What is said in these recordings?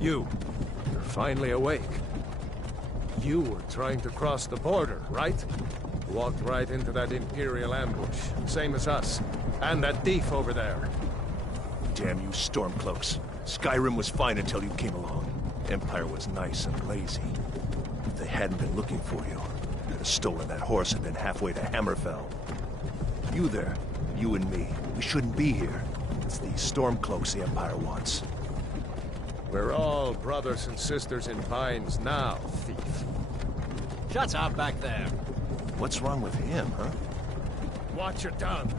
You're finally awake. You were trying to cross the border, right? Walked right into that Imperial ambush, same as us. And that thief over there. Damn you Stormcloaks. Skyrim was fine until you came along. Empire was nice and lazy. If they hadn't been looking for you, could have stolen that horse and been halfway to Hammerfell. You there, you and me, we shouldn't be here. It's these Stormcloaks the Empire wants. We're all brothers and sisters in Pines now, thief. Shut up back there. What's wrong with him, huh? Watch your tongue.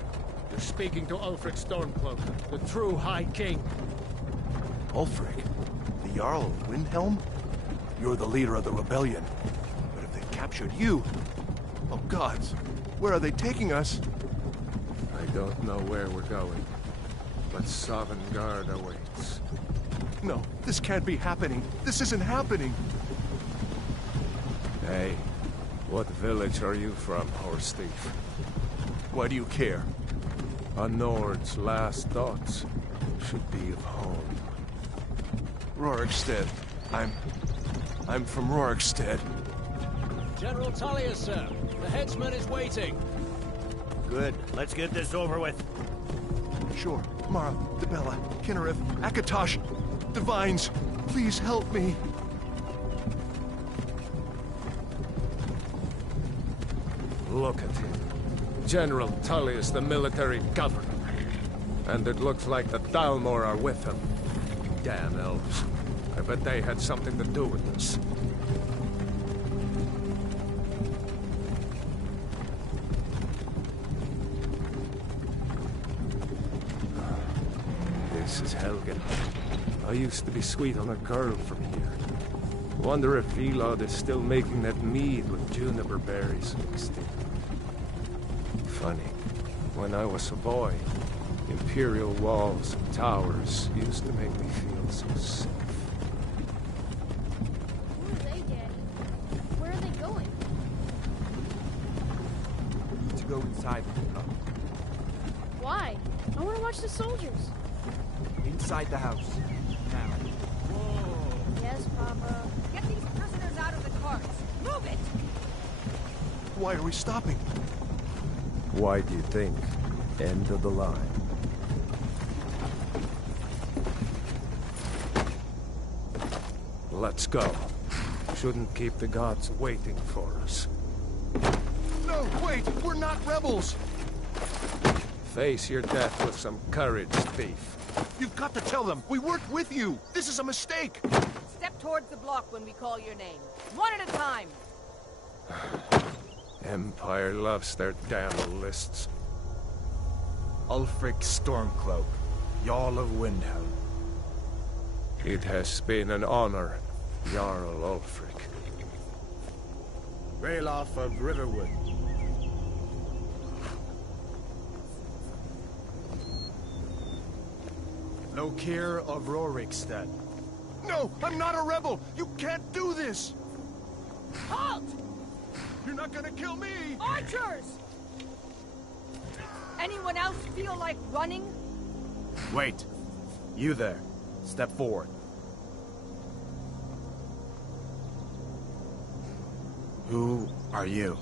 You're speaking to Ulfric Stormcloak, the true High King. Ulfric? The Jarl of Windhelm? You're the leader of the rebellion. But if they've captured you... Oh gods, where are they taking us? I don't know where we're going, but Sovngarde awaits. No, this can't be happening. This isn't happening. Hey, what village are you from, horse thief? Why do you care? A Nord's last thoughts should be of home. Rorikstead. I'm from Rorikstead. General Tullius, sir. The headsman is waiting. Good. Let's get this over with. Sure. Mara, Dibella, Kinnereth, Akatosh, Divines, please help me. Look at him. General Tullius, the military governor. And it looks like the Dalmor are with him. Damn elves. I bet they had something to do with this. This is Helgen. I used to be sweet on a girl from here. Wonder if Elod is still making that mead with juniper berries mixed in. Funny. When I was a boy, Imperial walls and towers used to make me feel so safe. Who are they, Daddy? Where are they going? We need to go inside. Why? I want to watch the soldiers. Inside the house. Now. Yes, Papa. Get these prisoners out of the carts. Move it! Why are we stopping? Why do you think? End of the line. Let's go. Shouldn't keep the gods waiting for us. No, wait! We're not rebels! Face your death with some courage, thief. You've got to tell them! We worked with you! This is a mistake! Step towards the block when we call your name. One at a time. Empire loves their damn lists. Ulfric Stormcloak, Jarl of Windhelm. It has been an honor, Jarl Ulfric. Ralof of Riverwood. Lokir of Rorikstead. No! I'm not a rebel! You can't do this! Halt! You're not gonna kill me! Archers! Anyone else feel like running? Wait. You there. Step forward. Who are you?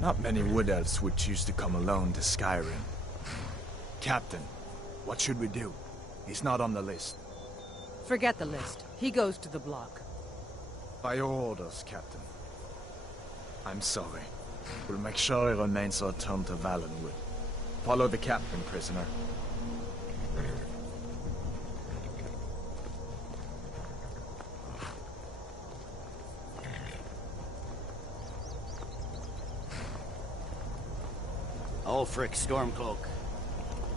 Not many wood elves would choose to come alone to Skyrim. Captain, what should we do? He's not on the list. Forget the list. He goes to the block. By your orders, Captain. I'm sorry. We'll make sure he remains returned to Valenwood. Follow the captain, prisoner. Ulfric Stormcloak.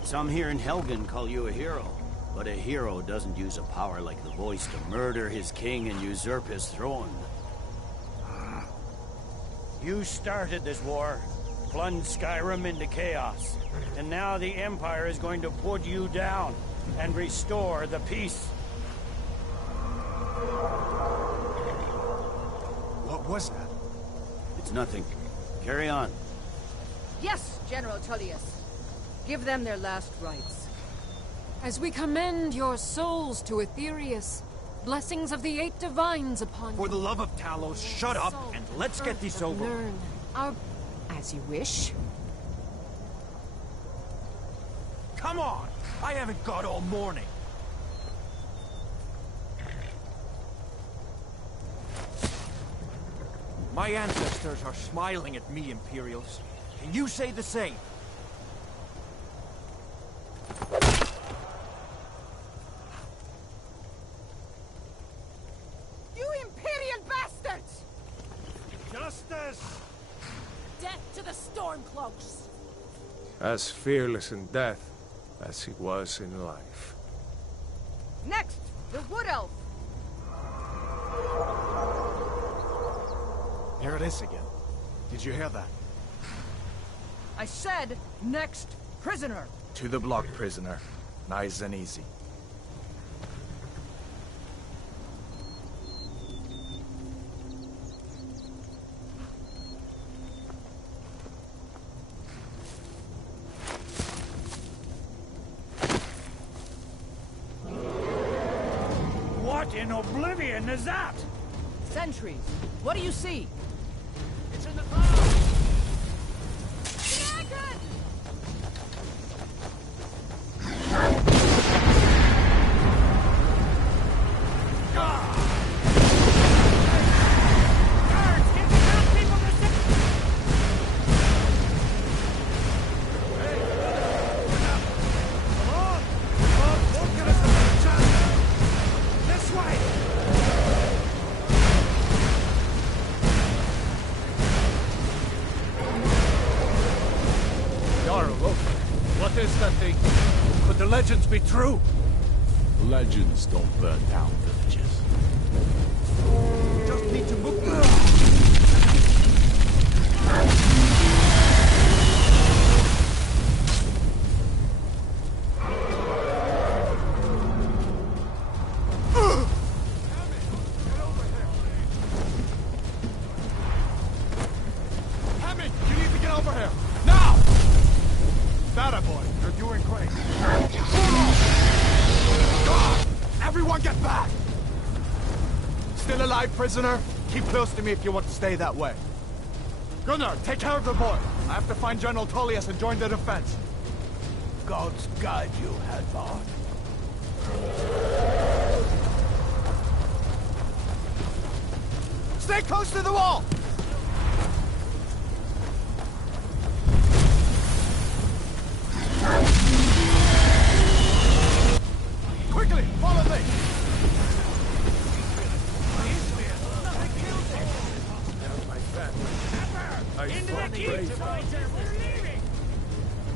Some here in Helgen call you a hero, but a hero doesn't use a power like the voice to murder his king and usurp his throne. You started this war, plunged Skyrim into chaos, and now the Empire is going to put you down and restore the peace. What was that? It's nothing. Carry on. Yes, General Tullius. Give them their last rites. As we commend your souls to Aetherius, blessings of the eight divines upon you. For the love of Talos, shut up and let's get this over. Learn our... As you wish. Come on! I haven't got all morning. My ancestors are smiling at me, Imperials. Can you say the same? You Imperial bastards! Justice! Death to the Stormcloaks! As fearless in death as he was in life. Next, the Wood Elf. Here it is again. Did you hear that? I said, next prisoner. To the block, prisoner. Nice and easy. What in oblivion is that? Sentries, what do you see? It's in the clouds! What is that thing? Could the legends be true? Legends don't burn down villages. Just need to move. Prisoner, keep close to me if you want to stay that way. Gunnar, take care of the boy. I have to find General Tullius and join the defense. Gods guide you, Hadvar. Stay close to the wall! Quickly, follow me! Into the keep! We're leaving!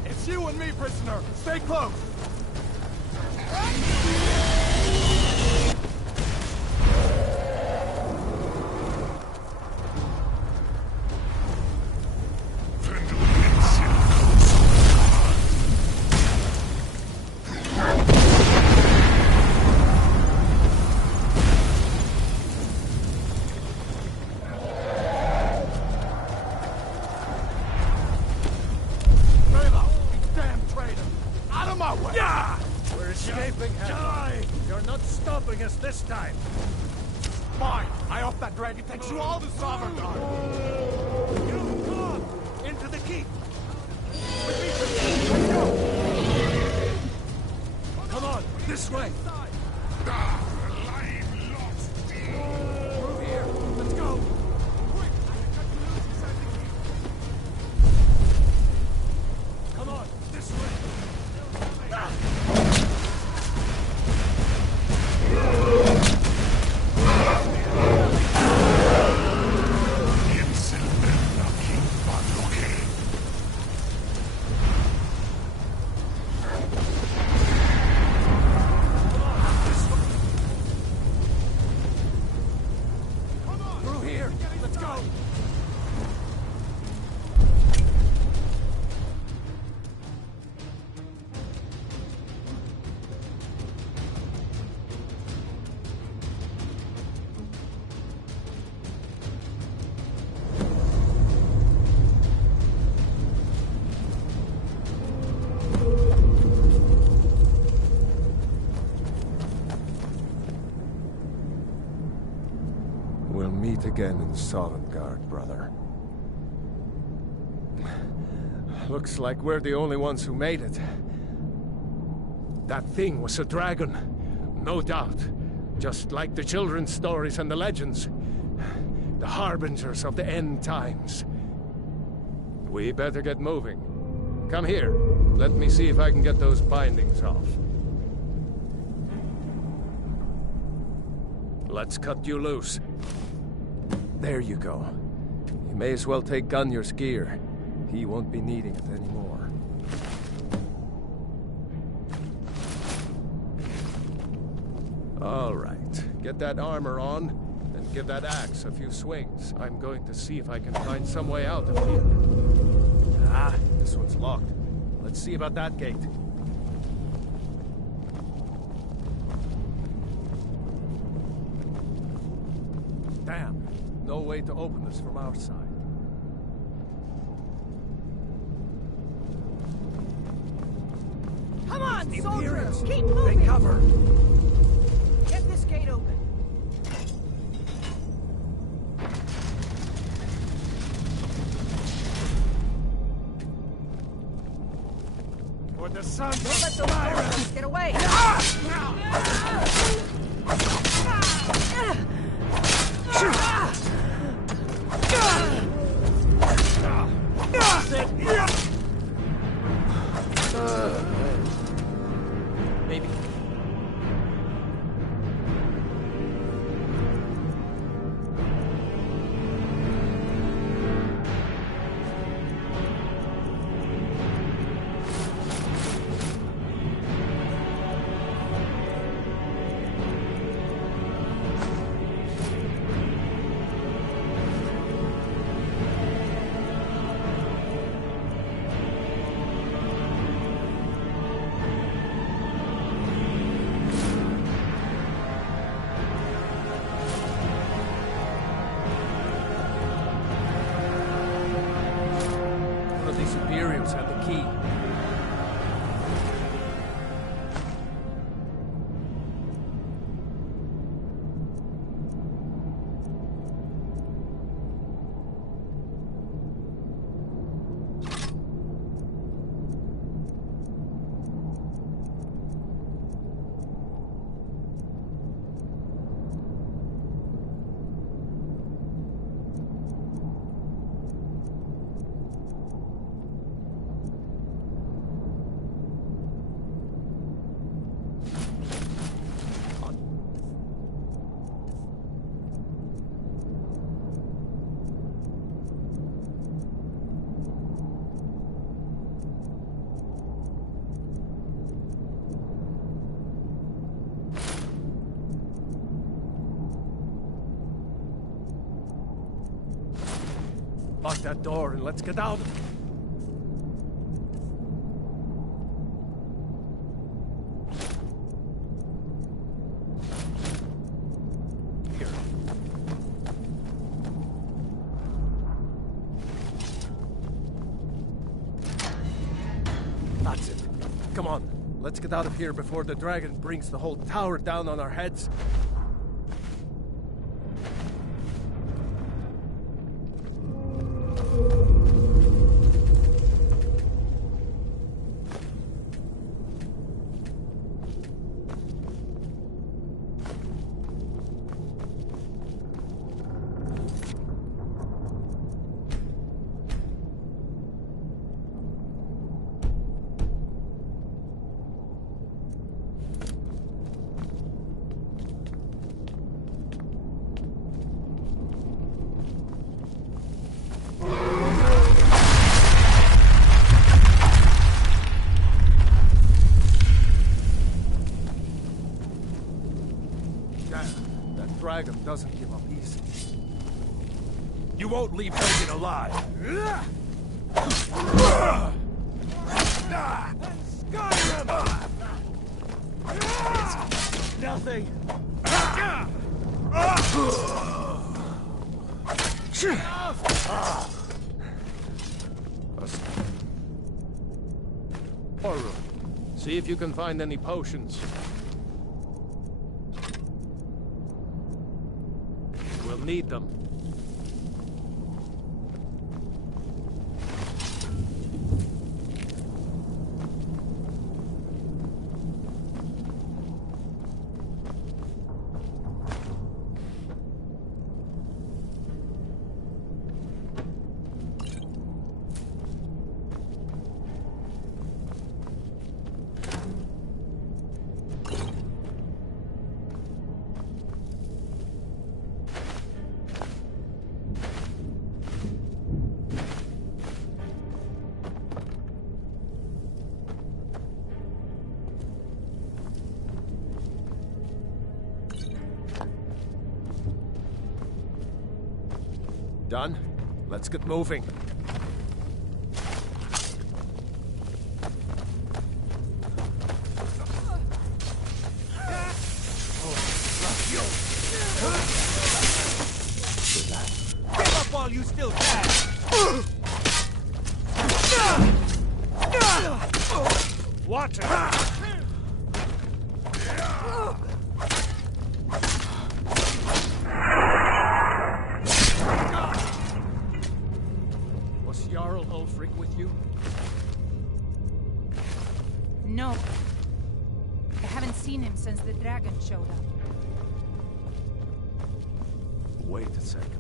It's you and me, prisoner. Stay close. This time. Fine. I off that drag. It takes you all to Sovereign. You come on! This way! We'll meet again in Sovngarde, brother. Looks like we're the only ones who made it. That thing was a dragon, no doubt. Just like the children's stories and the legends. The harbingers of the end times. We better get moving. Come here. Let me see if I can get those bindings off. Let's cut you loose. There you go. You may as well take Gunnar's gear. He won't be needing it anymore. All right. Get that armor on, and give that axe a few swings. I'm going to see if I can find some way out of here. Ah, this one's locked. Let's see about that gate. Damn. No way to open this from our side. Come on, soldiers! Keep moving! Take cover! Get this gate open. For the sun! Don't let those soldiers get away! Maybe. Had the key. Lock that door and let's get out. Here. That's it. Come on. Let's get out of here before the dragon brings the whole tower down on our heads. Please. You won't leave Helgen alive. Skyrim! It's nothing. See if you can find any potions. We'll need them. Done? Let's get moving. Give up while you still can! Water! Jarl Ulfric with you? No. I haven't seen him since the dragon showed up. Wait a second.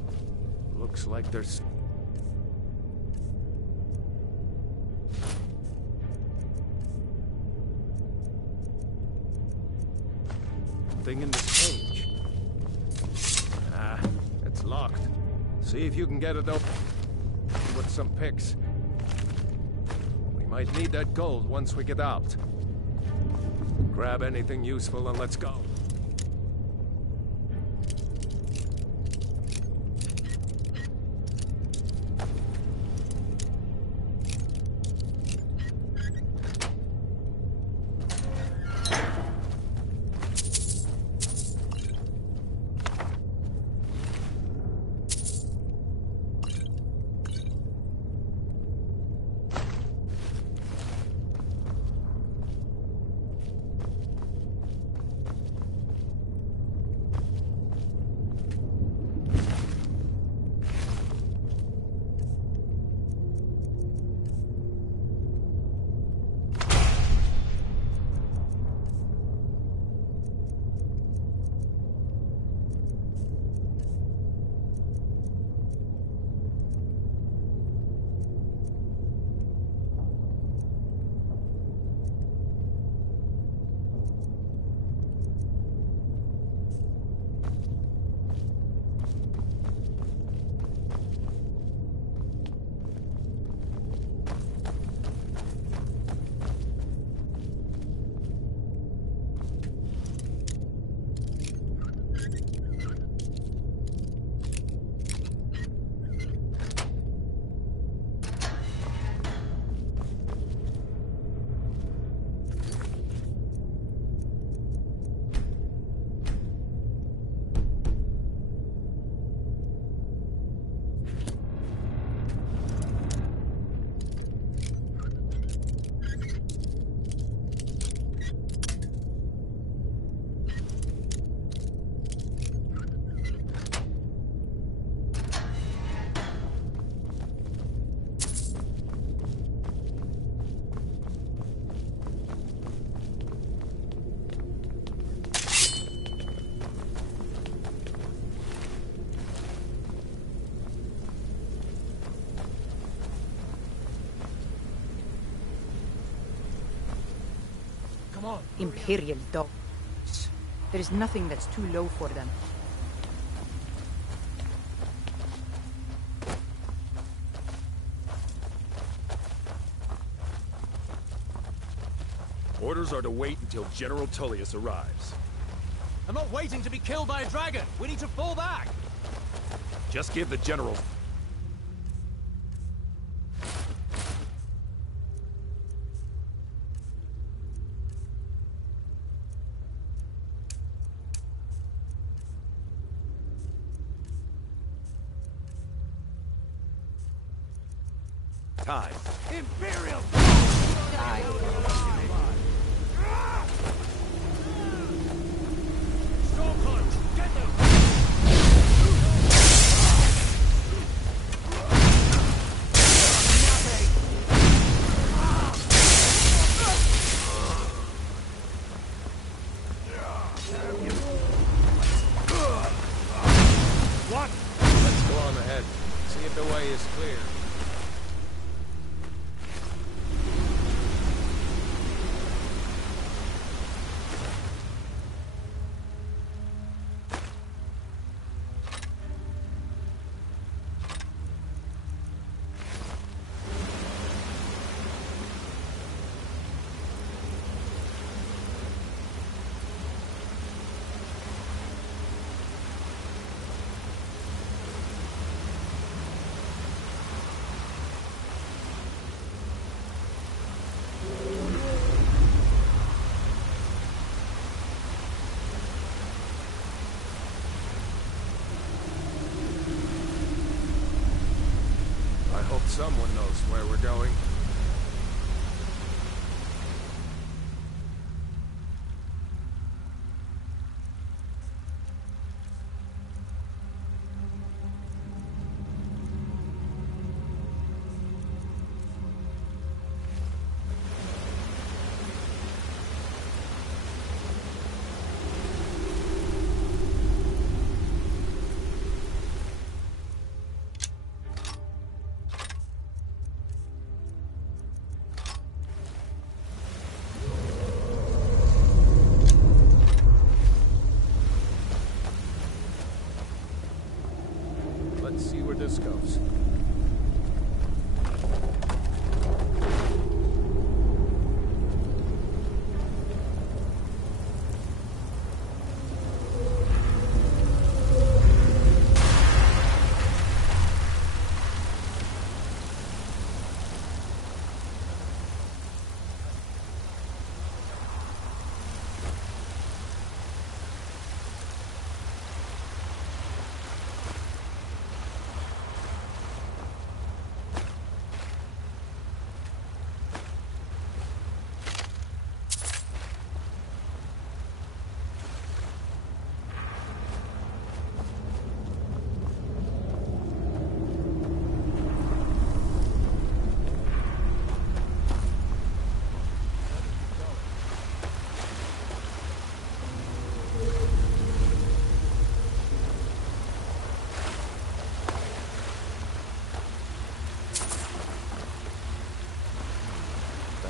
Looks like there's... thing in this cage. Ah, it's locked. See if you can get it open with some picks. We might need that gold once we get out. Grab anything useful and let's go. Imperial dogs. There is nothing that's too low for them. Orders are to wait until General Tullius arrives. I'm not waiting to be killed by a dragon! We need to fall back! Just give the general... time. Imperial! Stormcloaks, get them! What? Let's go on ahead. See if the way is clear. Someone knows where we're going. Let's see where this goes.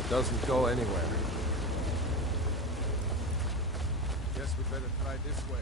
Doesn't go anywhere. Guess we better try this way.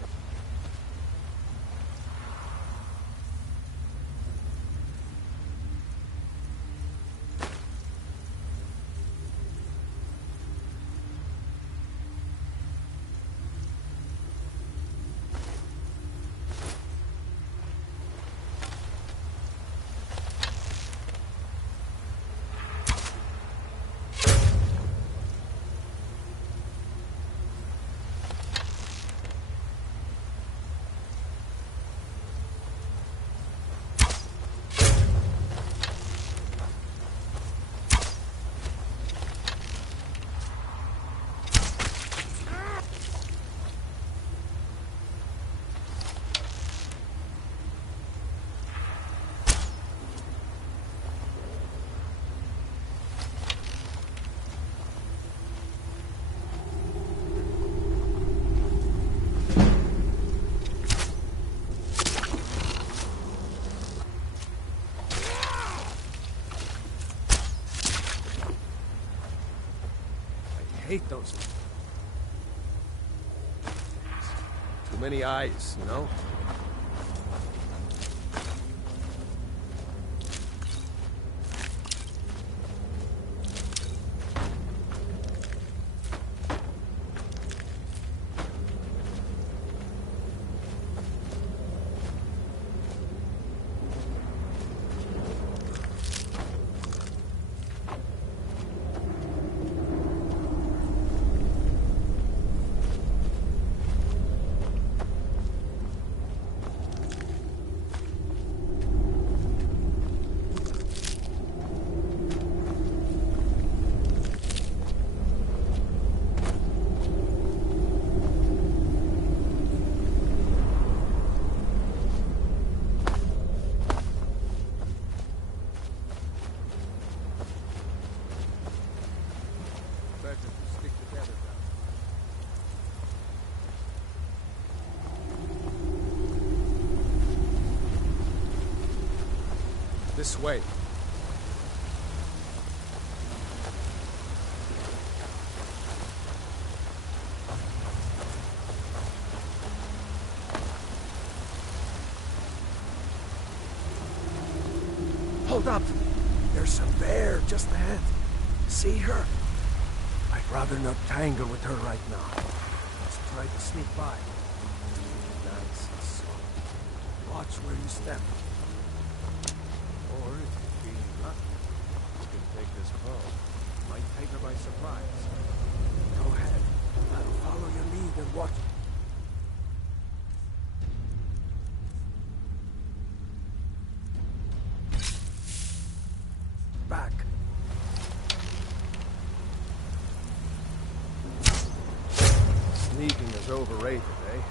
I hate those. Too many eyes, you know? This way. Hold up! There's a bear just ahead. See her? I'd rather not tangle with her right now. Let's try to sneak by. Nice and slow. Watch where you step. Or if you're feeling lucky, you can take this bow. Might take her by surprise. Go ahead. I'll follow your lead and watch. Back. Sneaking is overrated, eh?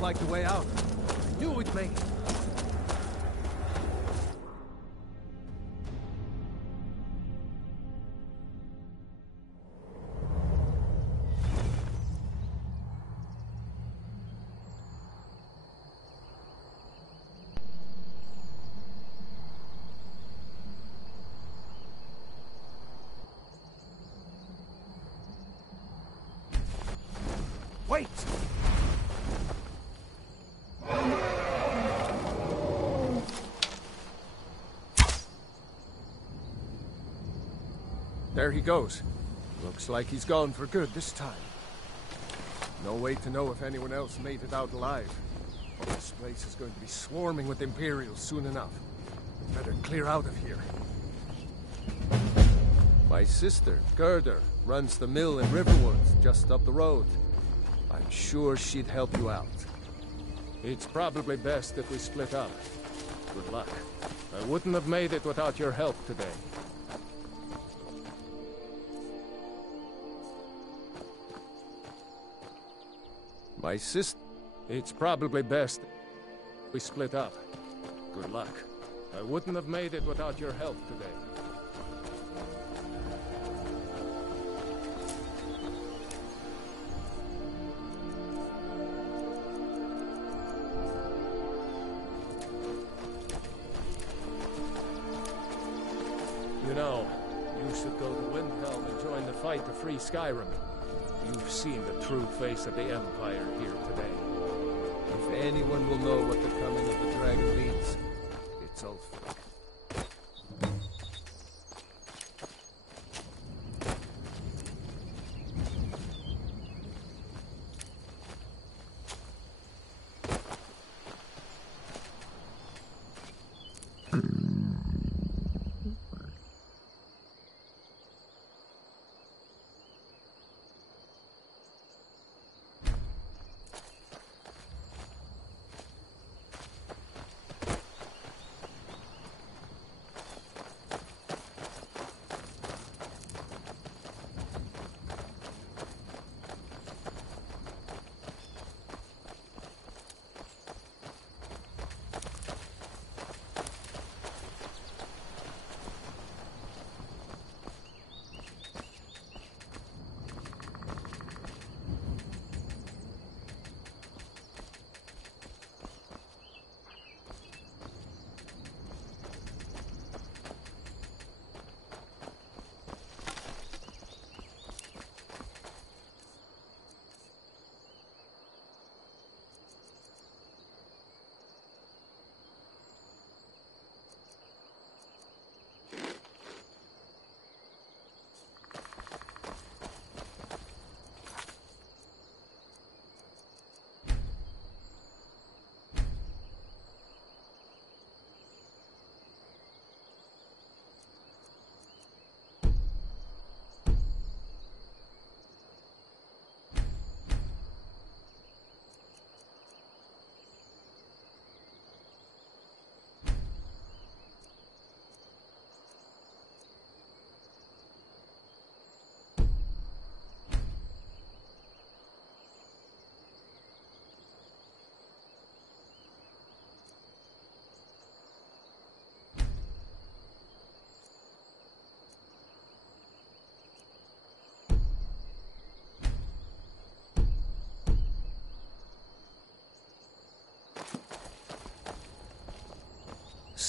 Like the way out. I knew we'd make it. Wait! There he goes. Looks like he's gone for good this time. No way to know if anyone else made it out alive. This place is going to be swarming with Imperials soon enough. Better clear out of here. My sister, Gerda, runs the mill in Riverwoods, just up the road. I'm sure she'd help you out. It's probably best if we split up. Good luck. I wouldn't have made it without your help today. My sister... It's probably best we split up. Good luck. I wouldn't have made it without your help today. You know, you should go to Windhelm and join the fight to free Skyrim. You've seen the true face of the Empire here today. If anyone will know what the coming of the dragon means, it's Ulfric.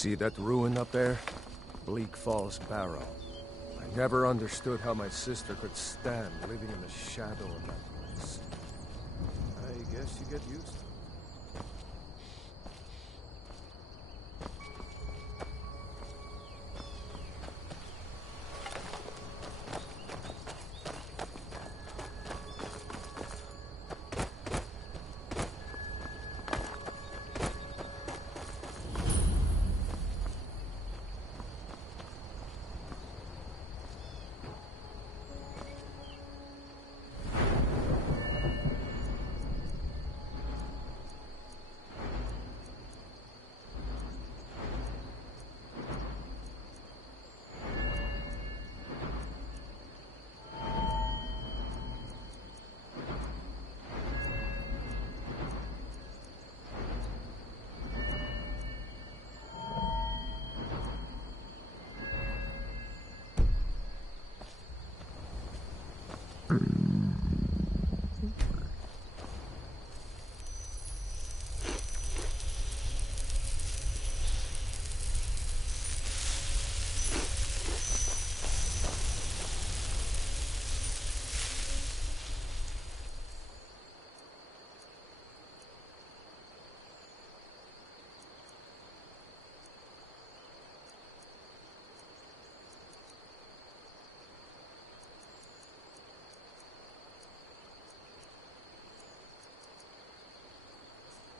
See that ruin up there? Bleak Falls Barrow. I never understood how my sister could stand living in the shadow of that place. I guess you get used to it.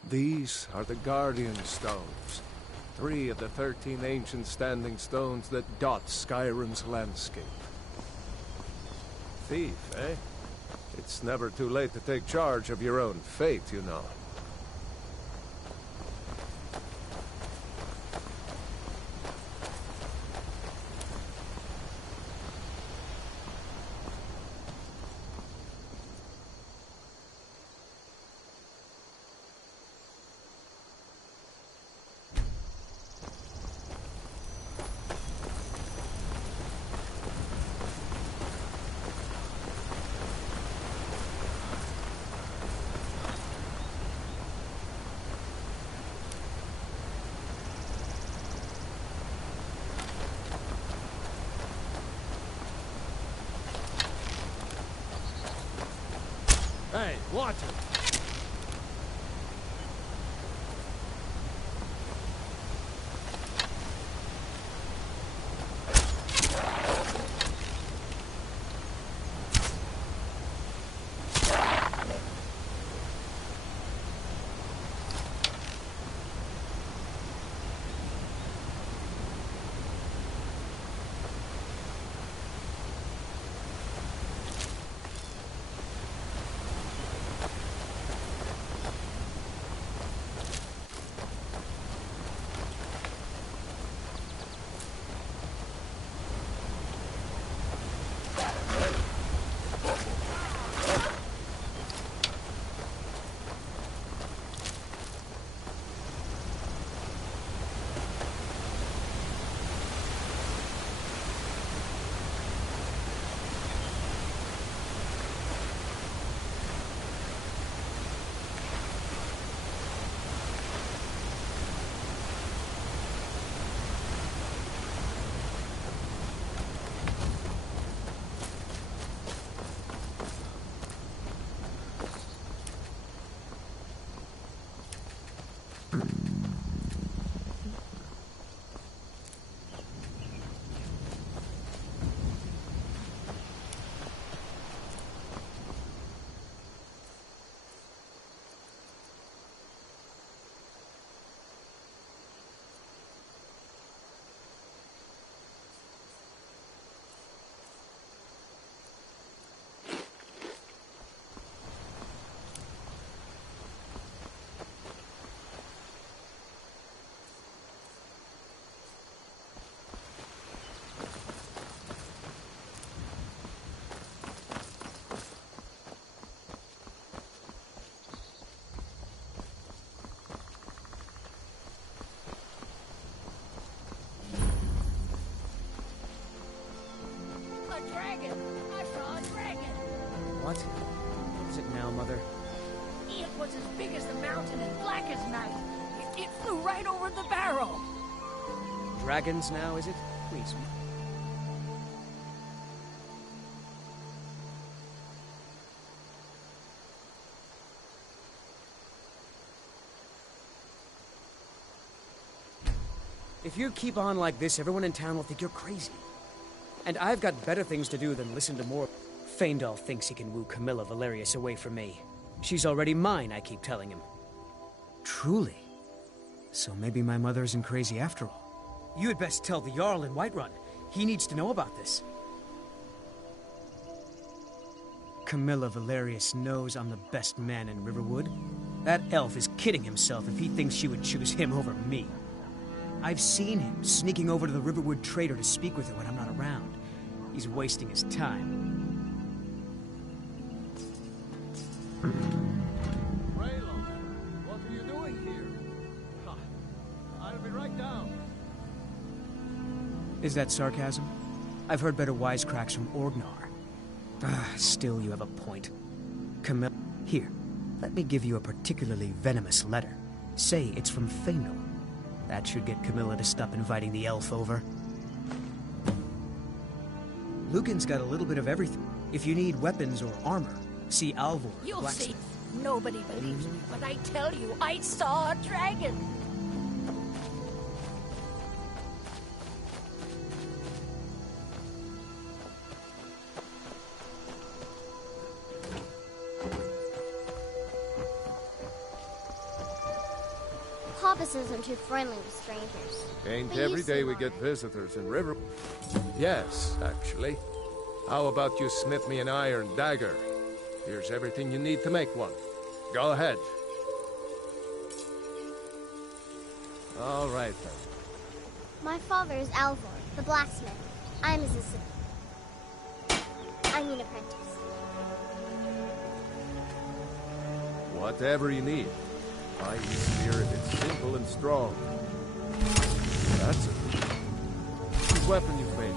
These are the Guardian Stones. 3 of the 13 ancient standing stones that dot Skyrim's landscape. Thief, eh? It's never too late to take charge of your own fate, you know. Hey, watch it! What? What is it now, Mother? It was as big as the mountain and black as night. It flew right over the barrow. dragons now, is it? Please. If you keep on like this, everyone in town will think you're crazy. And I've got better things to do than listen to more. Faendal thinks he can woo Camilla Valerius away from me. She's already mine, I keep telling him. Truly? So maybe my mother isn't crazy after all. You had best tell the Jarl in Whiterun. He needs to know about this. Camilla Valerius knows I'm the best man in Riverwood. That elf is kidding himself if he thinks she would choose him over me. I've seen him sneaking over to the Riverwood trader to speak with her when I'm not around. He's wasting his time. Raylo, what are you doing here? I'll be right down. Is that sarcasm? I've heard better wisecracks from Orgnar. Still, you have a point. Camilla, here, let me give you a particularly venomous letter. Say it's from Faendal. That should get Camilla to stop inviting the elf over. Lucan's got a little bit of everything. If you need weapons or armor, see Alvor. You'll see. Nobody believes me, but I tell you, I saw a dragon. Papas isn't too friendly with strangers. Ain't They every used day to, we get visitors in River. Yes, actually. How about you smith me an iron dagger? Here's everything you need to make one. Go ahead. All right, then. My father is Alvor, the blacksmith. I'm his assistant. I mean apprentice. Whatever you need. My spirit is simple and strong. That's it. What weapon you've made?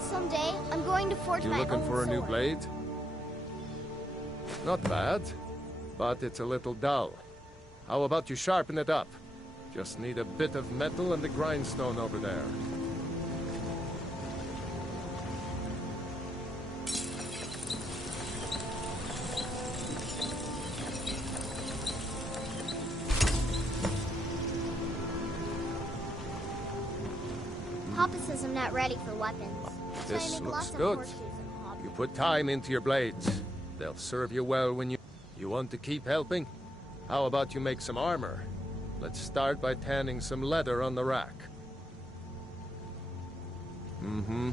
Someday, I'm going to forge You my looking own for a new sword. blade? Not bad, but it's a little dull. How about you sharpen it up? Just need a bit of metal and the grindstone over there. Papa says I'm not ready for weapons. So I This make looks lots of good. horseshoes and hobbies. You put time into your blades. They'll serve you well when you... You want to keep helping? How about you make some armor? Let's start by tanning some leather on the rack. Mm-hmm.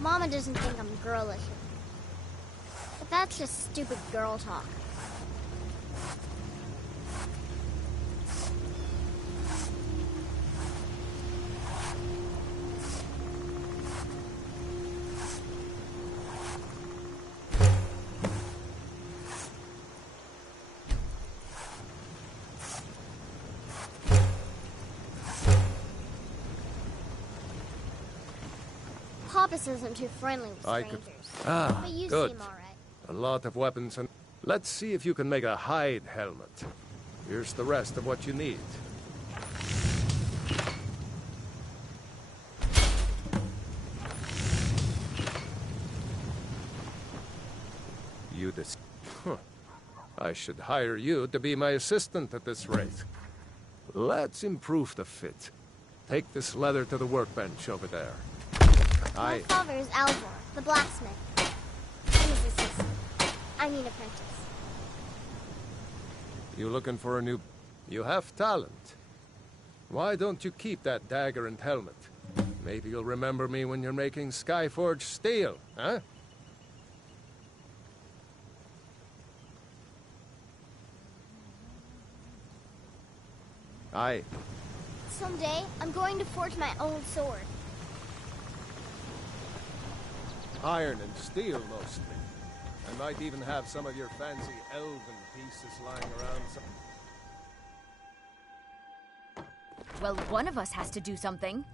Mama doesn't think I'm girlish. But that's just stupid girl talk. Papa says I'm too friendly with I strangers. could... Ah, But you good. seem alright. A lot of weapons and... Let's see if you can make a hide helmet. Here's the rest of what you need. You this... Huh. I should hire you to be my assistant at this rate. Let's improve the fit. Take this leather to the workbench over there. My father is Alvor, the blacksmith. I'm his assistant. I mean apprentice. You looking for a new... You have talent. Why don't you keep that dagger and helmet? Maybe you'll remember me when you're making Skyforge steel, huh? Aye. Someday, I'm going to forge my own sword. Iron and steel, mostly. I might even have some of your fancy elven pieces lying around. Well, one of us has to do something.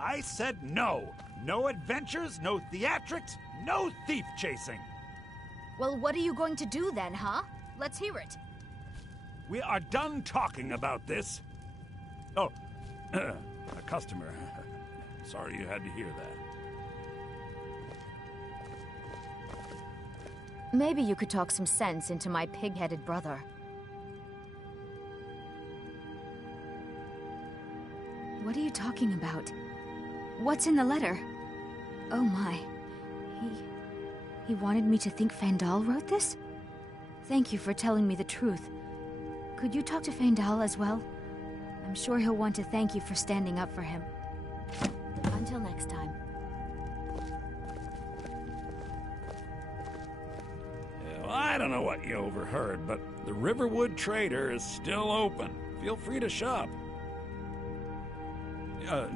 I said no. No adventures, no theatrics, no thief chasing. Well, what are you going to do then, huh? Let's hear it. We are done talking about this. Oh, a customer. Sorry you had to hear that. Maybe you could talk some sense into my pig-headed brother. What are you talking about? What's in the letter? Oh my. He wanted me to think Fandal wrote this? Thank you for telling me the truth. Could you talk to Fandal as well? I'm sure he'll want to thank you for standing up for him. Until next time. Well, I don't know what you overheard, but the Riverwood Trader is still open. Feel free to shop.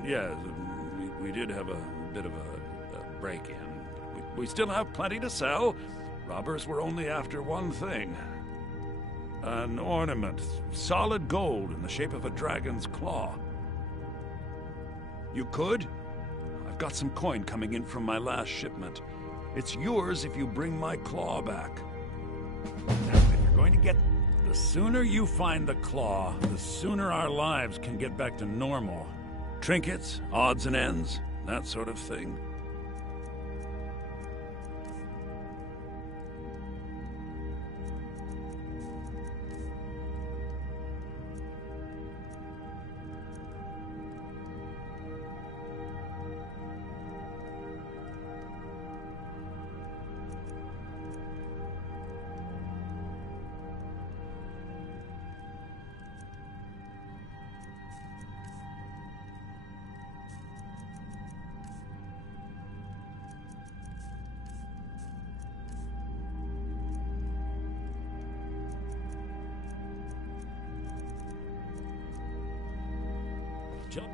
Yeah, we did have a bit of a break-in. We still have plenty to sell. Robbers were only after one thing. An ornament, solid gold in the shape of a dragon's claw. You could? I've got some coin coming in from my last shipment. It's yours if you bring my claw back. Now, if you're going to get... The sooner you find the claw, the sooner our lives can get back to normal. Trinkets, odds and ends, that sort of thing. Jump.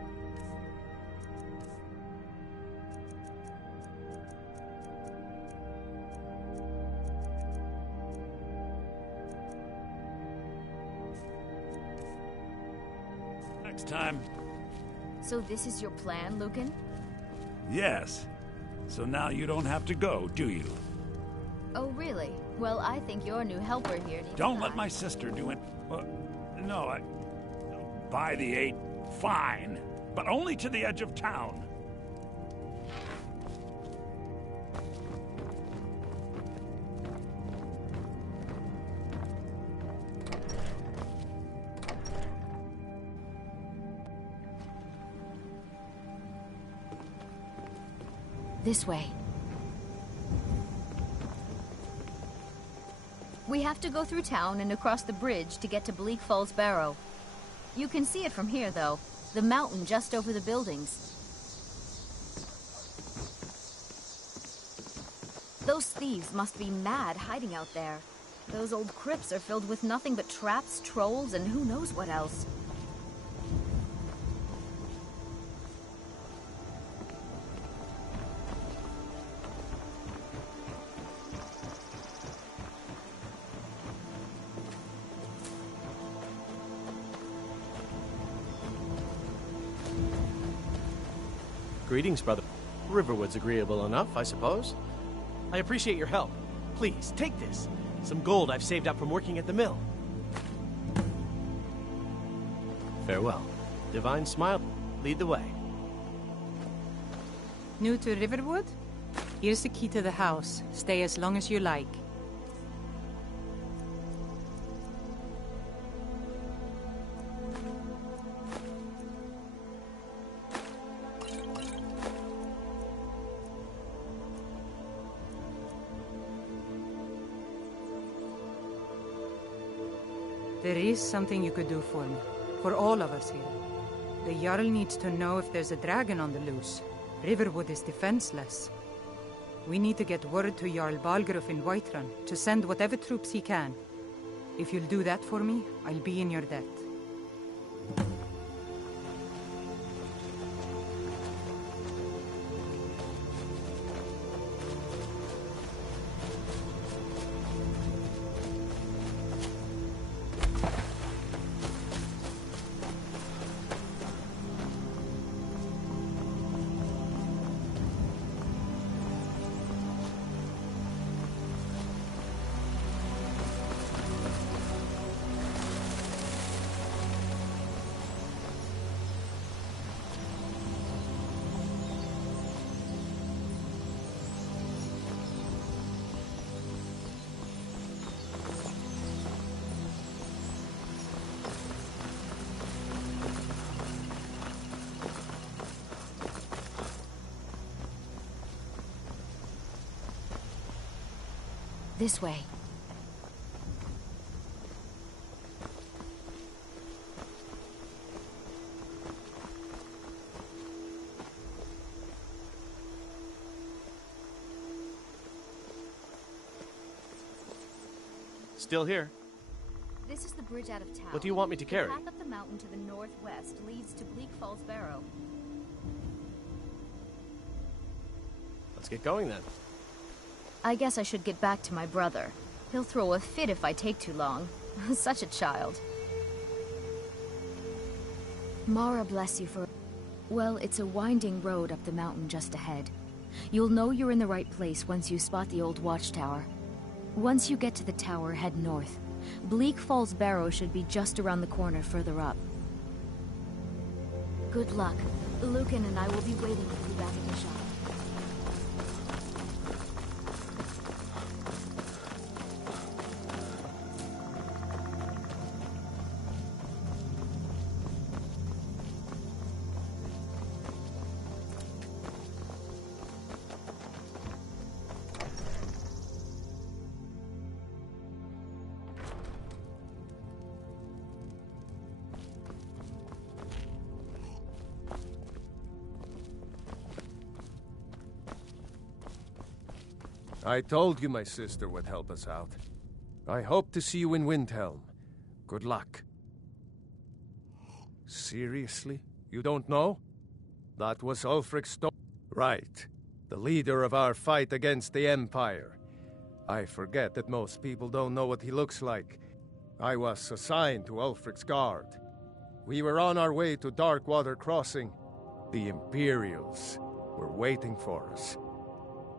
Next time. So this is your plan, Lucan? Yes. So now you don't have to go, do you? Oh, really? Well, I think your new helper here needs Don't let my sister do it. No, By the 8, fine. But only to the edge of town. This way. We have to go through town and across the bridge to get to Bleak Falls Barrow. You can see it from here, though. The mountain just over the buildings. Those thieves must be mad hiding out there. Those old crypts are filled with nothing but traps, trolls, and who knows what else. Greetings, brother. Riverwood's agreeable enough, I suppose. I appreciate your help. Please, take this. Some gold I've saved up from working at the mill. Farewell. Divine Smile, lead the way. New to Riverwood? Here's the key to the house. Stay as long as you like. There is something you could do for me. For all of us here. The Jarl needs to know if there's a dragon on the loose. Riverwood is defenseless. We need to get word to Jarl Balgruuf in Whiterun to send whatever troops he can. If you'll do that for me, I'll be in your debt. This way. Still here. This is the bridge out of town. What do you want me to carry? The path up the mountain to the northwest leads to Bleak Falls Barrow. Let's get going then. I guess I should get back to my brother. He'll throw a fit if I take too long. Such a child. Mara bless you for... Well, it's a winding road up the mountain just ahead. You'll know you're in the right place once you spot the old watchtower. Once you get to the tower, head north. Bleak Falls Barrow should be just around the corner further up. Good luck. Lucan and I will be waiting for you back at the shop. I told you my sister would help us out. I hope to see you in Windhelm. Good luck. Seriously? You don't know? That was Ulfric Right. The leader of our fight against the Empire. I forget that most people don't know what he looks like. I was assigned to Ulfric's guard. We were on our way to Darkwater Crossing. The Imperials were waiting for us.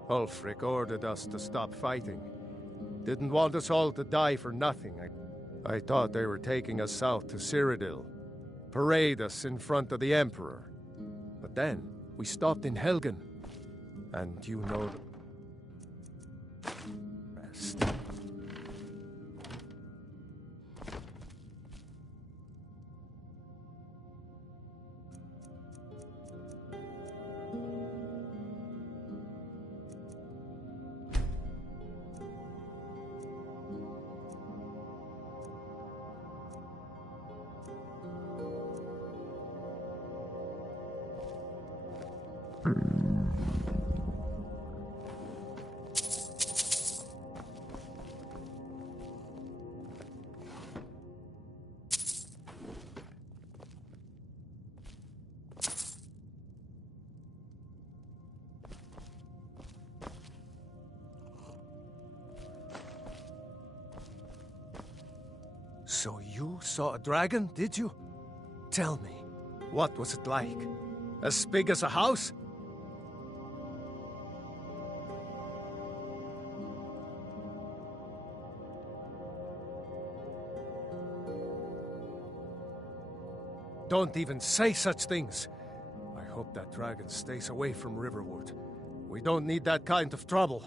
Ulfric ordered us to stop fighting. Didn't want us all to die for nothing. I thought they were taking us south to Cyrodiil. Parade us in front of the Emperor. But then, we stopped in Helgen. And you know the rest. So you saw a dragon, did you? Tell me, what was it like? As big as a house? Don't even say such things. I hope that dragon stays away from Riverwood. We don't need that kind of trouble.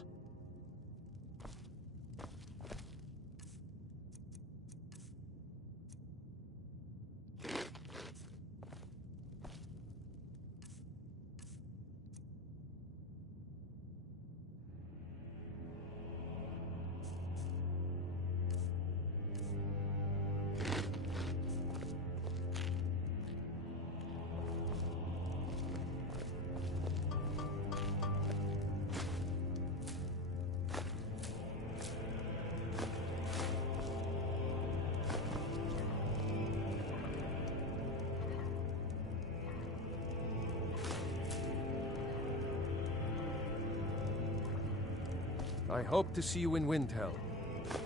I hope to see you in Windhelm.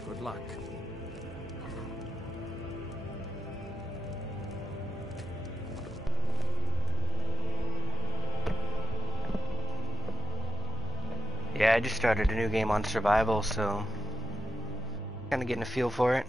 Good luck. Yeah, I just started a new game on Survival, so kind of getting a feel for it.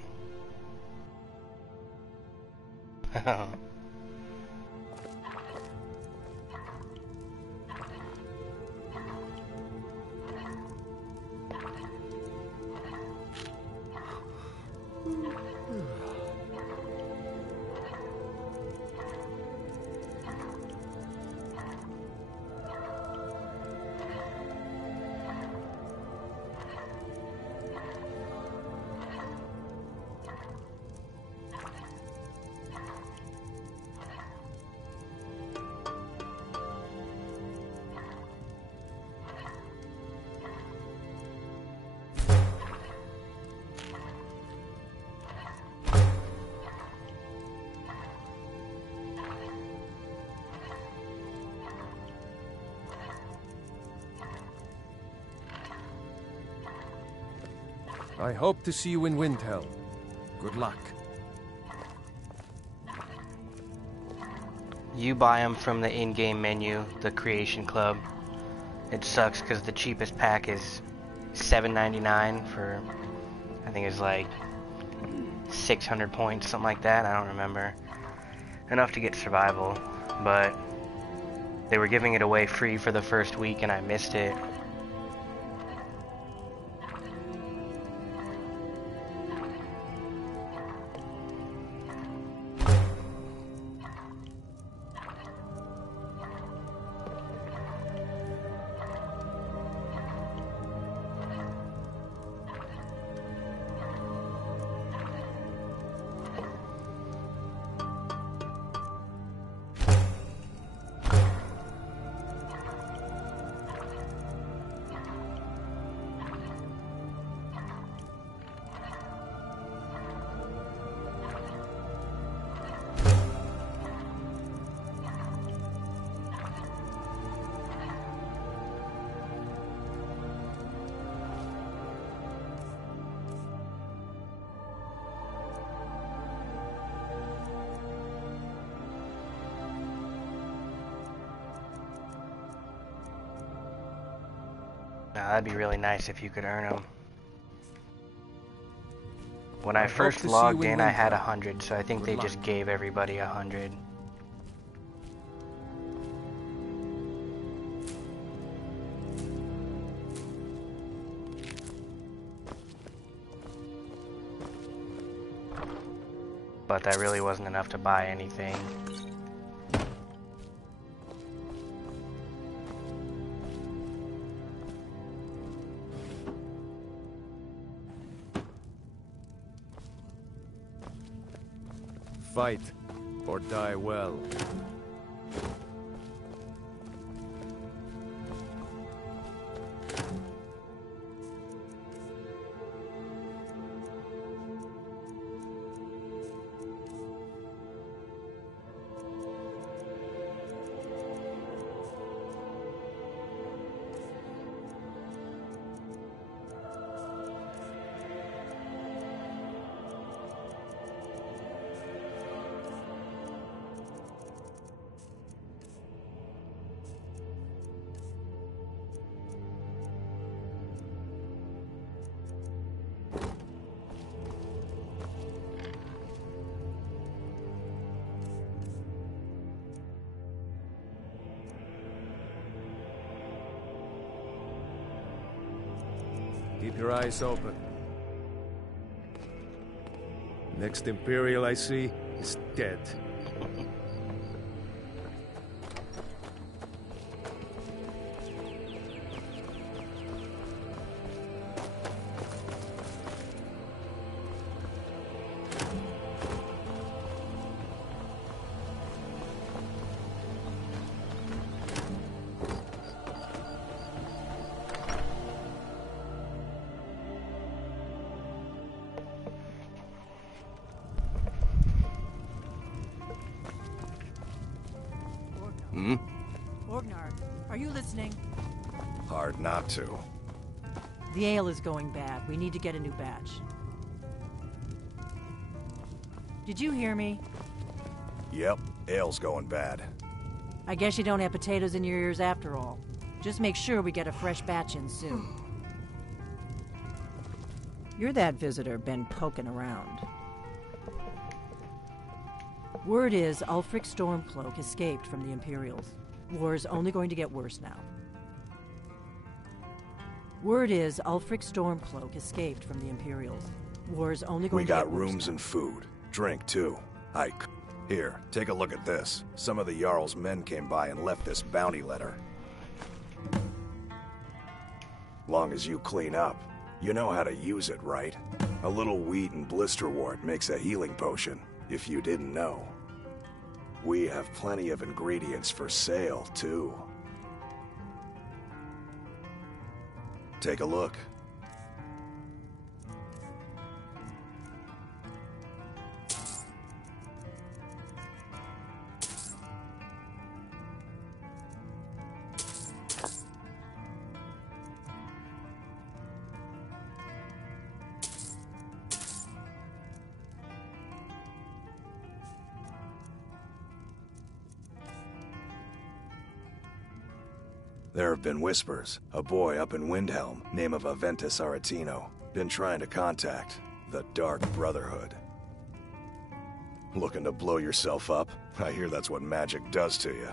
I hope to see you in Windhelm. Good luck. You buy them from the in-game menu, the Creation Club. It sucks because the cheapest pack is $7.99 for, I think it's like 600 points, something like that. I don't remember. Enough to get survival, but they were giving it away free for the first week and I missed it. Now, that'd be really nice if you could earn them. When I first logged in, I had 100, so I think they just gave everybody 100. But that really wasn't enough to buy anything. Fight, or die well. Keep your eyes open. Next Imperial I see is dead. Orgnar, are you listening? Hard not to. The ale is going bad. We need to get a new batch. Did you hear me? Yep, ale's going bad. I guess you don't have potatoes in your ears after all. Just make sure we get a fresh batch in soon. You're that visitor been poking around. Word is Ulfric Stormcloak escaped from the Imperials. War's only going to get worse now. Word is Ulfric Stormcloak escaped from the Imperials. War's only going to get worse. We got rooms and food. Drink, too. Here, take a look at this. Some of the Jarl's men came by and left this bounty letter. Long as you clean up. You know how to use it, right? A little wheat and blisterwort makes a healing potion, if you didn't know. We have plenty of ingredients for sale, too. Take a look. There have been whispers. A boy up in Windhelm, name of Aventus Aretino, been trying to contact the Dark Brotherhood. Looking to blow yourself up? I hear that's what magic does to you.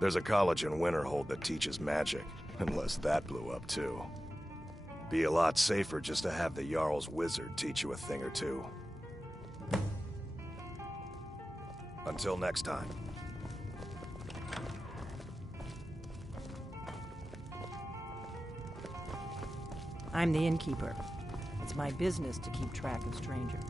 There's a college in Winterhold that teaches magic, unless that blew up too. Be a lot safer just to have the Jarl's wizard teach you a thing or two. Until next time. I'm the innkeeper. It's my business to keep track of strangers.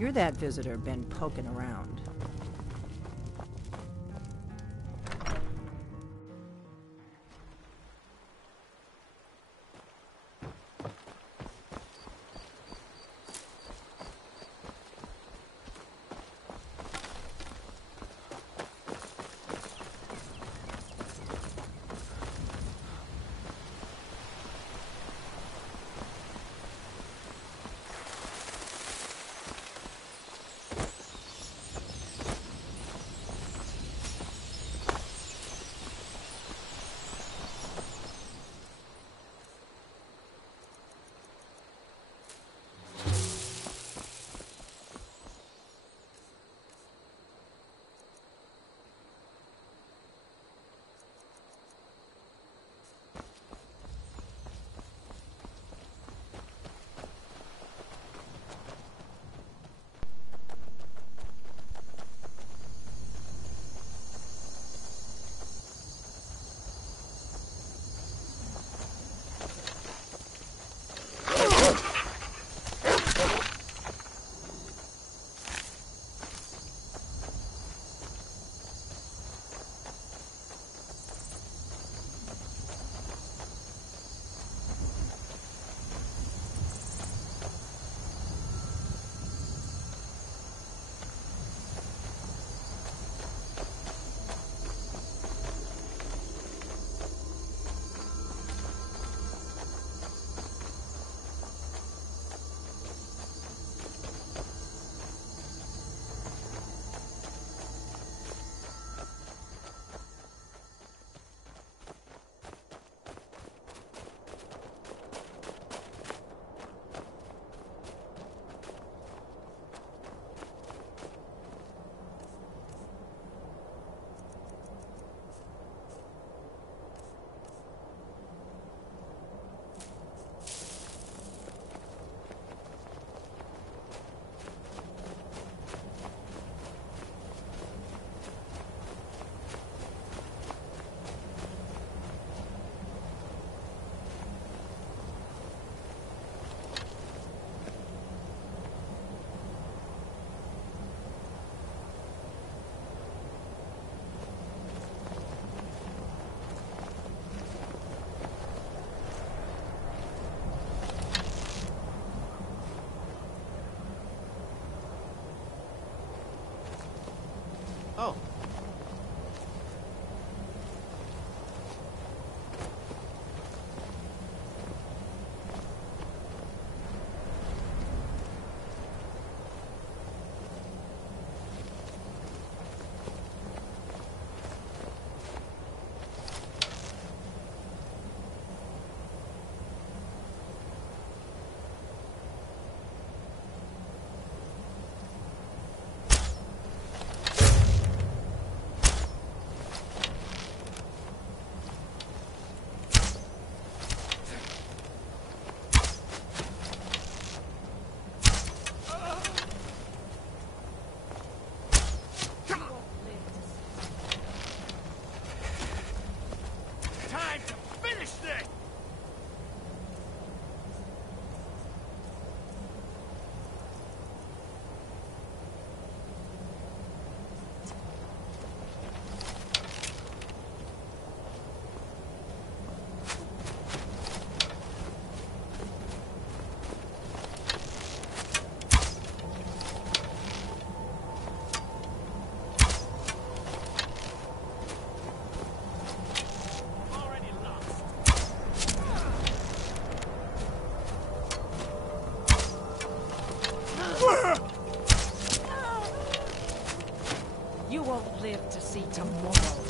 You're that visitor been poking around. Oh. You won't live to see tomorrow.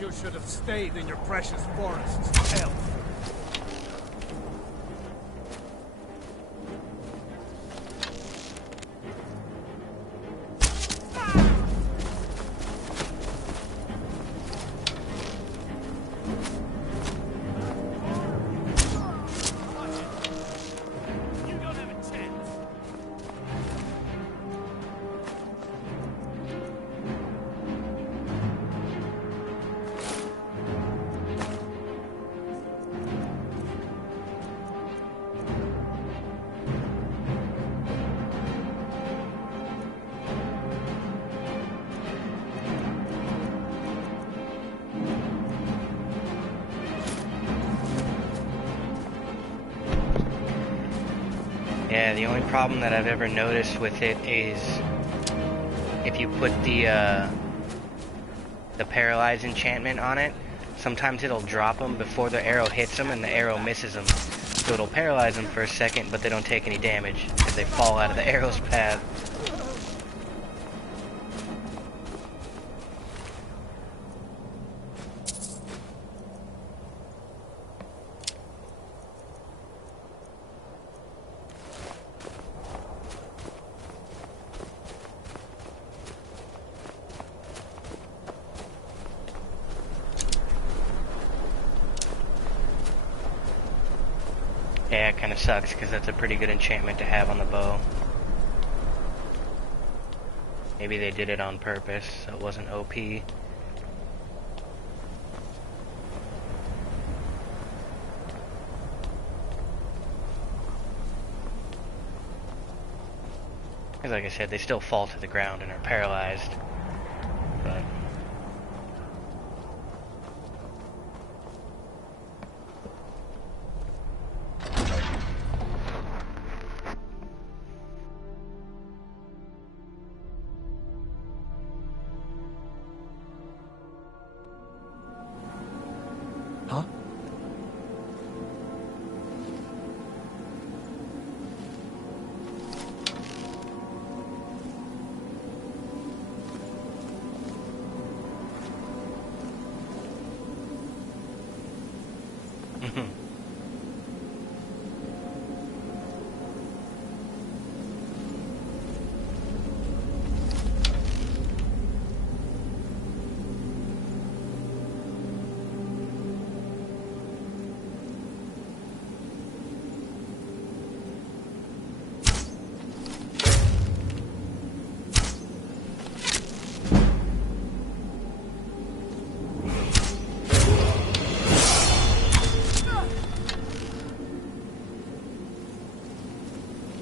You should have stayed in your precious forests, elf. Yeah, the only problem that I've ever noticed with it is if you put the paralyze enchantment on it, sometimes it'll drop them before the arrow hits them and the arrow misses them. So it'll paralyze them for a second, but they don't take any damage because they fall out of the arrow's path. Yeah, it kind of sucks because that's a pretty good enchantment to have on the bow. Maybe they did it on purpose, so it wasn't OP. Because like I said, they still fall to the ground and are paralyzed. But Huh?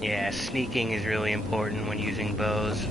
yeah, sneaking is really important when using bows.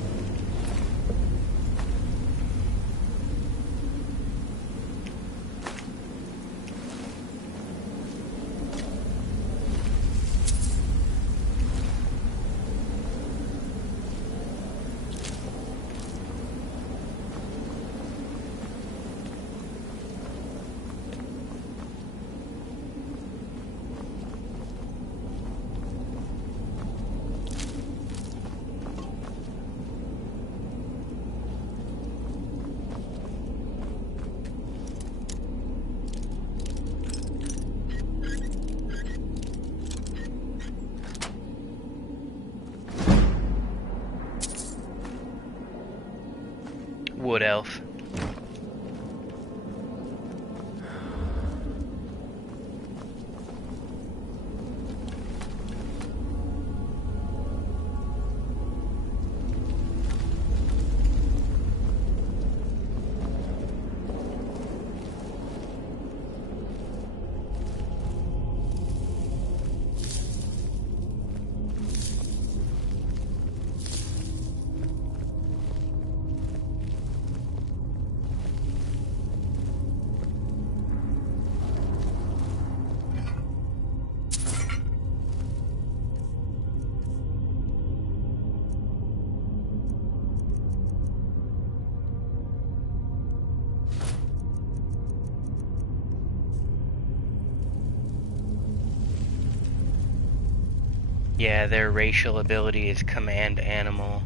Yeah, their racial ability is command animal.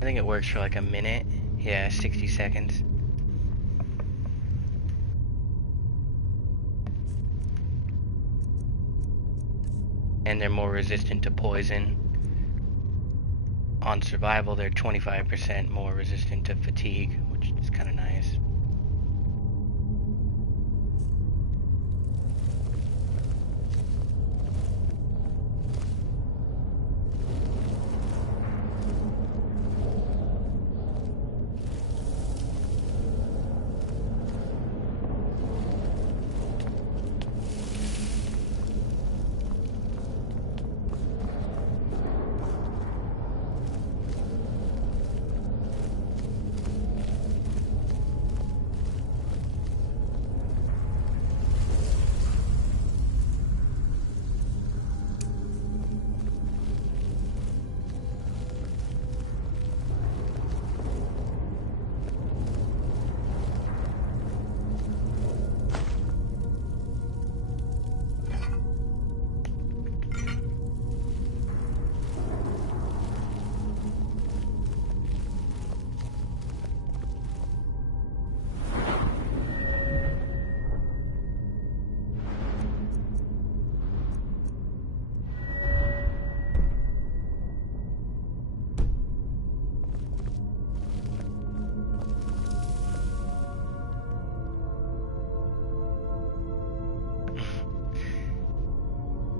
I think it works for like a minute. Yeah, 60 seconds. And they're more resistant to poison. On survival, they're 25% more resistant to fatigue, which is kind of nice.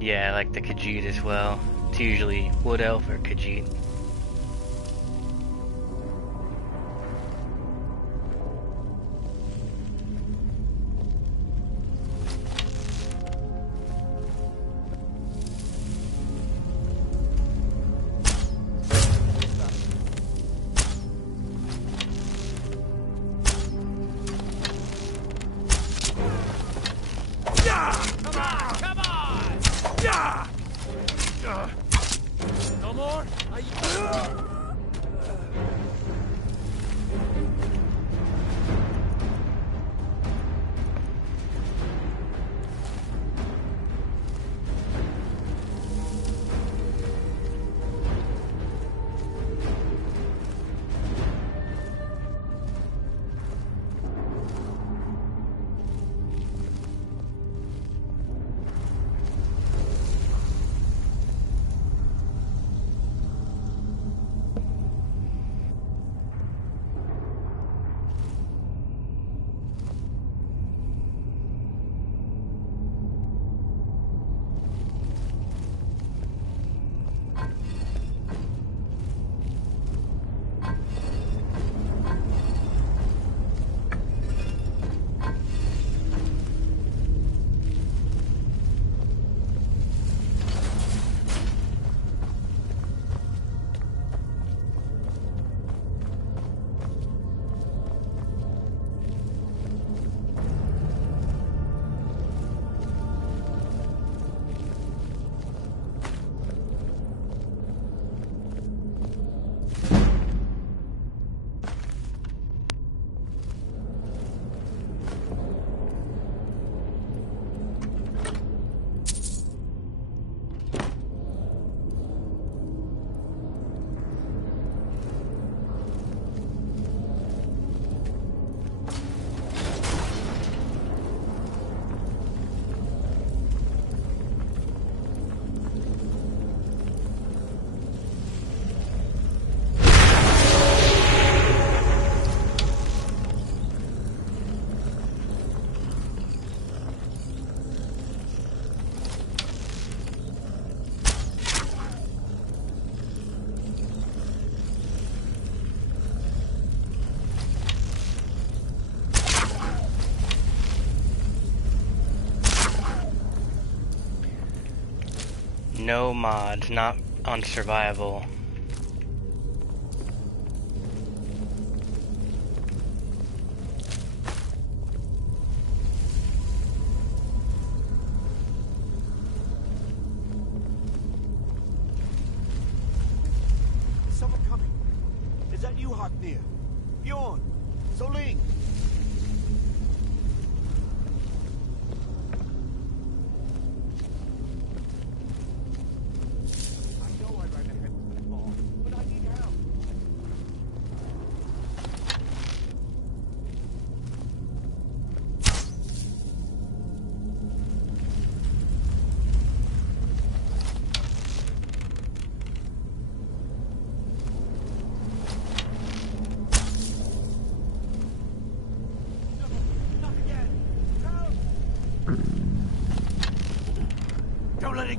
Yeah, I like the Khajiit as well. It's usually Wood Elf or Khajiit. No more? No mods, not on survival. Is someone coming? Is that you, Haknir? Bjorn? Soling?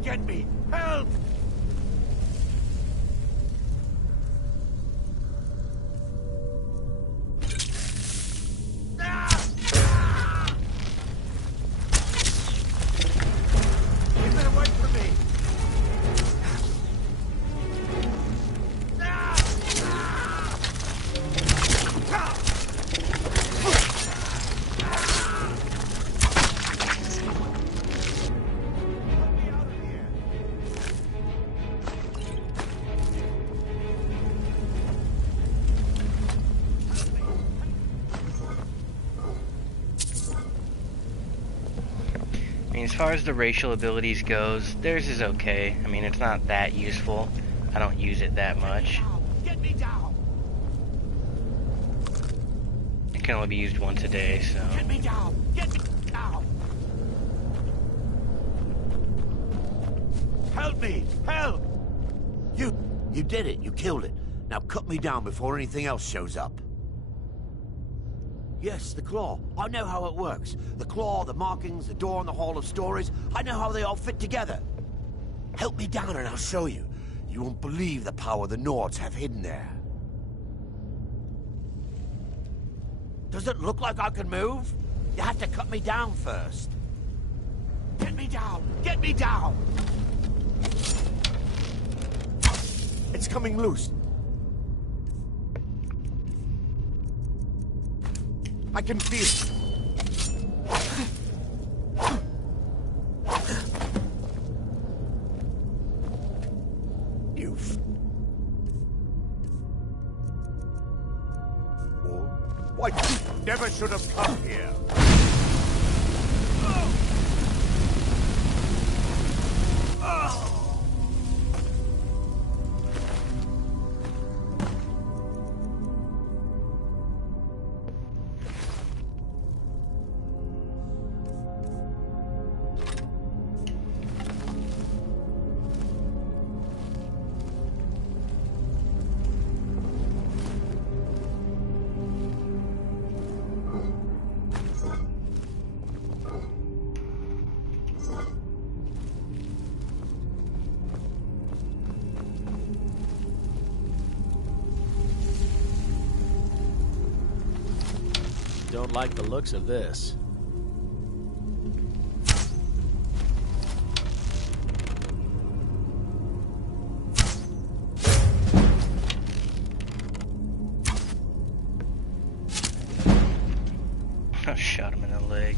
get me! Help! Keep it away from me! I mean, as far as the racial abilities goes, theirs is okay. I mean, it's not that useful. I don't use it that much. Get me down! It can only be used once a day, so... Get me down! Get me down! Help me! Help! You did it. You killed it. Now cut me down before anything else shows up. Yes, the claw. I know how it works. The claw, the markings, the door in the Hall of Stories. I know how they all fit together. Help me down and I'll show you. You won't believe the power the Nords have hidden there. Does it look like I can move? You have to cut me down first. Get me down! Get me down! It's coming loose. I can feel it. Why? Never should have come here. Don't like the looks of this. I shot him in the leg.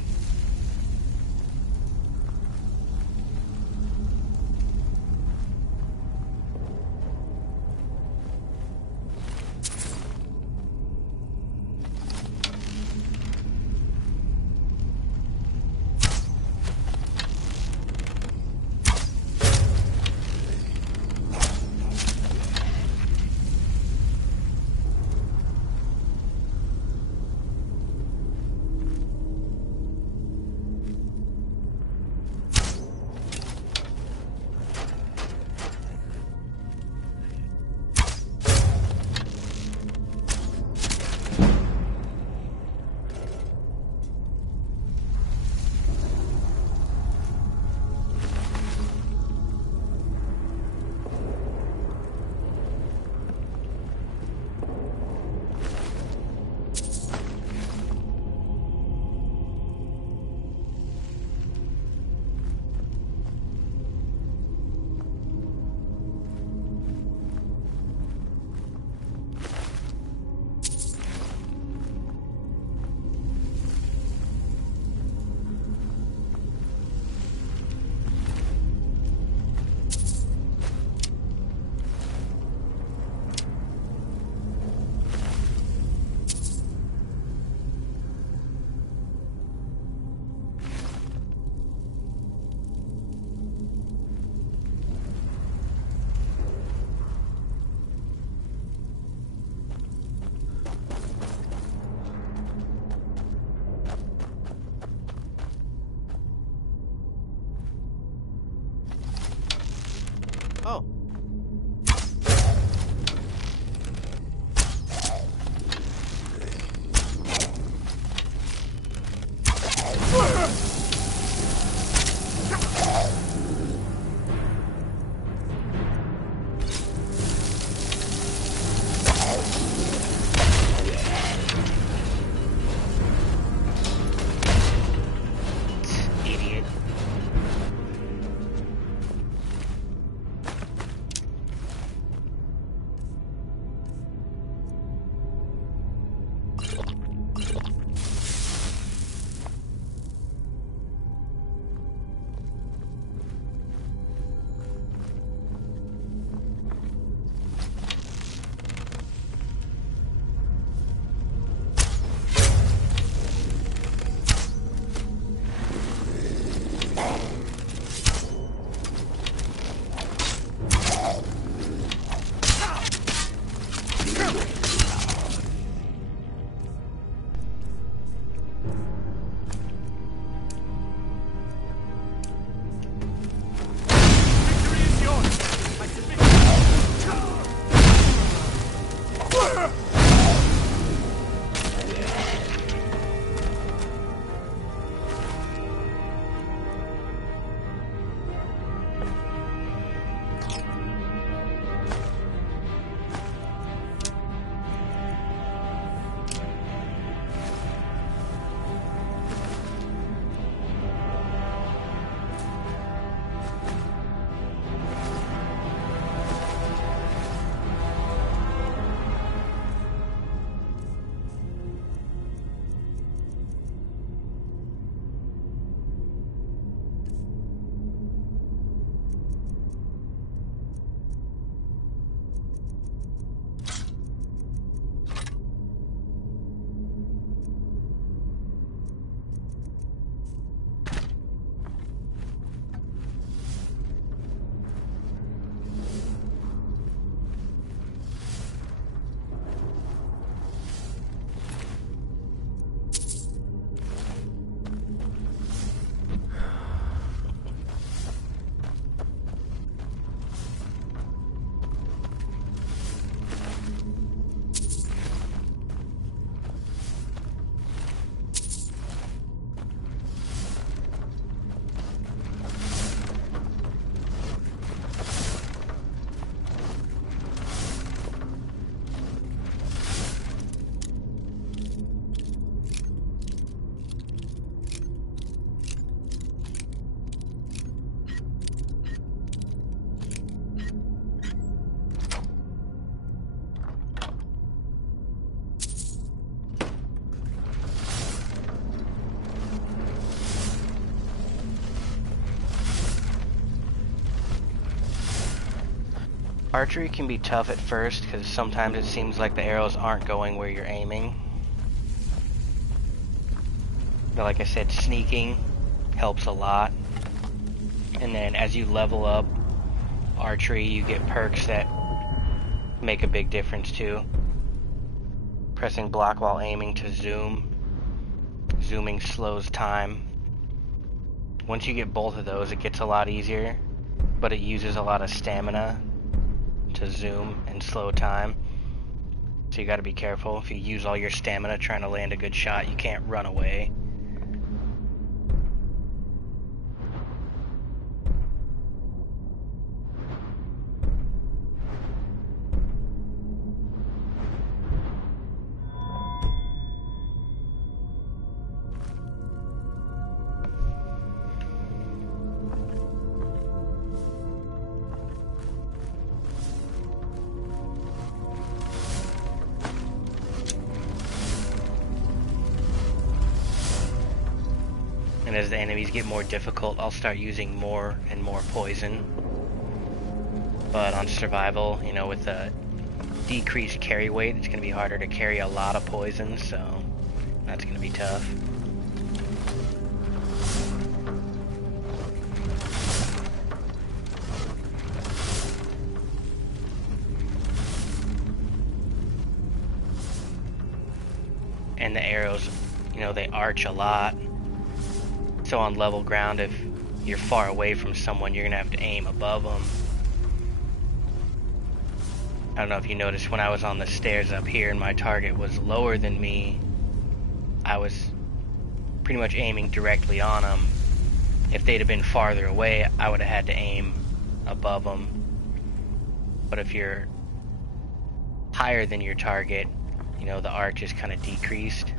Archery can be tough at first because sometimes it seems like the arrows aren't going where you're aiming. But like I said, sneaking helps a lot. And then as you level up archery, you get perks that make a big difference too. Pressing block while aiming to zoom. Zooming slows time. Once you get both of those, it gets a lot easier, but it uses a lot of stamina to zoom and slow time. So you gotta be careful. If you use all your stamina trying to land a good shot, you can't run away. And as the enemies get more difficult, I'll start using more and more poison. But on survival, you know, with the decreased carry weight, it's going to be harder to carry a lot of poison, so that's going to be tough. And the arrows, you know, they arch a lot. So on level ground, if you're far away from someone, you're gonna have to aim above them. I don't know if you noticed, when I was on the stairs up here and my target was lower than me, I was pretty much aiming directly on them. If they'd have been farther away, I would have had to aim above them. But if you're higher than your target, you know, the arch is kind of decreased.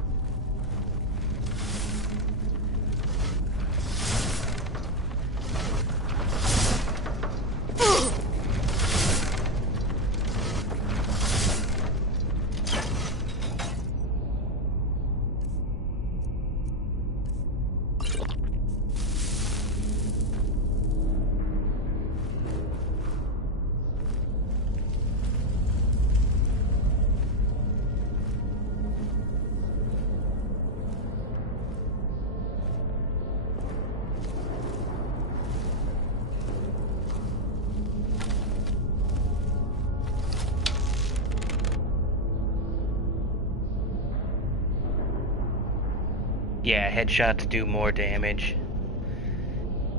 Yeah, headshots do more damage,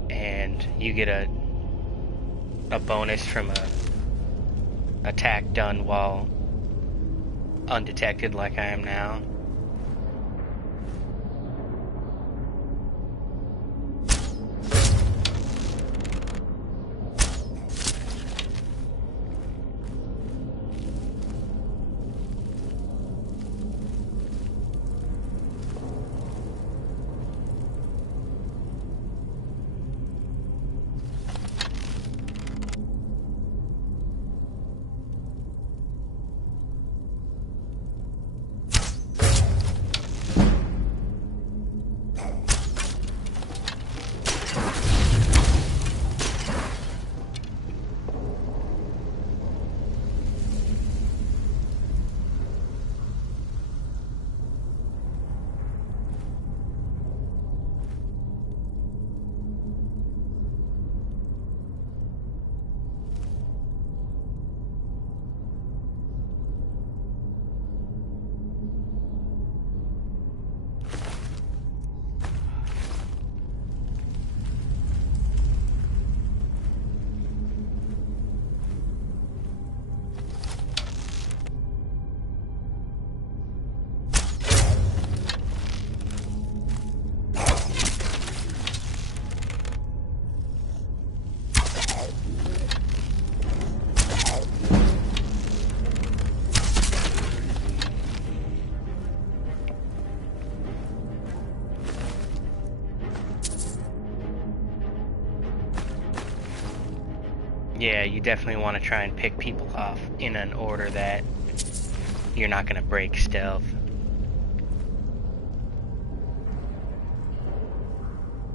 and you get a bonus from a attack done while undetected like I am now. Yeah, you definitely want to try and pick people off in an order that you're not going to break stealth.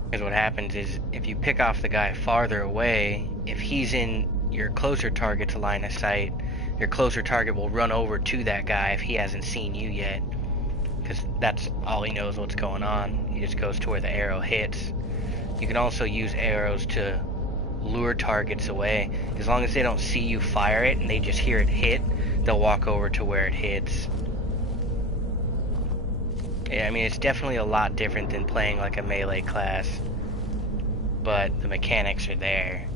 Because what happens is, if you pick off the guy farther away, if he's in your closer target's line of sight, your closer target will run over to that guy if he hasn't seen you yet, because that's all he knows what's going on. He just goes to where the arrow hits. You can also use arrows to lure targets away. As long as they don't see you fire it and they just hear it hit, they'll walk over to where it hits. Yeah, I mean, it's definitely a lot different than playing like a melee class, but the mechanics are there.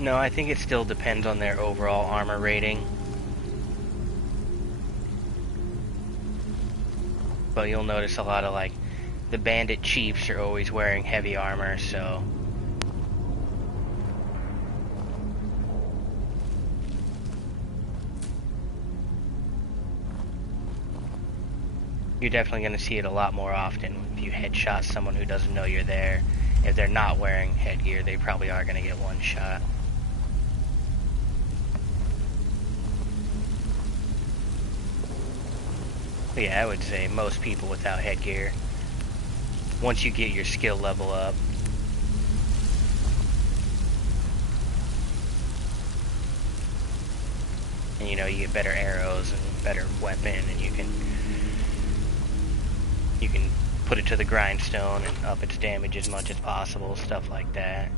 No, I think it still depends on their overall armor rating. But you'll notice a lot of, like, the bandit chiefs are always wearing heavy armor, so... You're definitely going to see it a lot more often if you headshot someone who doesn't know you're there. If they're not wearing headgear, they probably are going to get one shot. But yeah, I would say most people without headgear, once you get your skill level up, and you know, you get better arrows and better weapon, and you can put it to the grindstone and up its damage as much as possible, stuff like that.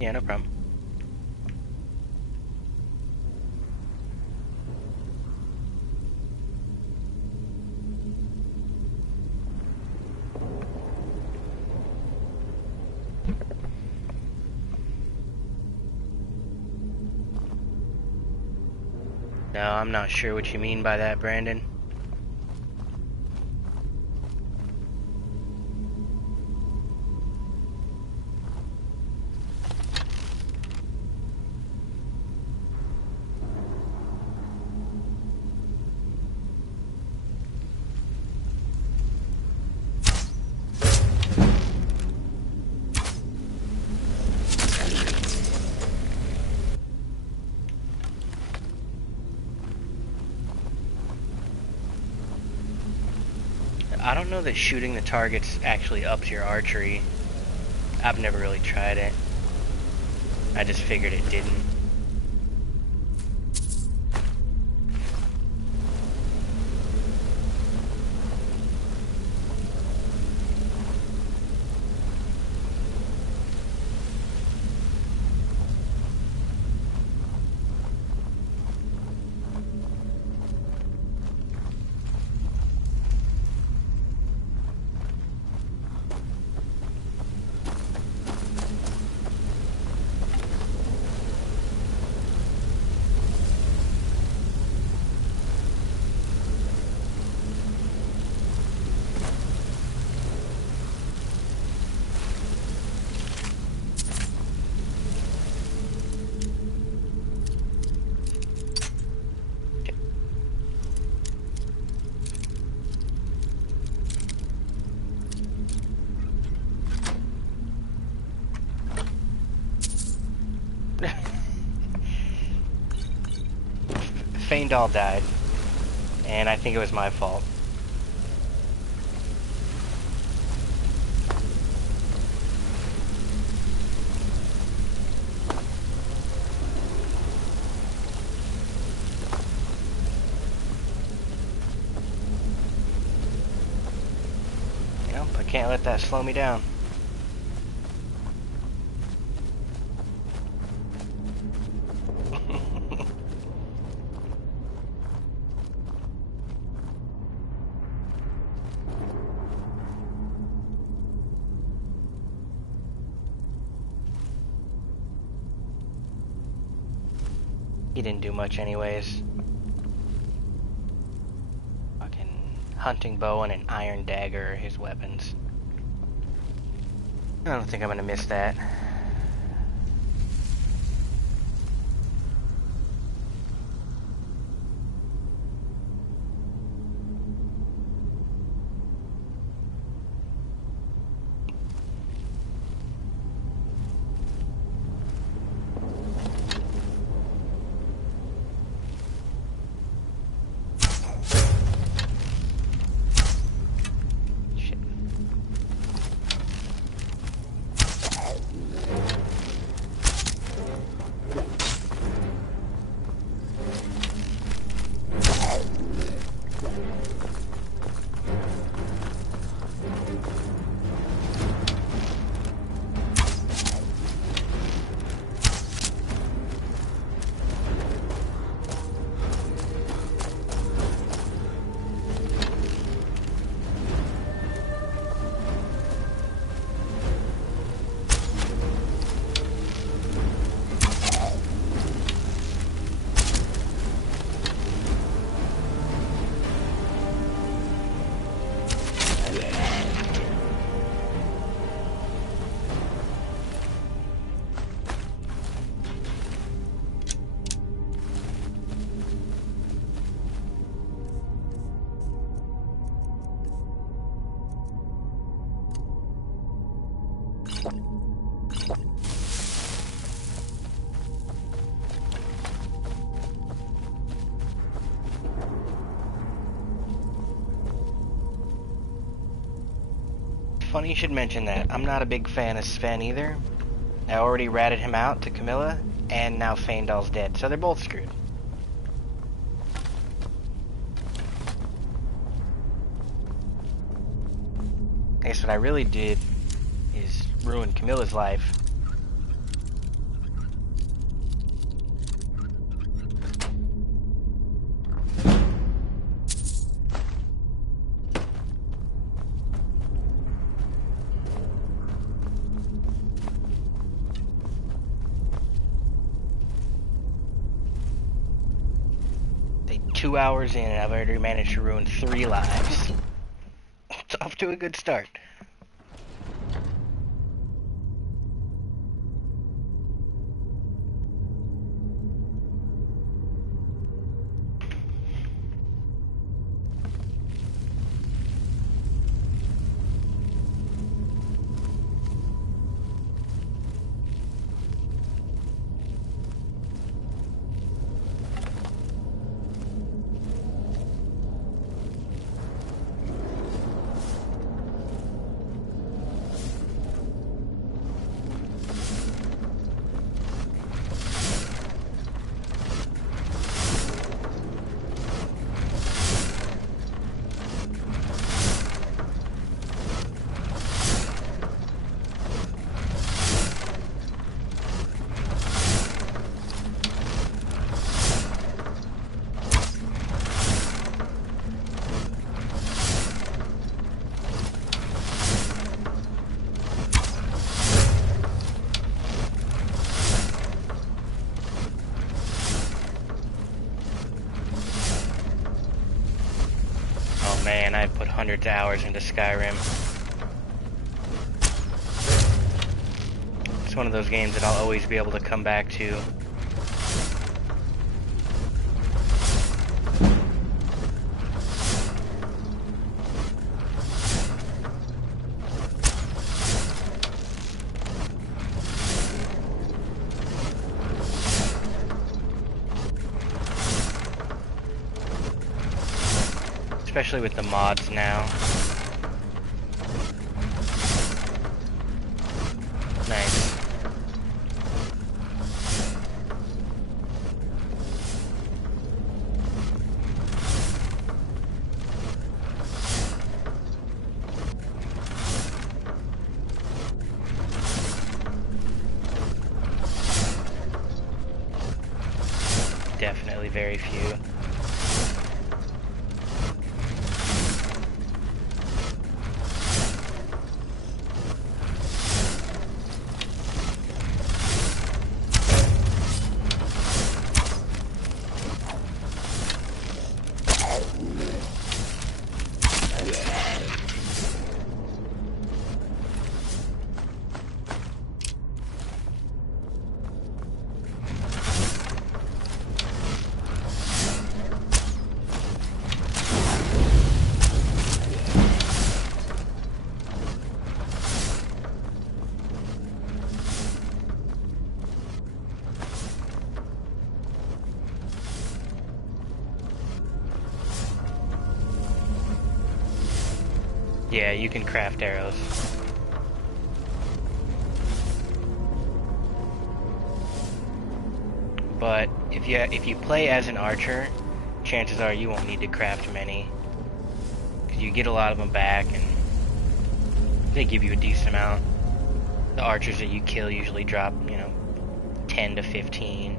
Yeah, no problem. No, I'm not sure what you mean by that, Brandon. I don't know that shooting the targets actually ups your archery. I've never really tried it. I just figured it didn't. Faendal died, and I think it was my fault. Yep, I can't let that slow me down. He didn't do much anyways. Fucking hunting bow and an iron dagger are his weapons. I don't think I'm gonna miss that. Funny you should mention that. I'm not a big fan of Sven either. I already ratted him out to Camilla, and now Faendal's dead, so they're both screwed. I guess what I really did is ruin Camilla's life. Say 2 hours in and I've already managed to ruin 3 lives. It's off to a good start. Man, I've put hundreds of hours into Skyrim. It's one of those games that I'll always be able to come back to. especially with the mods now. Nice. Definitely very few. Yeah, you can craft arrows. But if you play as an archer, chances are you won't need to craft many. Because you get a lot of them back and they give you a decent amount. The archers that you kill usually drop, 10 to 15.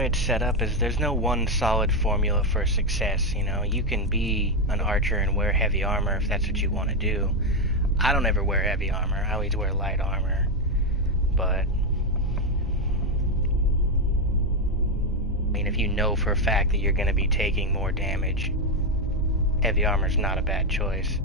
It's set up is there's no one solid formula for success. You can be an archer and wear heavy armor if that's what you want to do. I don't ever wear heavy armor. I always wear light armor. But if you know for a fact that you're going to be taking more damage, heavy armor's not a bad choice.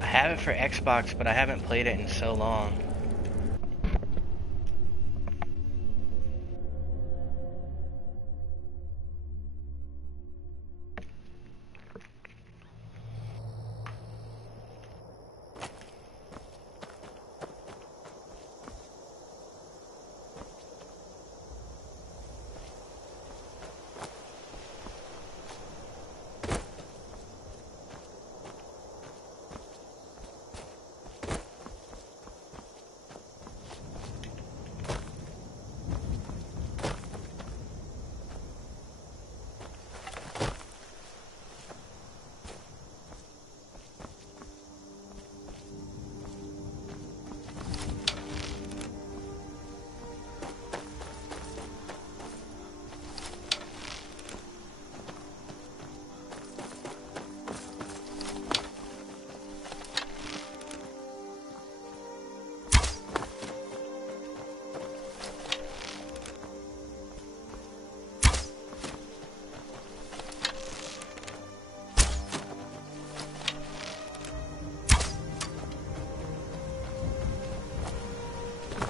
I have it for Xbox, but I haven't played it in so long.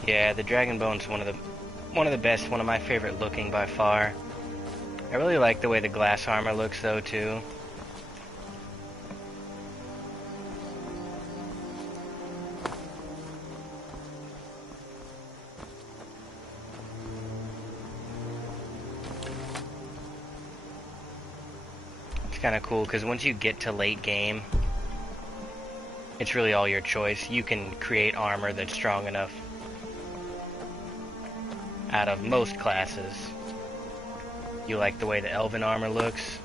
Yeah, the Dragon Bone's one of the best, one of my favorite looking by far. I really like the way the glass armor looks though too. It's kind of cool because once you get to late game, it's really all your choice. You can create armor that's strong enough out of most classes. You like the way the elven armor looks?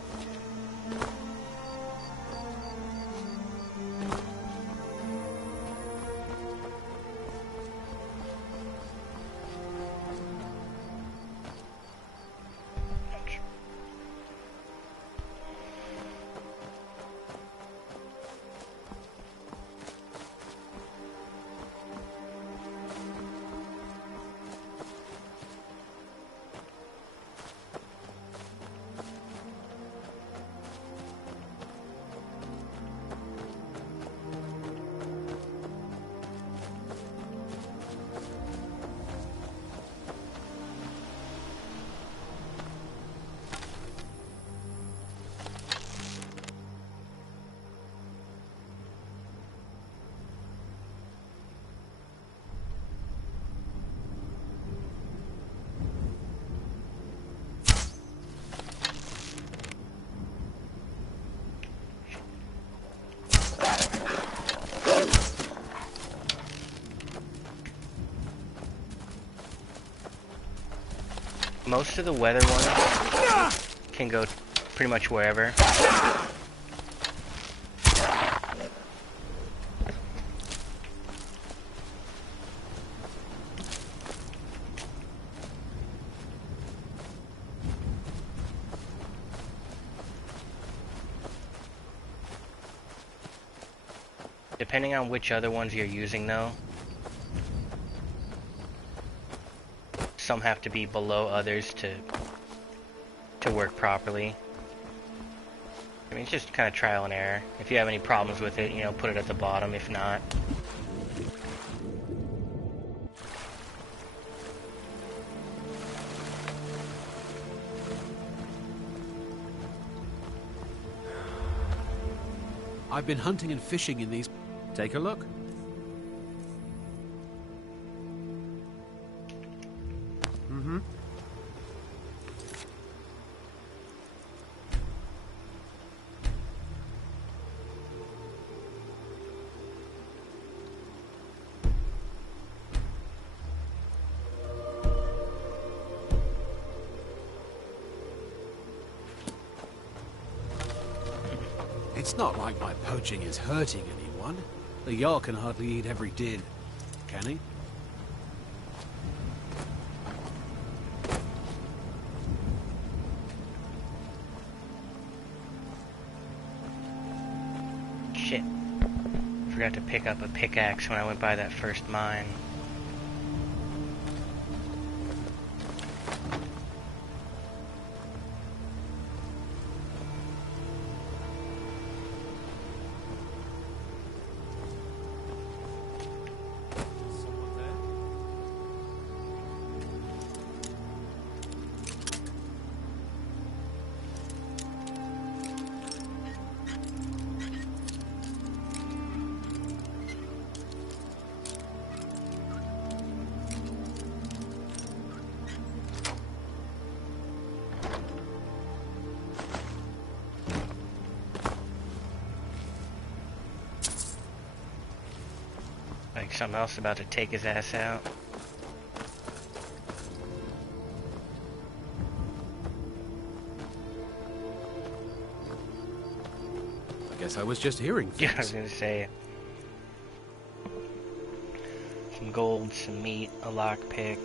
Most of the weather ones can go pretty much wherever. Depending on which other ones you're using though, some have to be below others to work properly. I mean, it's just kind of trial and error. If you have any problems with it, you know, put it at the bottom. If not, I've been hunting and fishing in these. Take a look. Mm-hmm. It's not like my poaching is hurting anyone. The Jarl can hardly eat every din, can he? shit. Forgot to pick up a pickaxe when I went by that first mine. Like something else about to take his ass out. I guess I was just hearing things. Yeah, I was gonna say. Some gold, some meat, a lockpick.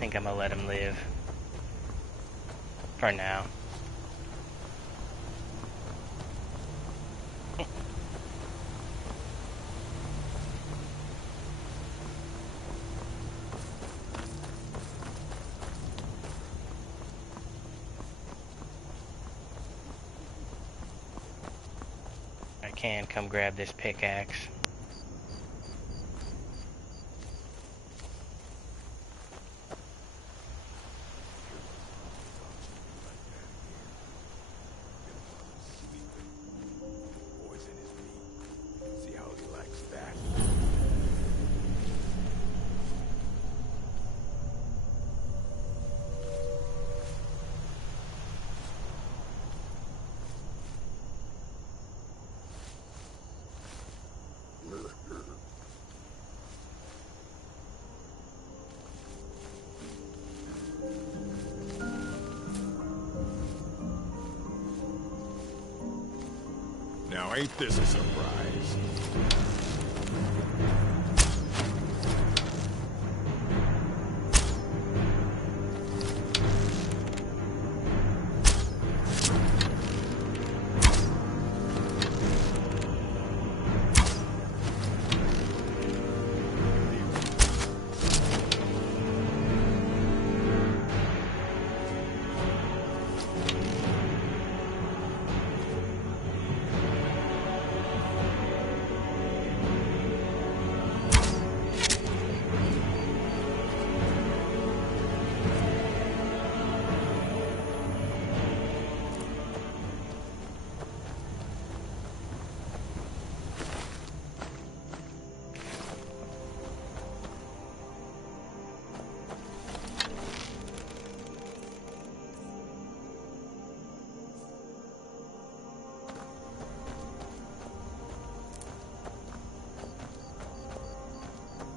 think I'm gonna let him live. For now. I can come grab this pickaxe. See how he likes that. Now ain't this a surprise?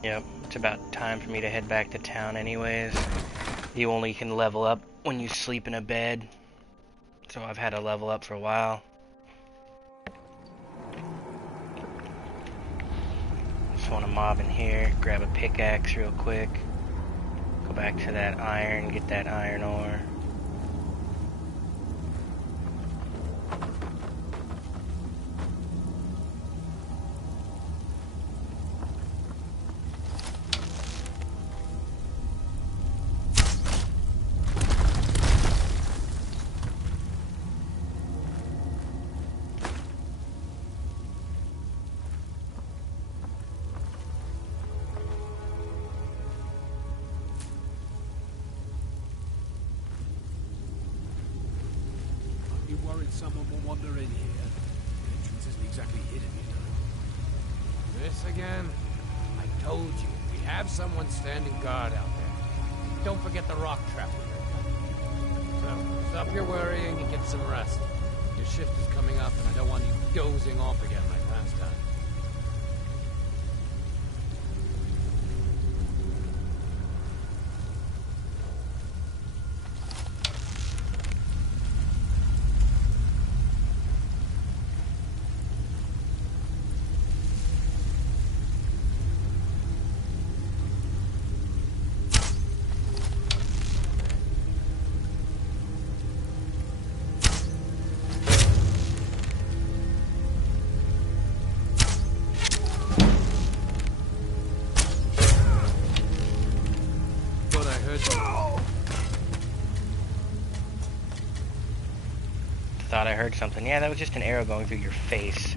Yep, it's about time for me to head back to town anyways. You only can level up when you sleep in a bed. So I've had to level up for a while. Just want to mob in here, grab a pickaxe real quick. Go back to that iron, get that iron ore. You worried someone will wander in here? The entrance isn't exactly hidden, you know. This again? I told you, we have someone standing guard out there. Don't forget the rock trap we heard. So, stop your worrying and get some rest. Your shift is coming up and I don't want you dozing off again like last time. Thought I heard something. Yeah, that was just an arrow going through your face.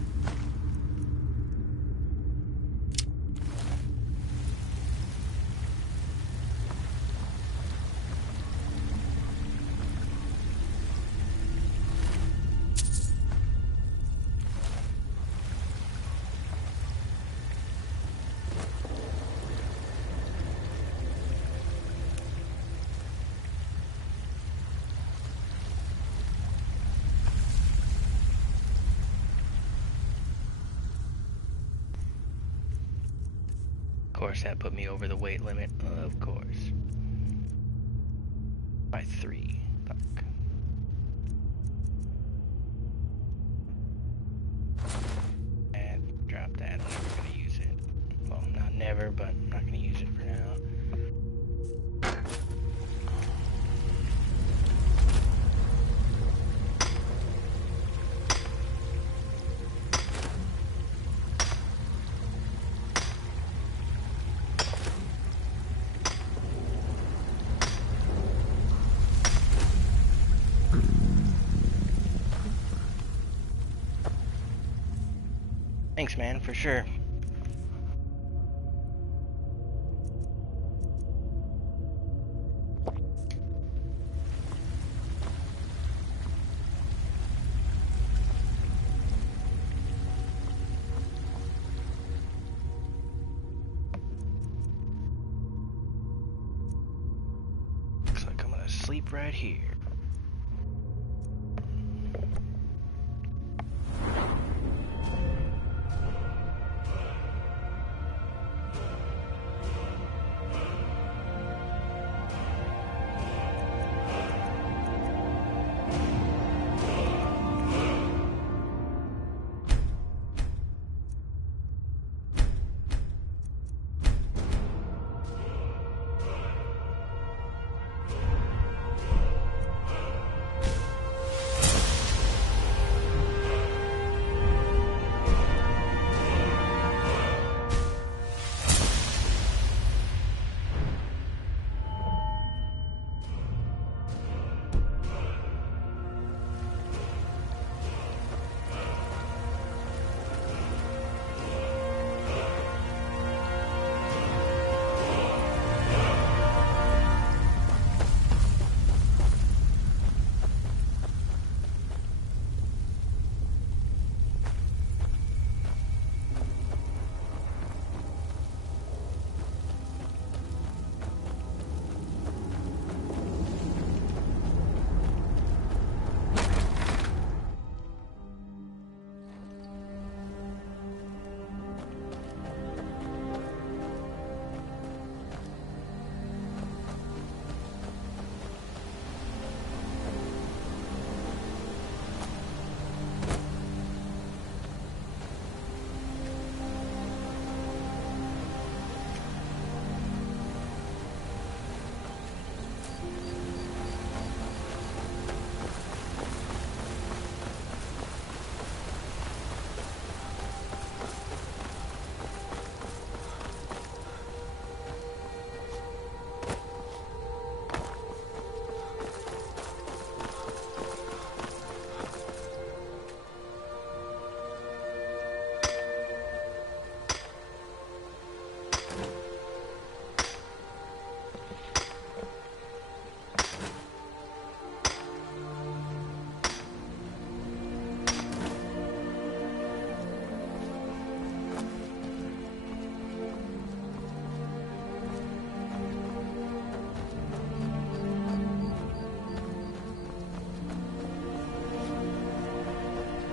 Of course, that put me over the weight limit. Of course. By 3. Fuck. And drop that. I'm never gonna use it. Well, not never, but I'm not gonna use it for now. thanks, man, for sure. Looks like I'm gonna sleep right here.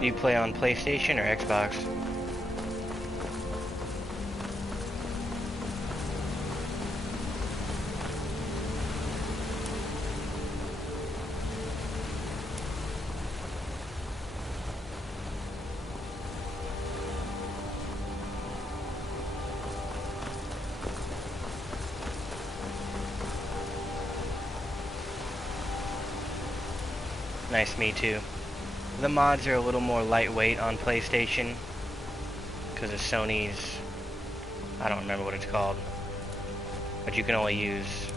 Do you play on PlayStation or Xbox? Nice, me too. The mods are a little more lightweight on PlayStation because of Sony's, I don't remember what it's called, but you can only use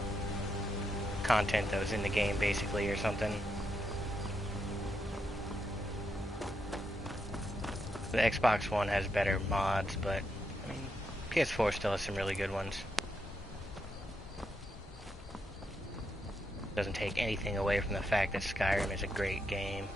content that was in the game basically or something. The Xbox One has better mods, but I mean, PS4 still has some really good ones. Doesn't take anything away from the fact that Skyrim is a great game.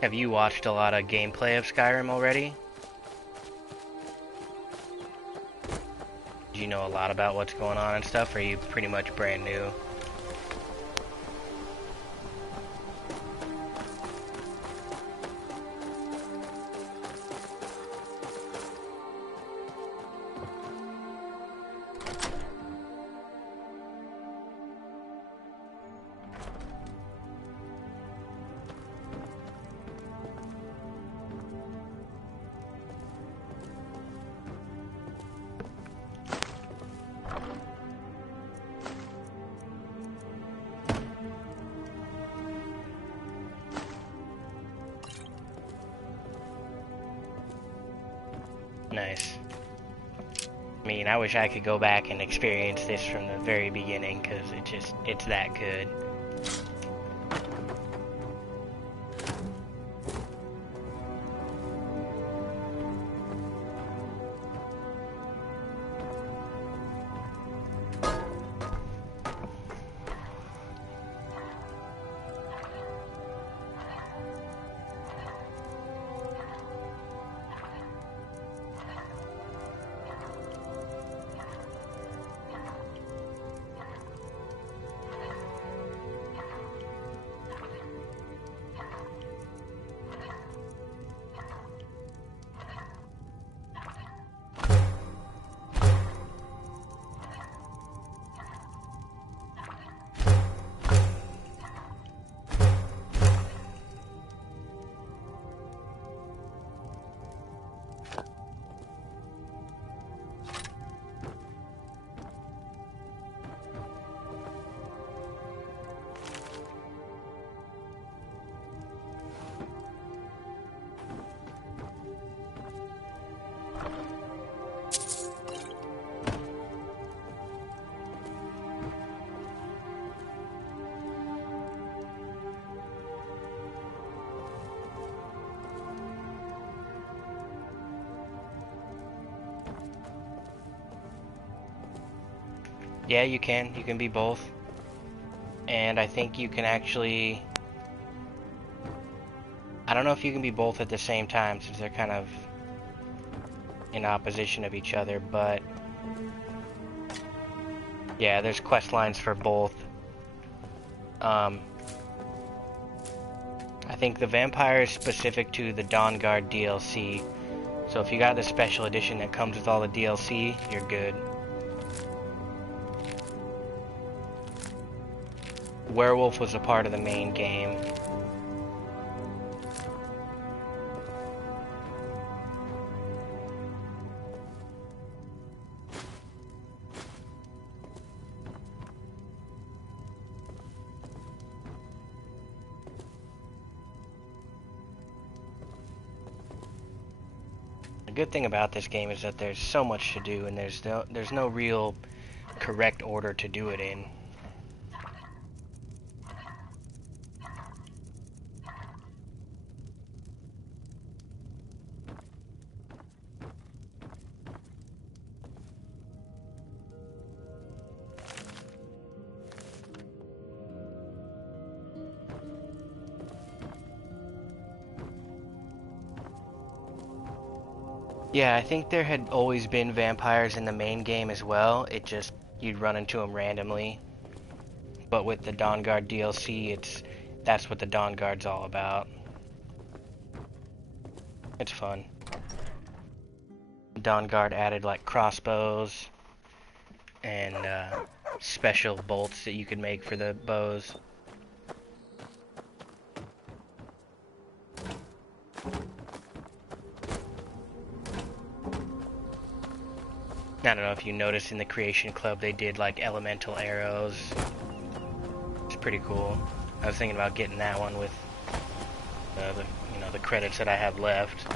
Have you watched a lot of gameplay of Skyrim already? Do you know a lot about what's going on and stuff, or are you pretty much brand new? mean, I wish I could go back and experience this from the very beginning, because it's that good. Yeah, you can. You can be both. And I think you can actually... I don't know if you can be both at the same time, since they're kind of in opposition of each other, but... yeah, there's quest lines for both. I think the vampire is specific to the Dawnguard DLC. So if you got the special edition that comes with all the DLC, you're good. Werewolf was a part of the main game. The good thing about this game is that there's so much to do, and there's no real correct order to do it in. Yeah, I think there had always been vampires in the main game as well. It just, you'd run into them randomly. But with the Dawnguard DLC, that's what the Dawnguard's all about. It's fun. Dawnguard added like crossbows and special bolts that you could make for the bows. I don't know if you noticed in the Creation Club they did like elemental arrows. It's pretty cool. I was thinking about getting that one with the credits that I have left.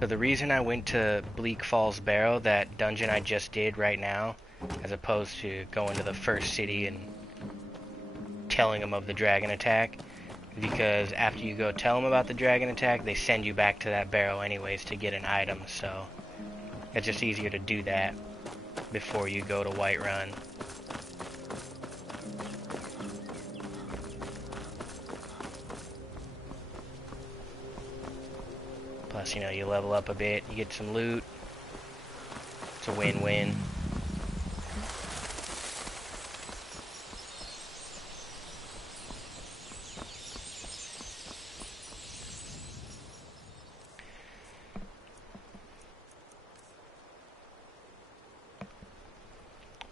So the reason I went to Bleak Falls Barrow, that dungeon I just did right now, as opposed to going to the first city and telling them of the dragon attack, because after you go tell them about the dragon attack, they send you back to that barrow anyways to get an item, so it's just easier to do that before you go to Whiterun. Plus, you level up a bit, you get some loot. It's a win-win.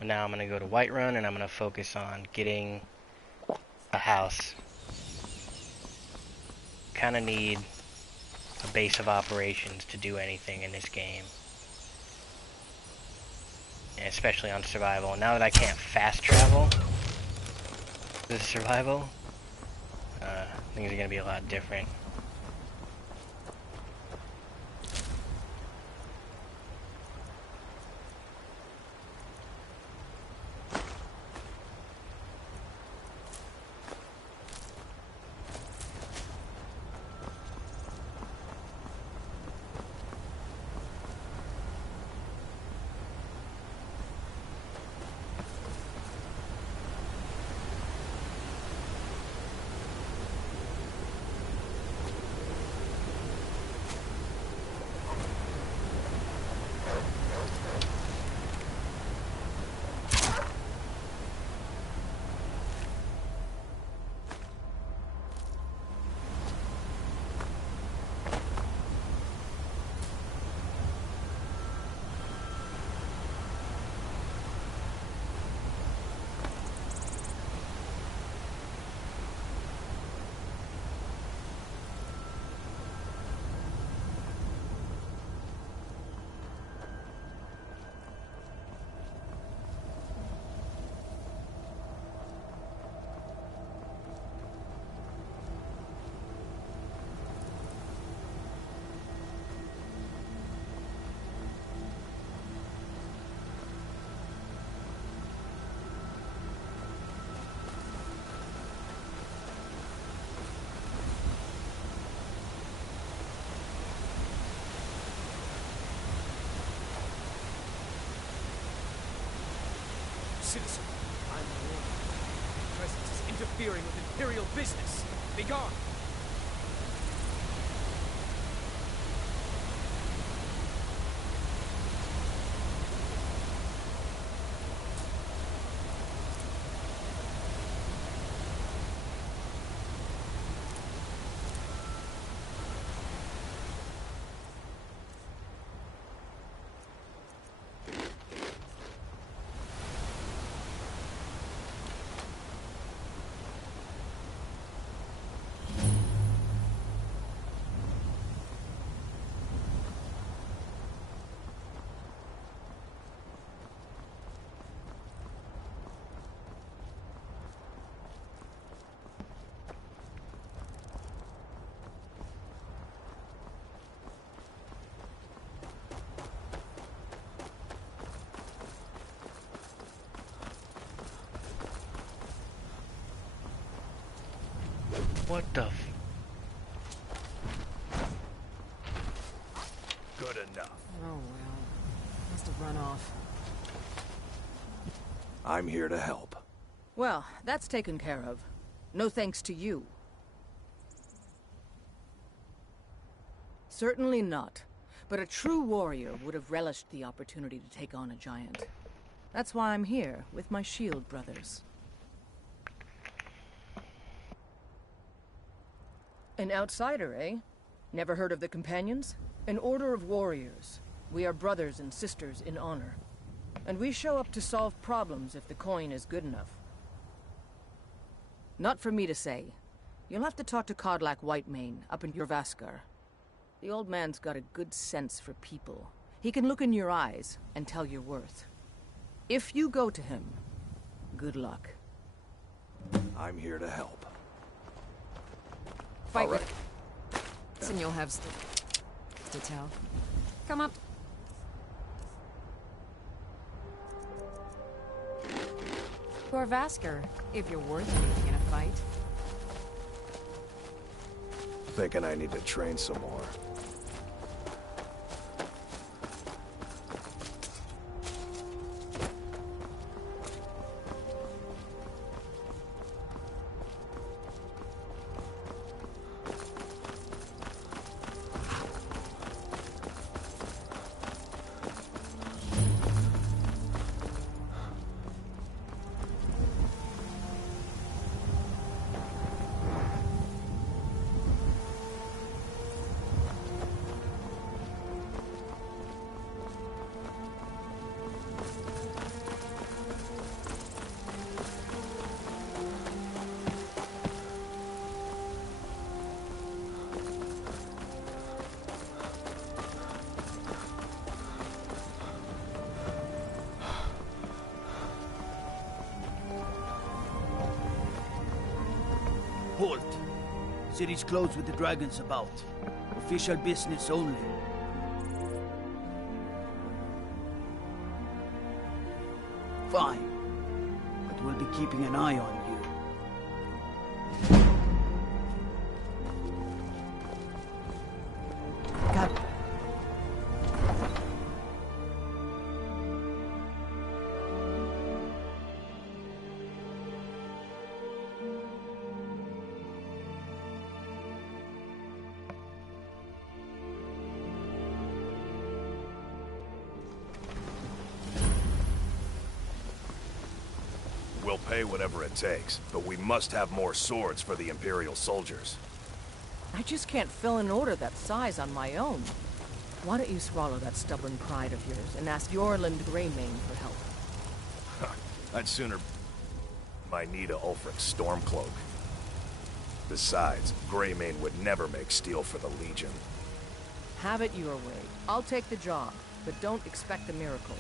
Now I'm going to go to Whiterun and I'm going to focus on getting a house. Kind of need a base of operations to do anything in this game. And especially on survival. Now that I can't fast travel with survival, things are going to be a lot different. Citizen, I'm warned. Your presence is interfering with Imperial business. Be gone! What the f... Good enough. Oh well. Must have run off. I'm here to help. Well, that's taken care of. No thanks to you. Certainly not. But a true warrior would have relished the opportunity to take on a giant. That's why I'm here, with my shield brothers. An outsider, eh? Never heard of the Companions? An order of warriors. We are brothers and sisters in honor. And we show up to solve problems if the coin is good enough. Not for me to say. You'll have to talk to Kodlak Whitemane up in Jorvaskar. The old man's got a good sense for people. He can look in your eyes and tell your worth. If you go to him, good luck. I'm here to help. Fight All right. with and you'll have to tell. Come up. Jorvaskar, if you're worth anything in a fight. Thinking I need to train some more. Halt. City's closed with the dragons about. Official business only. Fine. But we'll be keeping an eye on you. We'll pay whatever it takes, but we must have more swords for the Imperial soldiers. I just can't fill an order that size on my own. Why don't you swallow that stubborn pride of yours and ask Yorland Greymane for help? I'd sooner... I need a Ulfric Stormcloak. Besides, Greymane would never make steel for the Legion. Have it your way. I'll take the job, but don't expect a miracle.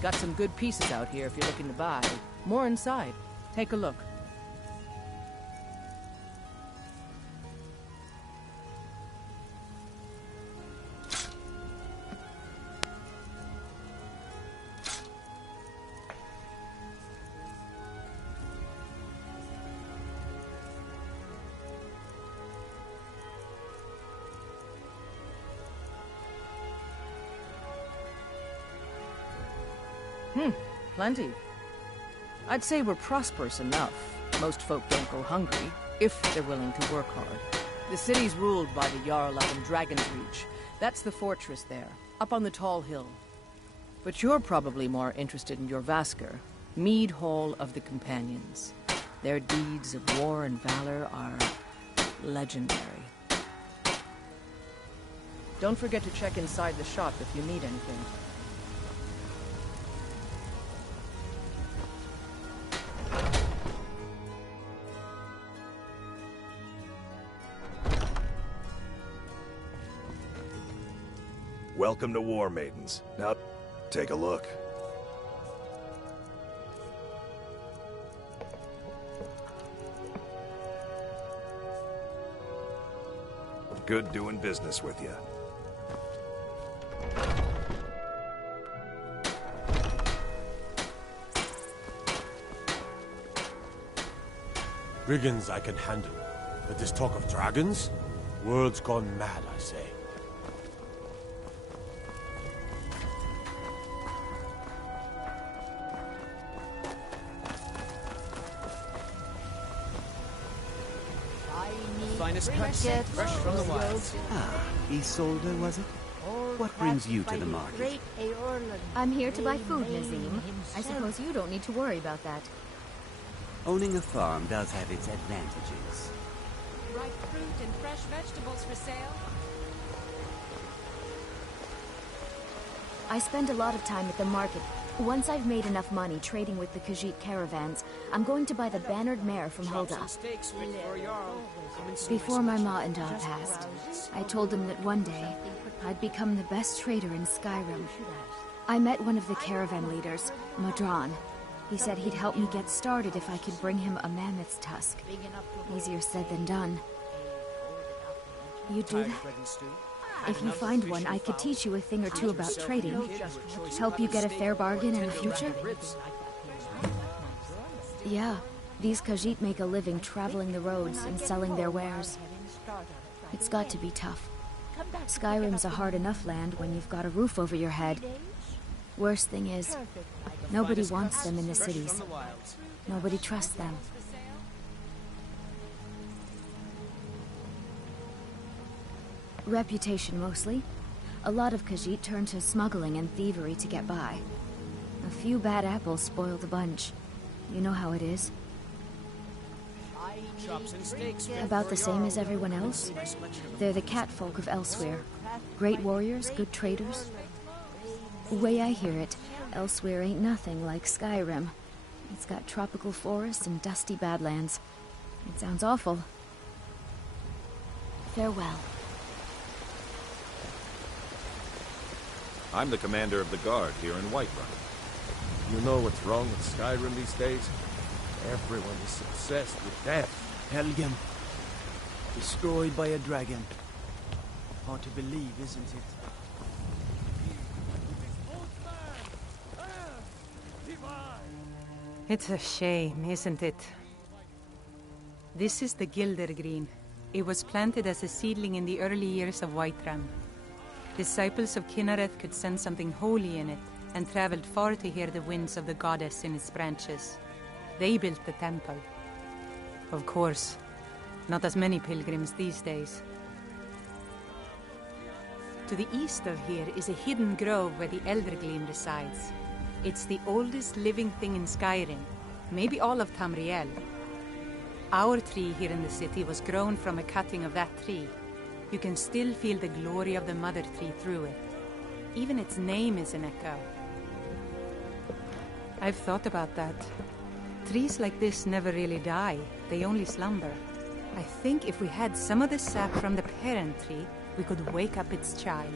Got some good pieces out here if you're looking to buy. More inside. Take a look. Plenty. I'd say we're prosperous enough. Most folk don't go hungry, if they're willing to work hard. The city's ruled by the Jarl out in Dragon's Reach. That's the fortress there, up on the tall hill. But you're probably more interested in your Vasker, Mead Hall of the Companions. Their deeds of war and valor are legendary. Don't forget to check inside the shop if you need anything. Welcome to War Maidens. Now, take a look. Good doing business with you. Brigands I can handle, but this talk of dragons? World's gone mad, I say. Finest cut, fresh from the wilds. Ah, Isolde, was it? What brings you to the market? I'm here to buy food, Nazim. I suppose you don't need to worry about that. Owning a farm does have its advantages. Ripe fruit and fresh vegetables for sale. I spend a lot of time at the market. Once I've made enough money trading with the Khajiit caravans, I'm going to buy the bannered mare from Hulda. Before my ma and Da passed, I told them that one day, I'd become the best trader in Skyrim. I met one of the caravan leaders, Madran. He said he'd help me get started if I could bring him a mammoth's tusk. Easier said than done. You do that? If you find one, I could teach you a thing or two about trading. Help you get a fair bargain in the future? Yeah, these Khajiit make a living traveling the roads and selling their wares. It's got to be tough. Skyrim's a hard enough land when you've got a roof over your head. Worst thing is, nobody wants them in the cities. Nobody trusts them. Reputation, mostly. A lot of Khajiit turn to smuggling and thievery to get by. A few bad apples spoil the bunch. You know how it is. About the same as everyone else. They're the catfolk of Elsewhere. Great warriors, good traders. The way I hear it, Elsewhere ain't nothing like Skyrim. It's got tropical forests and dusty badlands. It sounds awful. Farewell. I'm the commander of the guard here in Whiterun. You know what's wrong with Skyrim these days? Everyone is obsessed with death. Helgen. Destroyed by a dragon. Hard to believe, isn't it? It's a shame, isn't it? This is the Gildergreen. It was planted as a seedling in the early years of Whiterun. Disciples of Kynareth could sense something holy in it, and traveled far to hear the winds of the goddess in its branches. They built the temple. Of course, not as many pilgrims these days. To the east of here is a hidden grove where the Eldergleam resides. It's the oldest living thing in Skyrim, maybe all of Tamriel. Our tree here in the city was grown from a cutting of that tree. You can still feel the glory of the mother tree through it. Even its name is an echo. I've thought about that. Trees like this never really die, they only slumber. I think if we had some of the sap from the parent tree, we could wake up its child.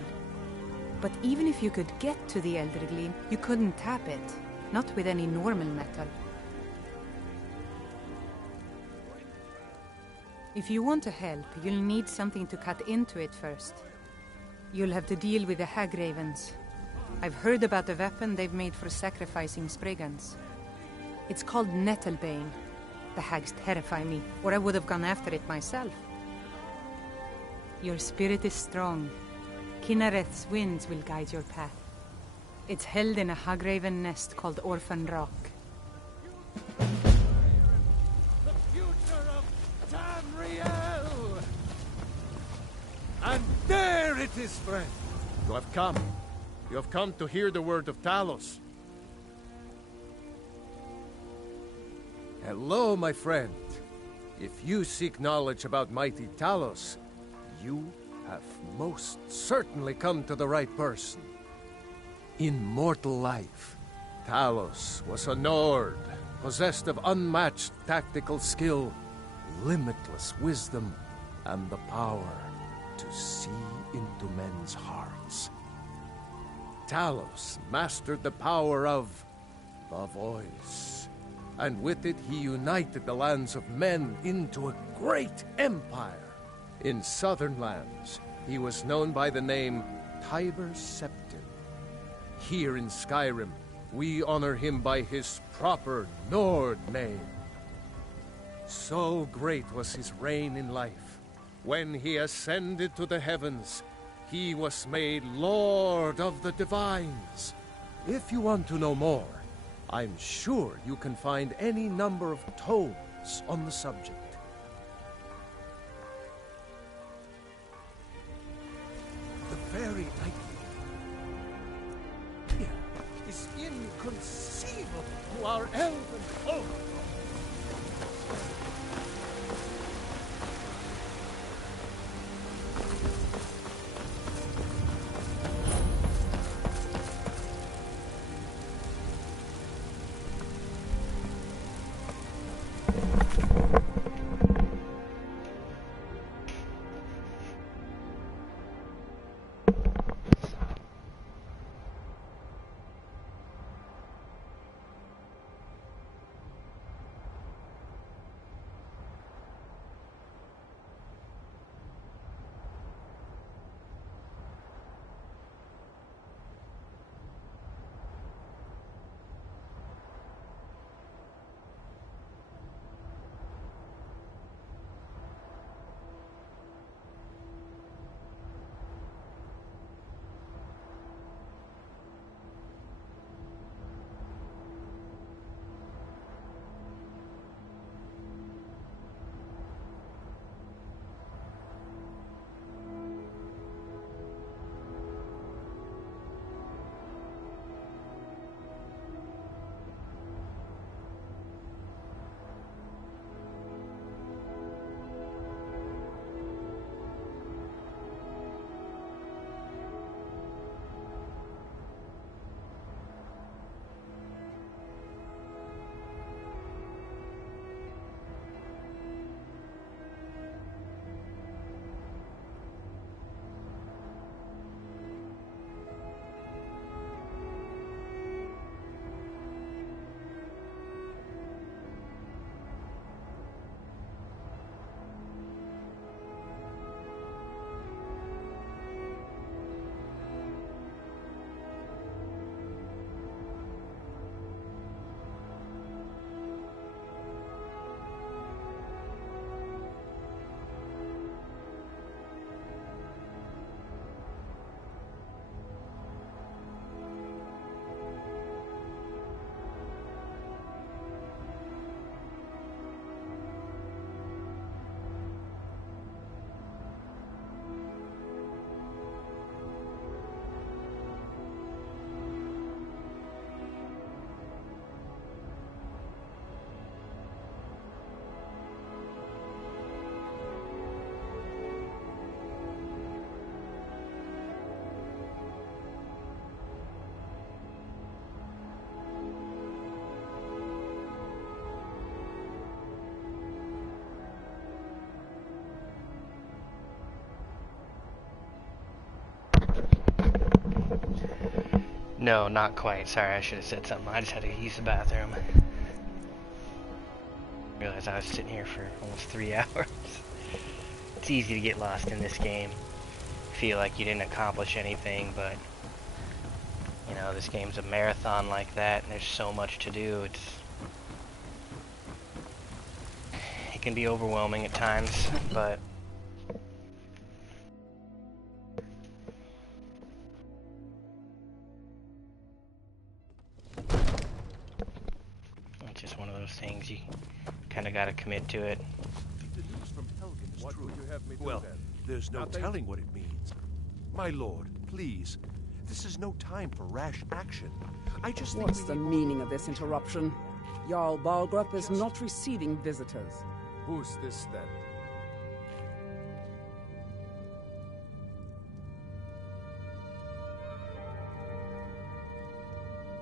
But even if you could get to the Eldergleam, you couldn't tap it. Not with any normal metal. If you want to help, you'll need something to cut into it first. You'll have to deal with the Hagravens. I've heard about the weapon they've made for sacrificing Spriggans. It's called Nettlebane. The hags terrify me, or I would have gone after it myself. Your spirit is strong. Kynareth's winds will guide your path. It's held in a Hagraven nest called Orphan Rock. The future of Tamriel! And there it is, friend! You have come. You have come to hear the word of Talos. Hello, my friend. If you seek knowledge about mighty Talos, you have most certainly come to the right person. In mortal life, Talos was a Nord, possessed of unmatched tactical skill, limitless wisdom, and the power to see into men's hearts. Talos mastered the power of the voice, and with it he united the lands of men into a great empire. In southern lands, he was known by the name Tiber Septim. Here in Skyrim, we honor him by his proper Nord name. So great was his reign in life. When he ascended to the heavens, he was made Lord of the Divines. If you want to know more, I'm sure you can find any number of tomes on the subject. The very idea is inconceivable to our elven folk. No, not quite. Sorry, I should have said something. I just had to use the bathroom. Realized I was sitting here for almost 3 hours. It's easy to get lost in this game. Feel like you didn't accomplish anything, but you know, this game's a marathon like that, and there's so much to do. It can be overwhelming at times, but it's just one of those things. You kind of got to commit to it. What would you have me do, well, there's no telling what it means. My lord, please. This is no time for rash action. I just think What's the meaning of this interruption? Jarl Balgrup is not receiving visitors. Who's this then?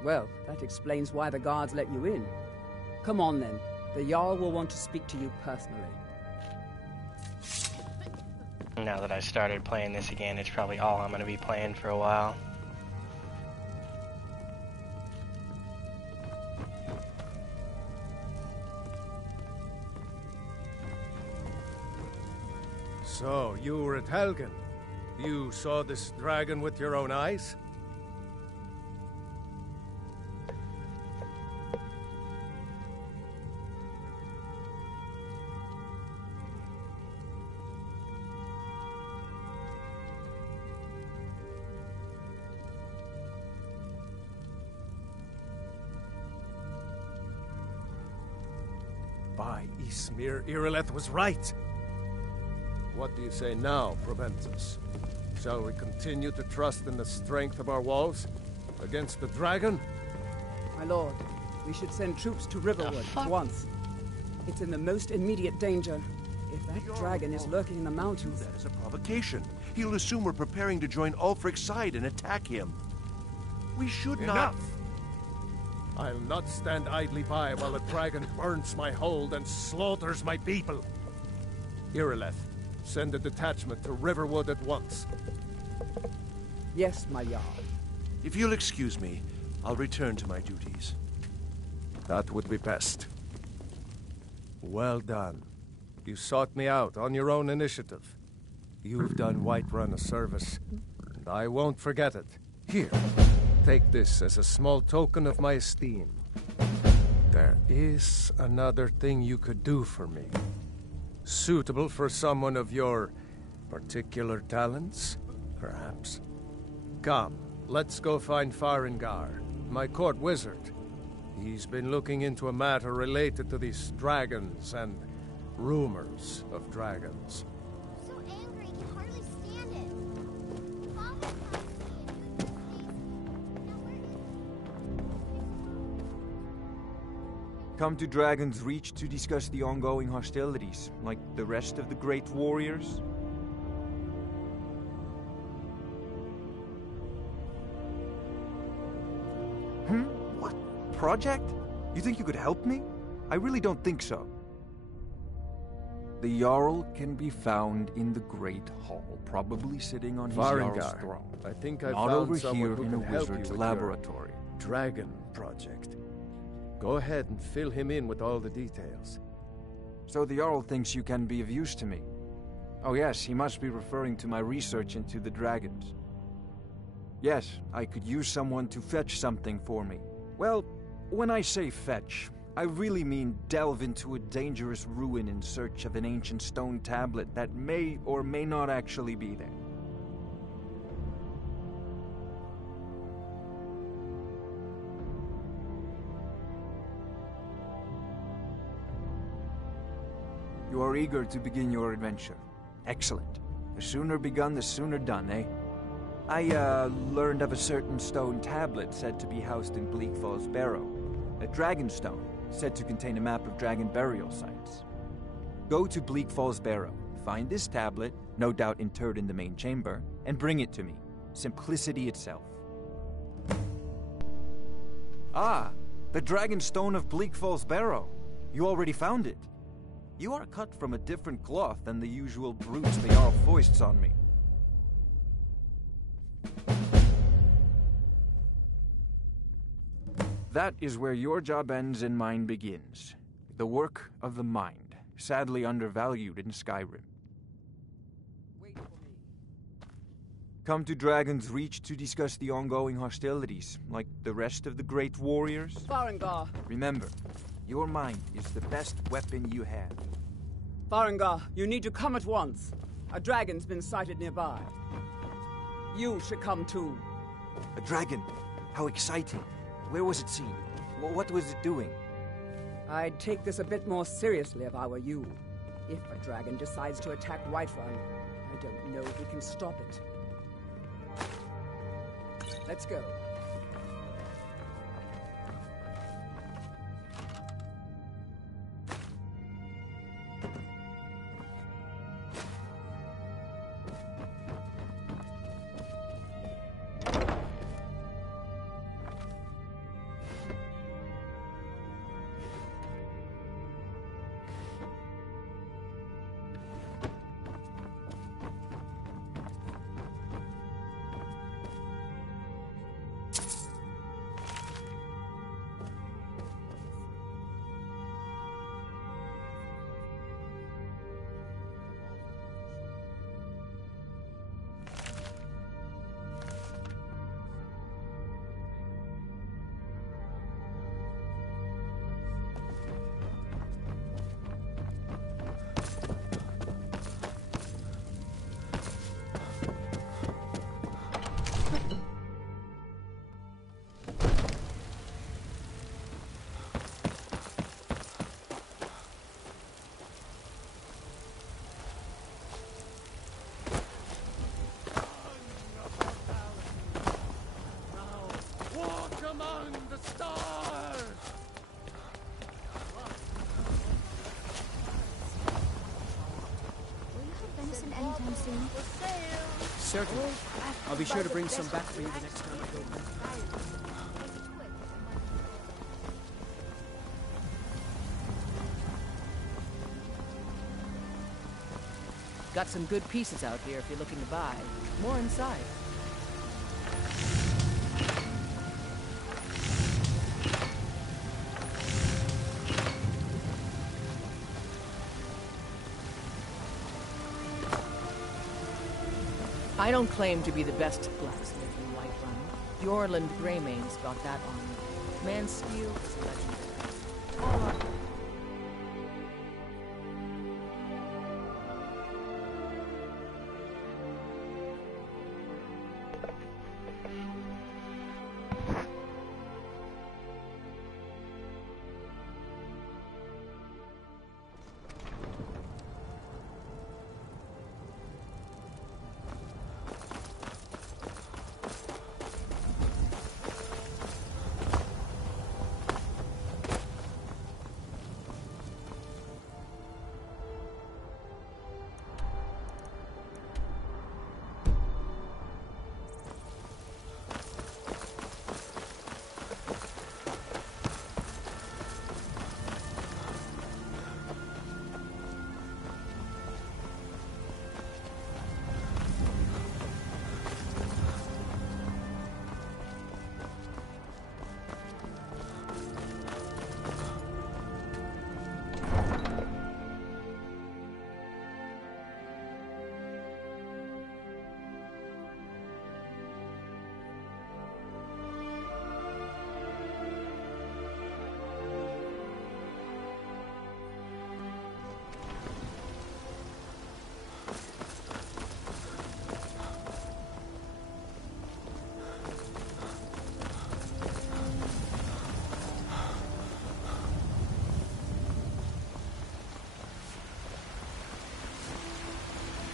Well, that explains why the guards let you in. Come on then. The Jarl will want to speak to you personally. Now that I started playing this again, it's probably all I'm going to be playing for a while. So, you were at Helgen. You saw this dragon with your own eyes? By Ysmir, Irileth was right. What do you say now, Proventus? Shall we continue to trust in the strength of our walls against the dragon? My lord, we should send troops to Riverwood at once. It's in the most immediate danger. If that dragon is lurking in the mountains... That is a provocation. He'll assume we're preparing to join Ulfric's side and attack him. We should not... Enough! I'll not stand idly by while the dragon burns my hold and slaughters my people. Irileth, send a detachment to Riverwood at once. Yes, my Jarl. If you'll excuse me, I'll return to my duties. That would be best. Well done. You sought me out on your own initiative. You've done Whiterun a service, and I won't forget it. Here, take this as a small token of my esteem. There is another thing you could do for me. Suitable for someone of your particular talents, perhaps. Come, let's go find Farengar, my court wizard. He's been looking into a matter related to these dragons and rumors of dragons. So angry, he can hardly stand it. Father Come to Dragon's Reach to discuss the ongoing hostilities, like the rest of the great warriors? What? Project? You think you could help me? I really don't think so. The Jarl can be found in the Great Hall, probably sitting on his Jarl's throne. I think I Not found over someone here who in can a help you wizard's with laboratory. your dragon project. Go ahead and fill him in with all the details. So the Jarl thinks you can be of use to me. Oh yes, he must be referring to my research into the dragons. Yes, I could use someone to fetch something for me. Well, when I say fetch, I really mean delve into a dangerous ruin in search of an ancient stone tablet that may or may not actually be there. You are eager to begin your adventure. Excellent. The sooner begun, the sooner done, eh? I, learned of a certain stone tablet said to be housed in Bleak Falls Barrow. A dragon stone, said to contain a map of dragon burial sites. Go to Bleak Falls Barrow, find this tablet, no doubt interred in the main chamber, and bring it to me. Simplicity itself. Ah, the dragon stone of Bleak Falls Barrow. You already found it. You are cut from a different cloth than the usual brutes the Jarl foists on me. That is where your job ends and mine begins. The work of the mind, sadly undervalued in Skyrim. Come to Dragon's Reach to discuss the ongoing hostilities, like the rest of the great warriors? Farengar! Remember, your mind is the best weapon you have. Farengar, you need to come at once. A dragon's been sighted nearby. You should come too. A dragon? How exciting. Where was it seen? What was it doing? I'd take this a bit more seriously if I were you. If a dragon decides to attack Whiterun, I don't know if we can stop it. Let's go. Certainly. I'll be sure to bring some back for you the next time I go there. Got some good pieces out here if you're looking to buy. More inside. I don't claim to be the best blacksmith in Whiterun. Jorland Greymane's got that on me. Man's steel is legendary. All up.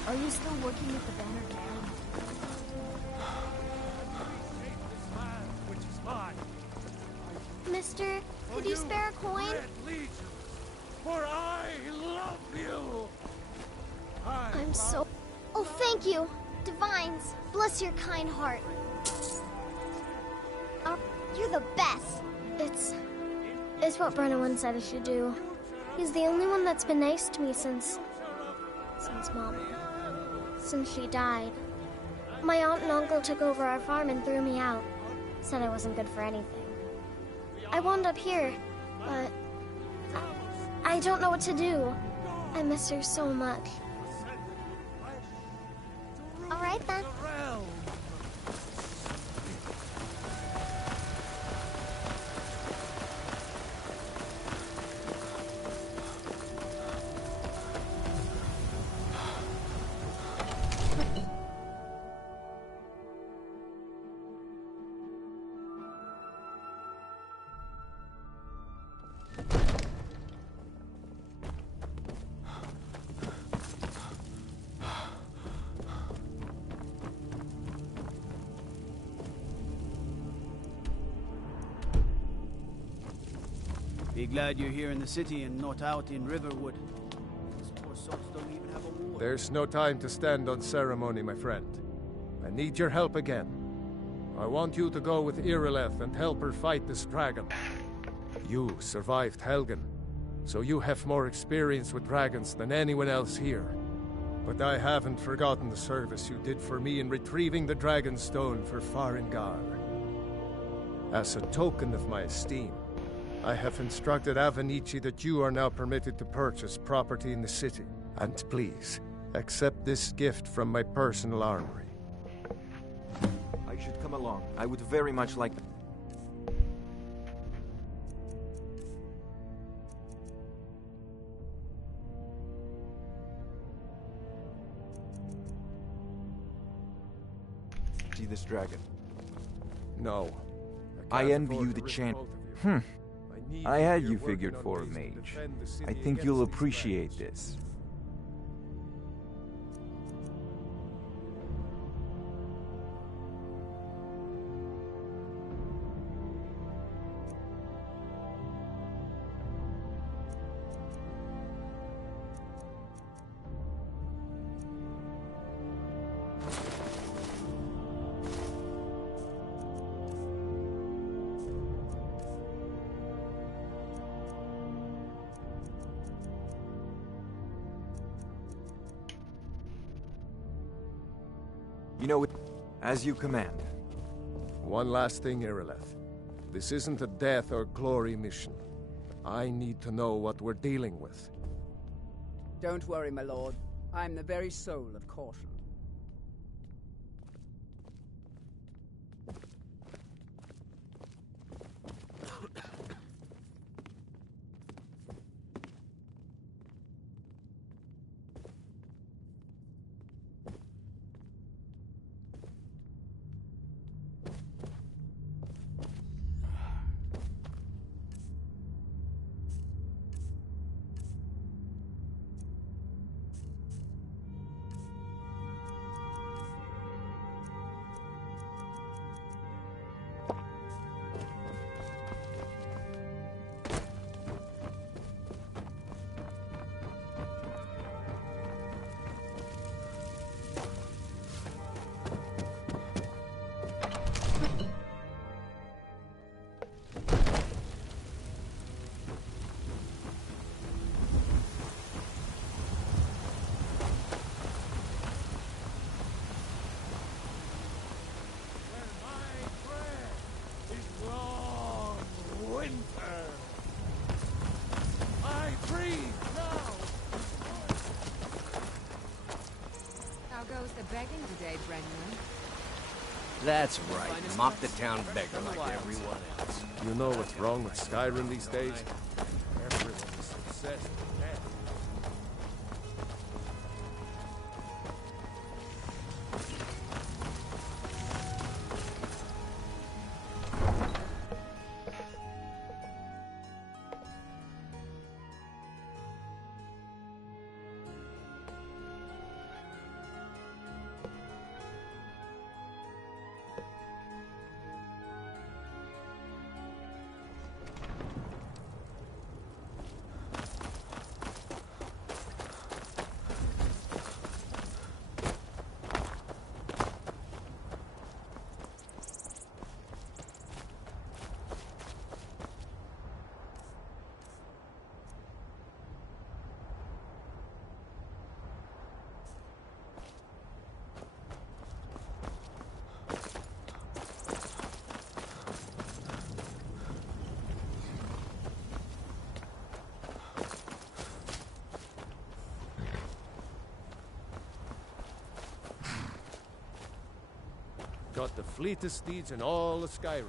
Are you still working at the Banner Town? Which is mine. Mister, could you spare a coin? For I love you. I'm so... Oh, thank you. Divines, bless your kind heart. You're the best. It's what Brennan said I should do. He's the only one that's been nice to me since Mom. Since she died. My aunt and uncle took over our farm and threw me out. Said I wasn't good for anything. I wound up here, but I don't know what to do. I miss her so much. All right then. Be glad you're here in the city and not out in Riverwood. These poor souls don't even have a war. There's no time to stand on ceremony, my friend. I need your help again. I want you to go with Irileth and help her fight this dragon. You survived Helgen, so you have more experience with dragons than anyone else here. But I haven't forgotten the service you did for me in retrieving the Dragon Stone for Farengar. As a token of my esteem, I have instructed Avenici that you are now permitted to purchase property in the city. And please, accept this gift from my personal armory. I should come along. I would very much like... see this dragon. No. I envy you the chance. I had you figured for a mage. I think you'll appreciate this. You know, as you command. One last thing, Irileth. This isn't a death or glory mission. I need to know what we're dealing with. Don't worry, my lord. I'm the very soul of caution. Begging today, Brendan. That's right. Mock the town beggar like everyone else. You know what's wrong with Skyrim these days? Everyone's obsessed with death. got the fleetest steeds in all of Skyrim.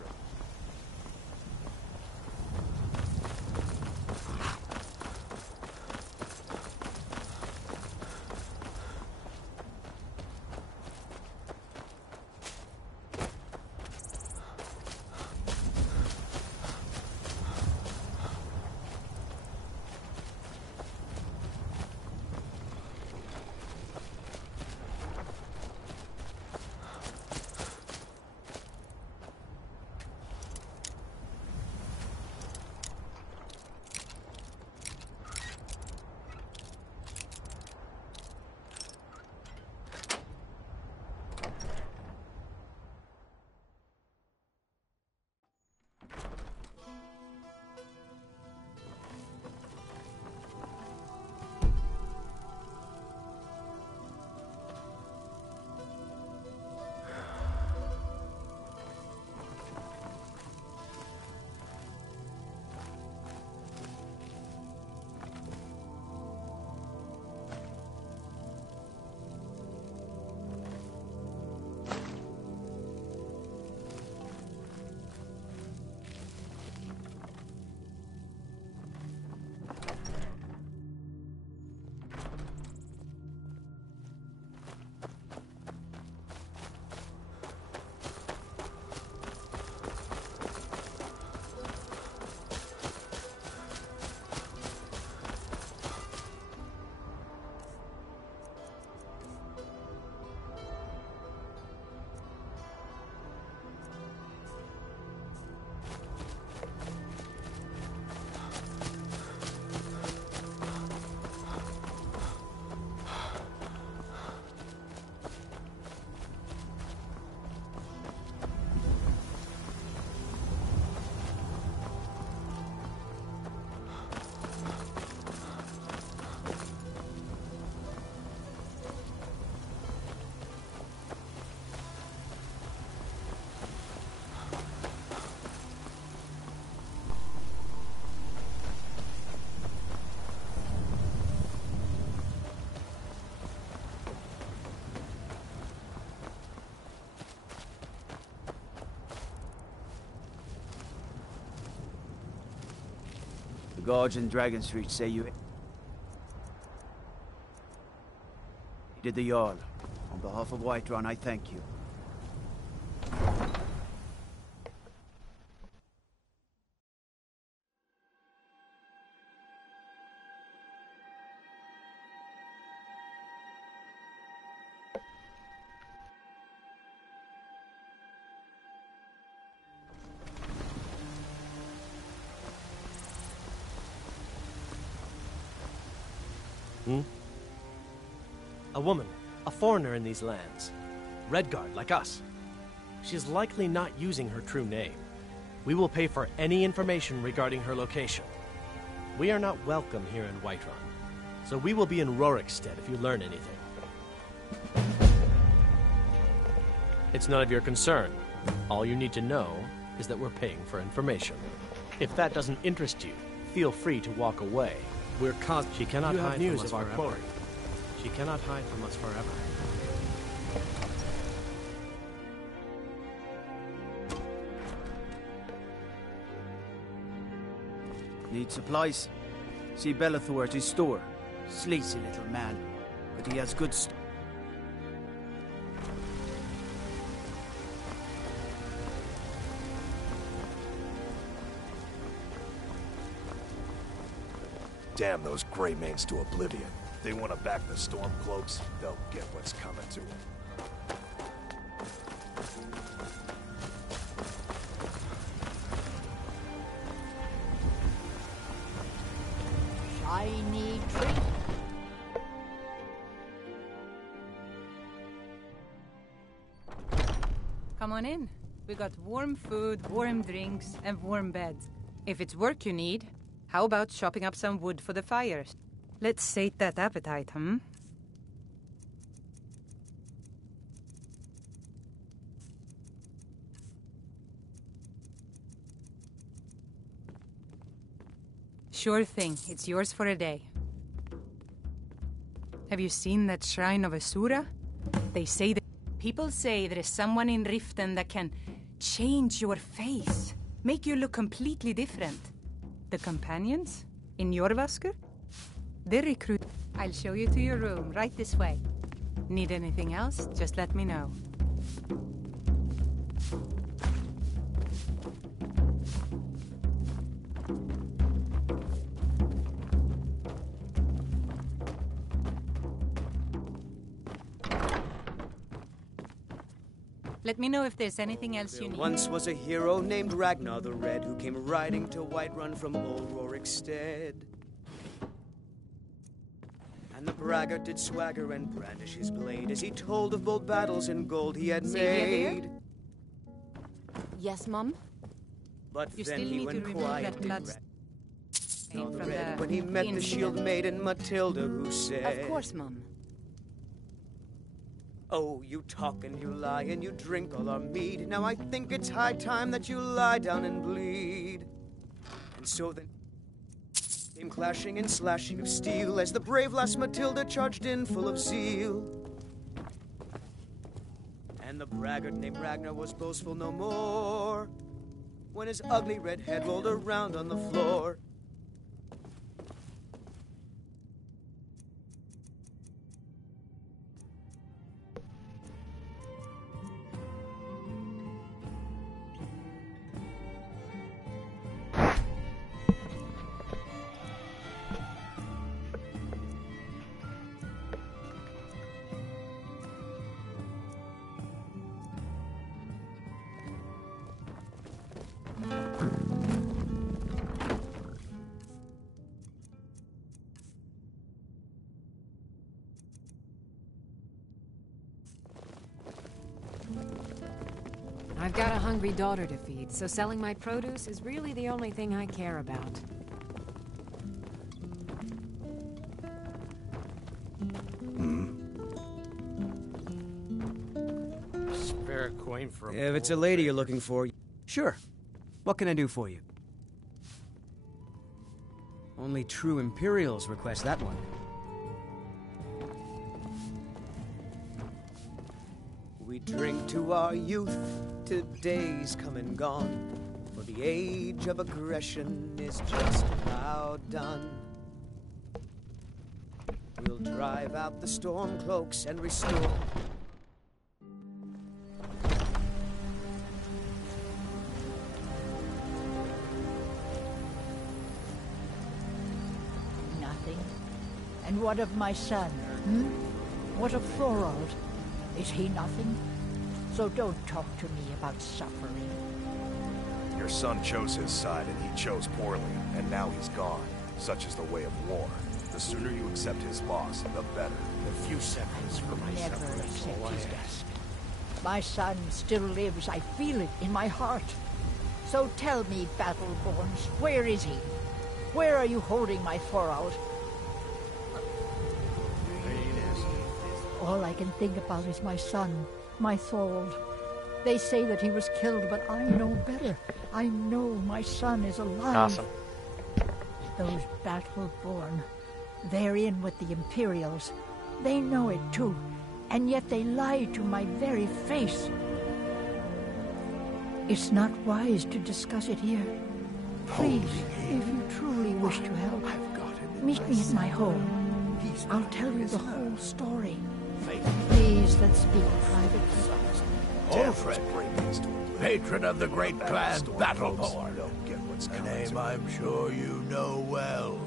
The guards in Dragon Street say you... did the Jarl. On behalf of Whiterun, I thank you. A woman, a foreigner in these lands. Redguard, like us. She's likely not using her true name. We will pay for any information regarding her location. We are not welcome here in Whiterun, so we will be in Rorikstead if you learn anything. It's none of your concern. All you need to know is that we're paying for information. If that doesn't interest you, feel free to walk away. She cannot hide news of our quarry. She cannot hide from us forever. Need supplies? See Bellathor at his store. Sleazy little man, but he has good stuff. Damn those Greymanes to oblivion. If they want to back the Stormcloaks, they'll get what's coming to them. Shiny tree. Come on in. We got warm food, warm drinks, and warm beds. If it's work you need, how about chopping up some wood for the fires? Let's sate that appetite, hmm? Sure thing. It's yours for a day. Have you seen that shrine of Asura? They say that People say there is someone in Riften that can change your face, make you look completely different. The companions in Jorvaskr? They recruit. I'll show you to your room, right this way. Need anything else? Just let me know. Let me know if there's anything else you need. Once was a hero named Ragnar the Red who came riding to Whiterun from old Rorikstead. And the braggart did swagger and brandish his blade as he told of bold battles and gold he had made. Yes, Mum? But You then still he need went to remove quiet that blood from from Red the when he met the incident. shield maiden Matilda who said, Of course, Mum. "Oh, you talk and you lie and you drink all our mead. Now I think it's high time that you lie down and bleed." And so then came clashing and slashing of steel as the brave lass Matilda charged in full of zeal. And the braggart named Ragnar was boastful no more when his ugly red head rolled around on the floor. I've got a hungry daughter to feed, so selling my produce is really the only thing I care about. Spare a coin for a If it's a lady you're looking for, sure. What can I do for you? Only true Imperials request that one. We drink to our youth, to days come and gone, for the age of aggression is just about done. We'll drive out the storm cloaks and restore. Nothing. And what of my son? What of Thorold? Is he nothing? So don't talk to me about suffering. Your son chose his side, and he chose poorly, and now he's gone. Such is the way of war. The sooner you accept his loss, the better. A few seconds for myself. Never That's accept all I his ask. death. My son still lives. I feel it in my heart. So tell me, Battleborns, where is he? Where are you holding my Thorold? All I can think about is my son, my Thorold. They say that he was killed, but I know better. I know my son is alive. Awesome. Those Battleborn, they're in with the Imperials. They know it too, and yet they lie to my very face. It's not wise to discuss it here. Please, if you truly wish to help, meet me at my home. I'll tell you the whole story. Please, let's speak privately. Ulfred, patron of the great clan Battleborn. A name I'm sure you know well.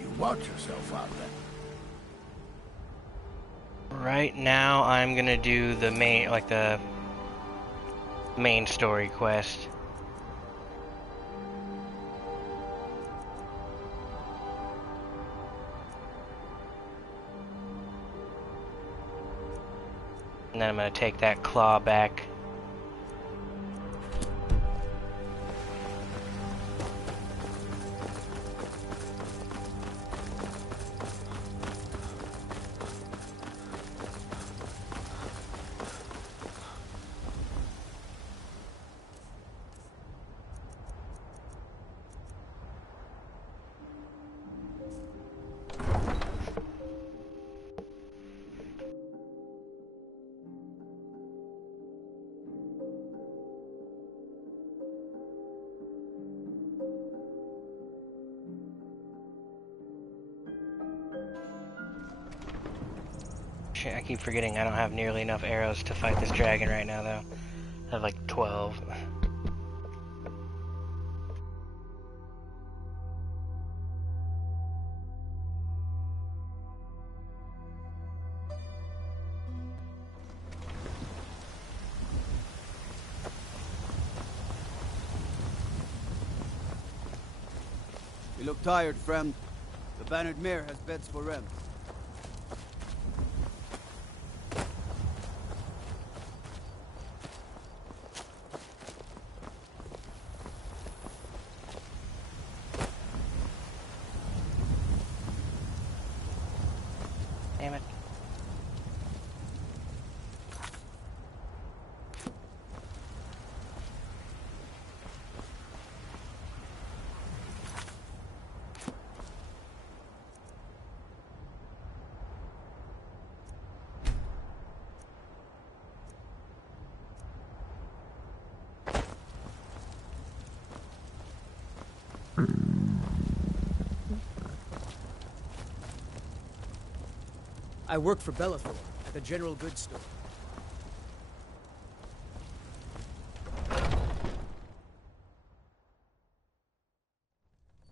You watch yourself out there. Right now, I'm gonna do the main, like the main story quest. And then I'm gonna take that claw back. Shit, I keep forgetting I don't have nearly enough arrows to fight this dragon right now, though. I have like 12. You look tired, friend. The Bannered Mare has beds for rent. Damn it. I work for Bellathor at the general goods store.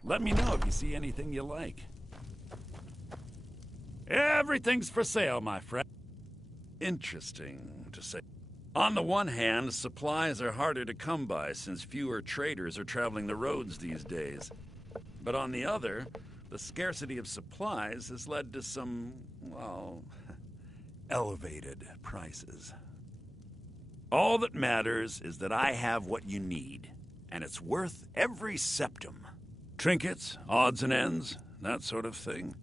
Let me know if you see anything you like. Everything's for sale, my friend. Interesting, to say. On the one hand, supplies are harder to come by since fewer traders are traveling the roads these days. But on the other, the scarcity of supplies has led to some, well, elevated prices. All that matters is that I have what you need, and it's worth every septum. Trinkets, odds and ends, that sort of thing.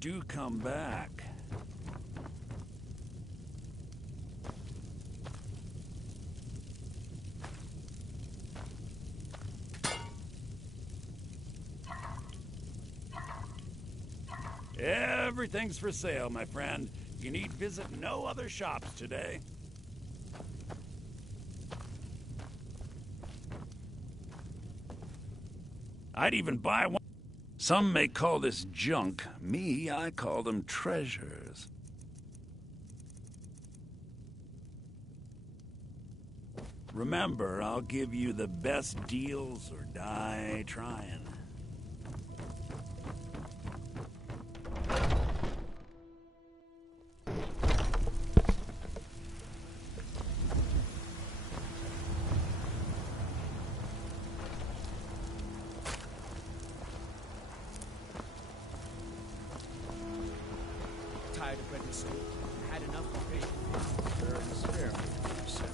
Do come back. Everything's for sale, my friend. You need visit no other shops today. I'd even buy one. Some may call this junk. Me, I call them treasures. Remember, I'll give you the best deals or die trying. Tired of bread and stew. Had enough of me. Burn spare me for your set.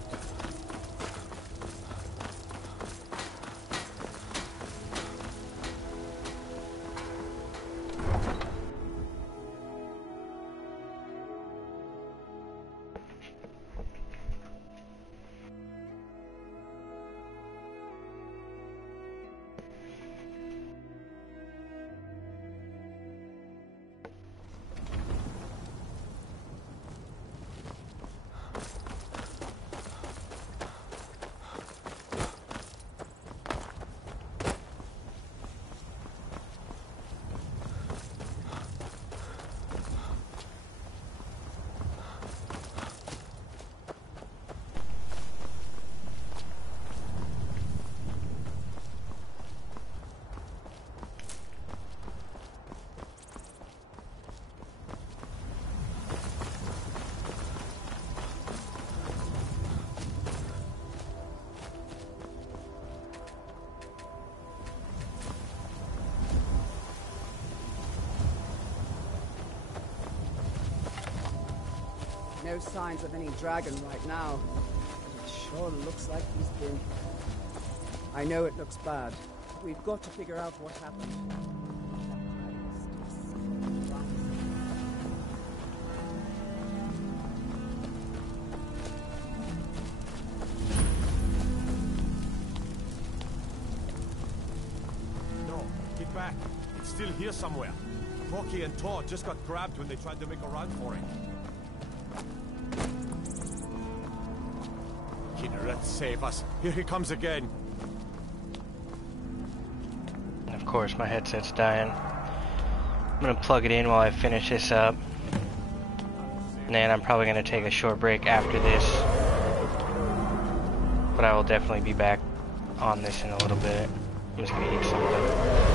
No signs of any dragon right now. But it sure looks like he's been. I know it looks bad. But we've got to figure out what happened. No, get back. It's still here somewhere. Rocky and Tor just got grabbed when they tried to make a run for it. Kidrat, save us. Here he comes again. Of course, my headset's dying. I'm gonna plug it in while I finish this up. And then I'm probably gonna take a short break after this. But I will definitely be back on this in a little bit. I'm just gonna eat something.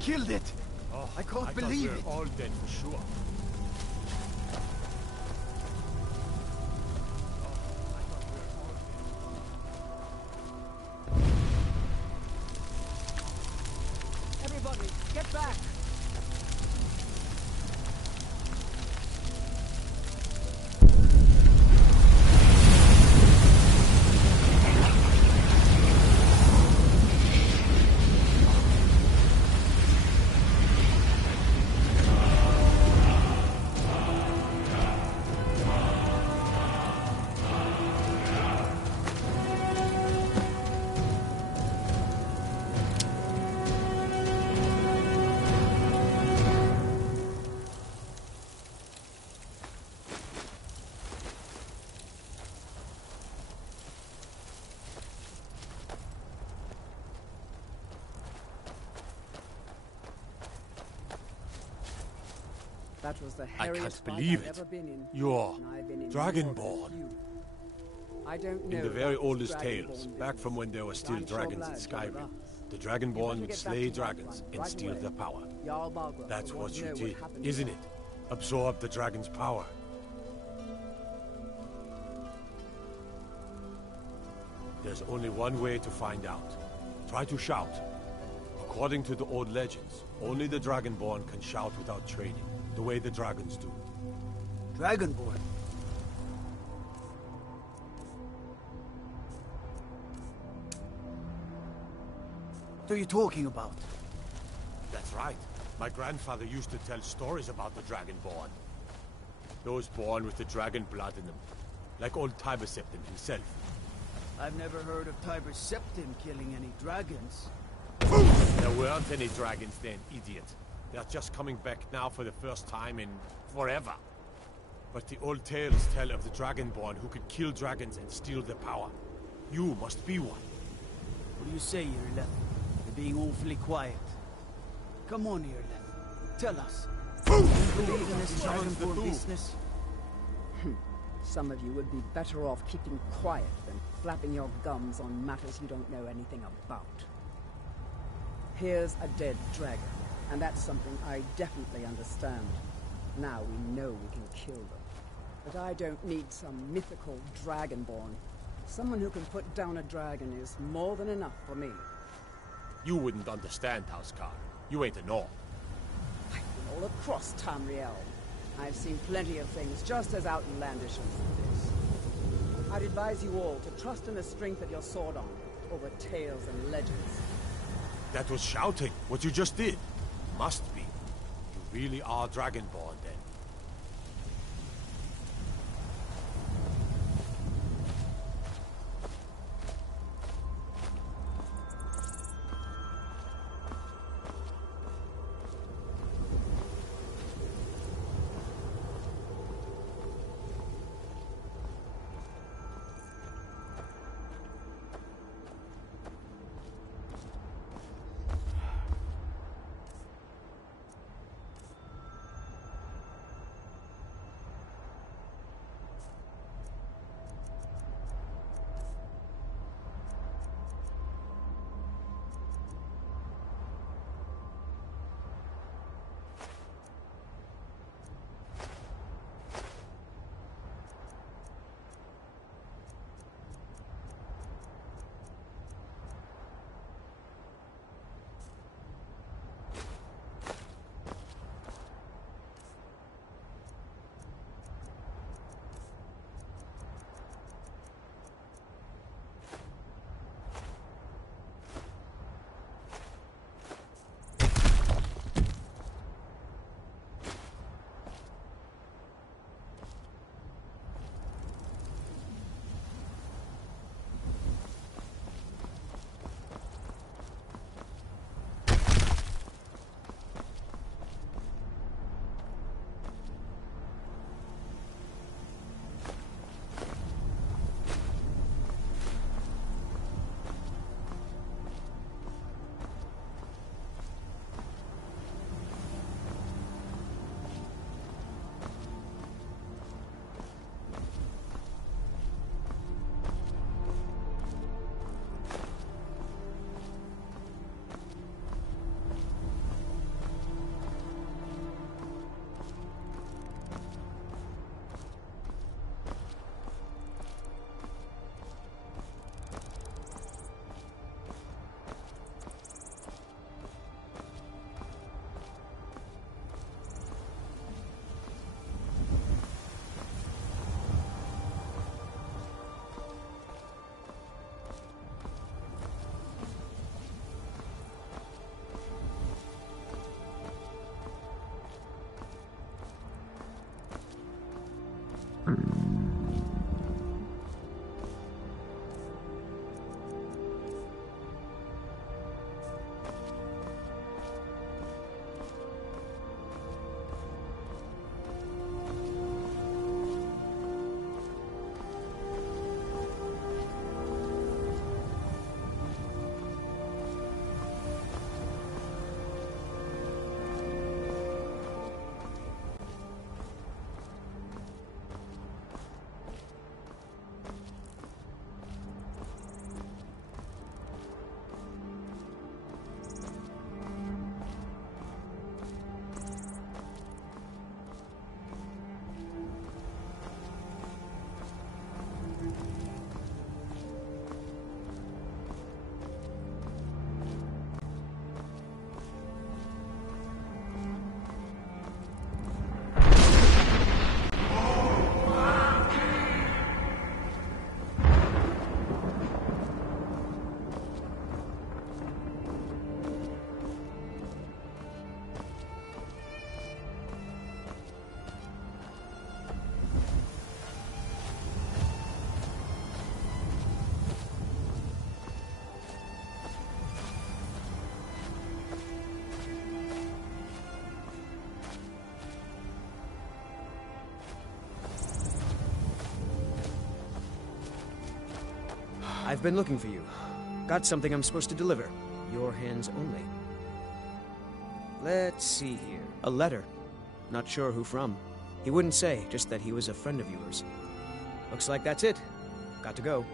Killed it! Oh, I can't believe it! All dead for sure. Everybody, get back! That was the I hairiest can't fight believe I've it. ever been in. You're And I've been in Dragonborn. more than a few. I don't know In the very about oldest Dragonborn tales, back from when there were business, still but I'm sure dragons in glad you're with Skyrim, us. the You Dragonborn better would get slay back to dragons Whiterun and right steal away. their power. Jarl Balgruuf That's will what want you to know did, happened isn't here. it? Absorb the dragon's power. There's only one way to find out. Try to shout. According to the old legends, only the Dragonborn can shout without training, the way the dragons do. Dragonborn? What are you talking about? That's right. My grandfather used to tell stories about the Dragonborn. Those born with the dragon blood in them. Like old Tiber Septim himself. I've never heard of Tiber Septim killing any dragons. There weren't any dragons then, idiot. They're just coming back now for the first time in forever. But the old tales tell of the Dragonborn who could kill dragons and steal their power. You must be one. What do you say, Irleth? You're being awfully quiet. Come on, Irleth. Tell us. Do you believe in this Dragonborn business? Some of you would be better off keeping quiet than flapping your gums on matters you don't know anything about. Here's a dead dragon, and that's something I definitely understand. Now we know we can kill them. But I don't need some mythical dragonborn. Someone who can put down a dragon is more than enough for me. You wouldn't understand, Housecar. You ain't a North. I've been all across Tamriel. I've seen plenty of things just as outlandish as this. I'd advise you all to trust in the strength of your sword arm over tales and legends. That was shouting, what you just did. Must be. You really are Dragonborn, then. I've been looking for you. Got something I'm supposed to deliver. Your hands only. Let's see here. A letter. Not sure who from. He wouldn't say, just that he was a friend of yours. Looks like that's it. Got to go.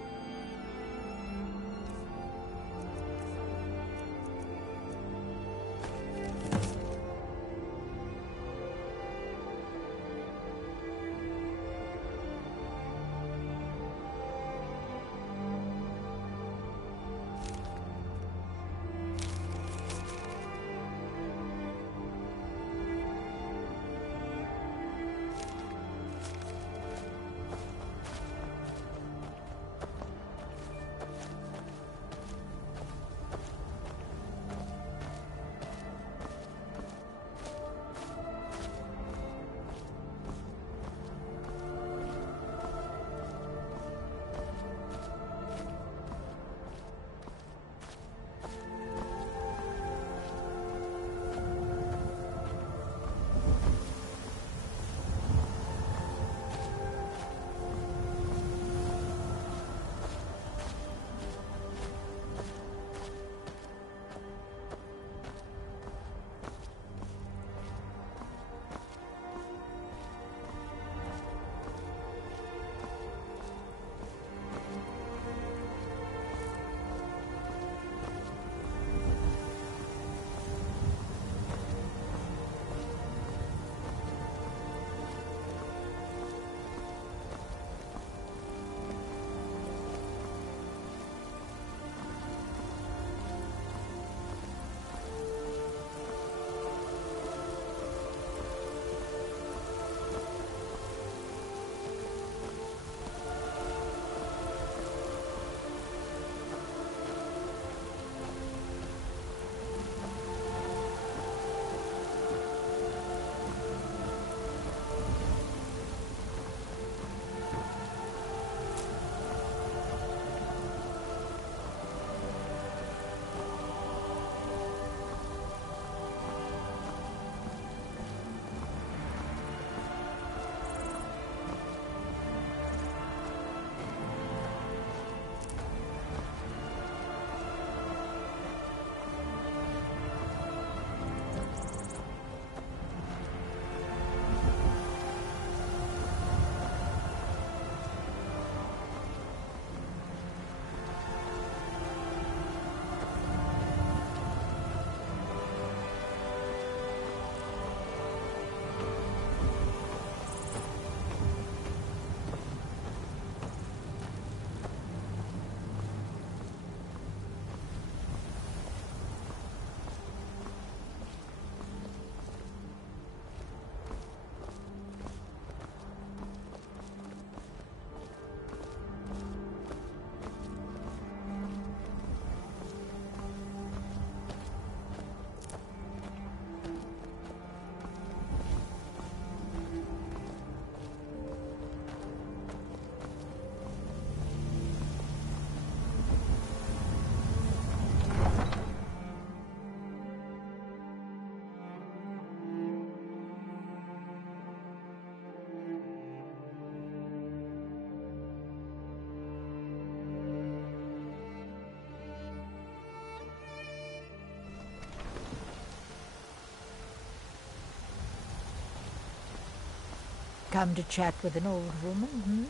Come to chat with an old woman, hmm?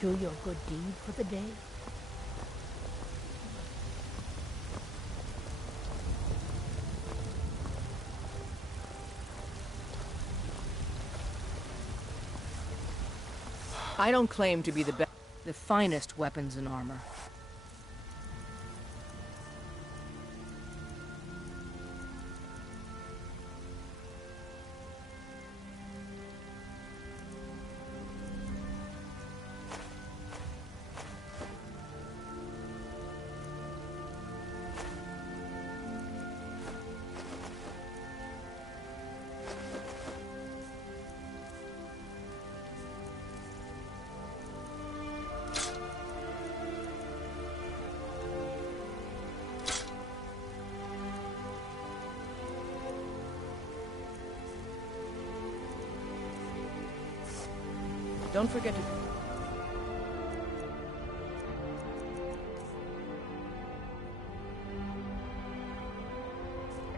Do your good deed for the day. I don't claim to be the finest weapons and armor. Don't forget to...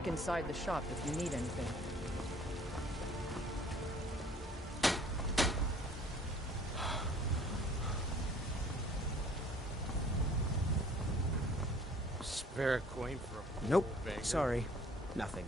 Check inside the shop if you need anything. Spare coin for a Nope. beggar? Sorry. Nothing.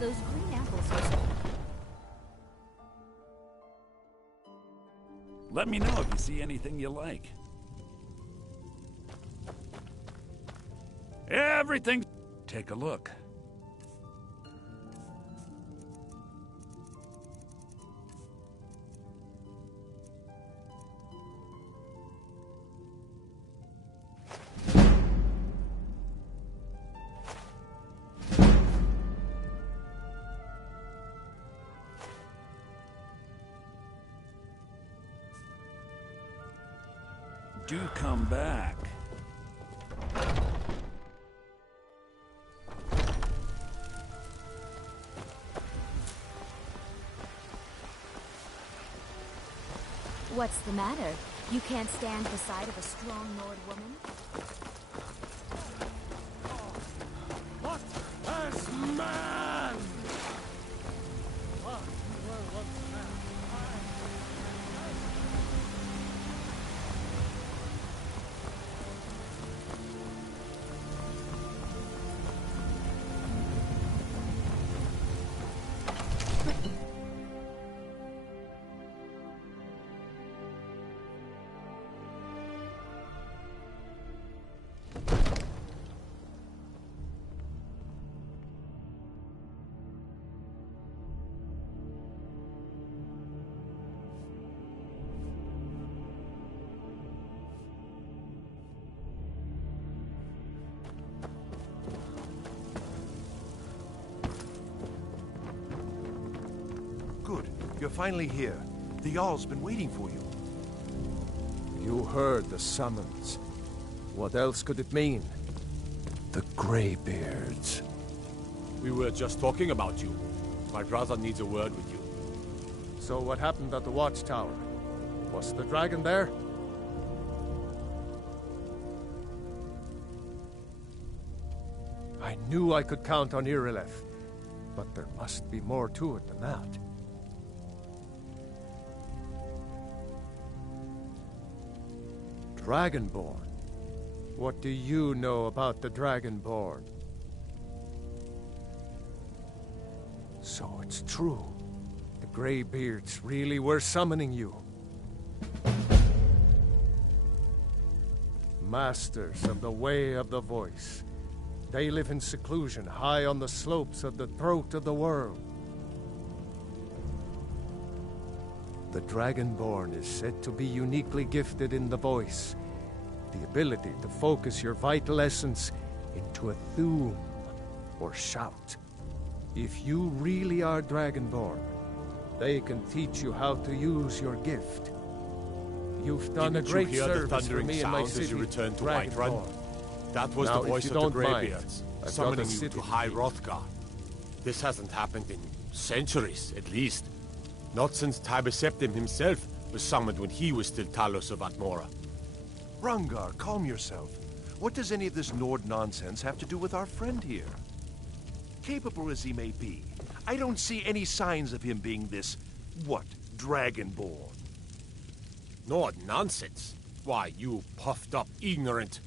Those green apples are so... Let me know if you see anything you like. Everything... Take a look. Do come back. What's the matter? You can't stand the sight of a strong Nord woman? What as man? Good. You're finally here. The Jarl's been waiting for you. You heard the summons. What else could it mean? The Greybeards. We were just talking about you. My brother needs a word with you. So what happened at the watchtower? Was the dragon there? I knew I could count on Irileth, but there must be more to it than that. Dragonborn? What do you know about the Dragonborn? So it's true. The Greybeards really were summoning you. Masters of the Way of the Voice. They live in seclusion high on the slopes of the throat of the world. The Dragonborn is said to be uniquely gifted in the voice, the ability to focus your vital essence into a thum, or shout. If you really are Dragonborn, they can teach you how to use your gift. You've done a great service for me in my city, as you returned to Whiterun? Dragonborn. That was Now, the voice if of you the don't mind, Greybeards, I've got a summoning you city to to High keep. Hrothgar. This hasn't happened in centuries, at least. Not since Tiber Septim himself was summoned when he was still Talos of Atmora. Rungar, calm yourself. What does any of this Nord nonsense have to do with our friend here? Capable as he may be, I don't see any signs of him being this, what, Dragonborn. Nord nonsense? Why, you puffed up ignorant.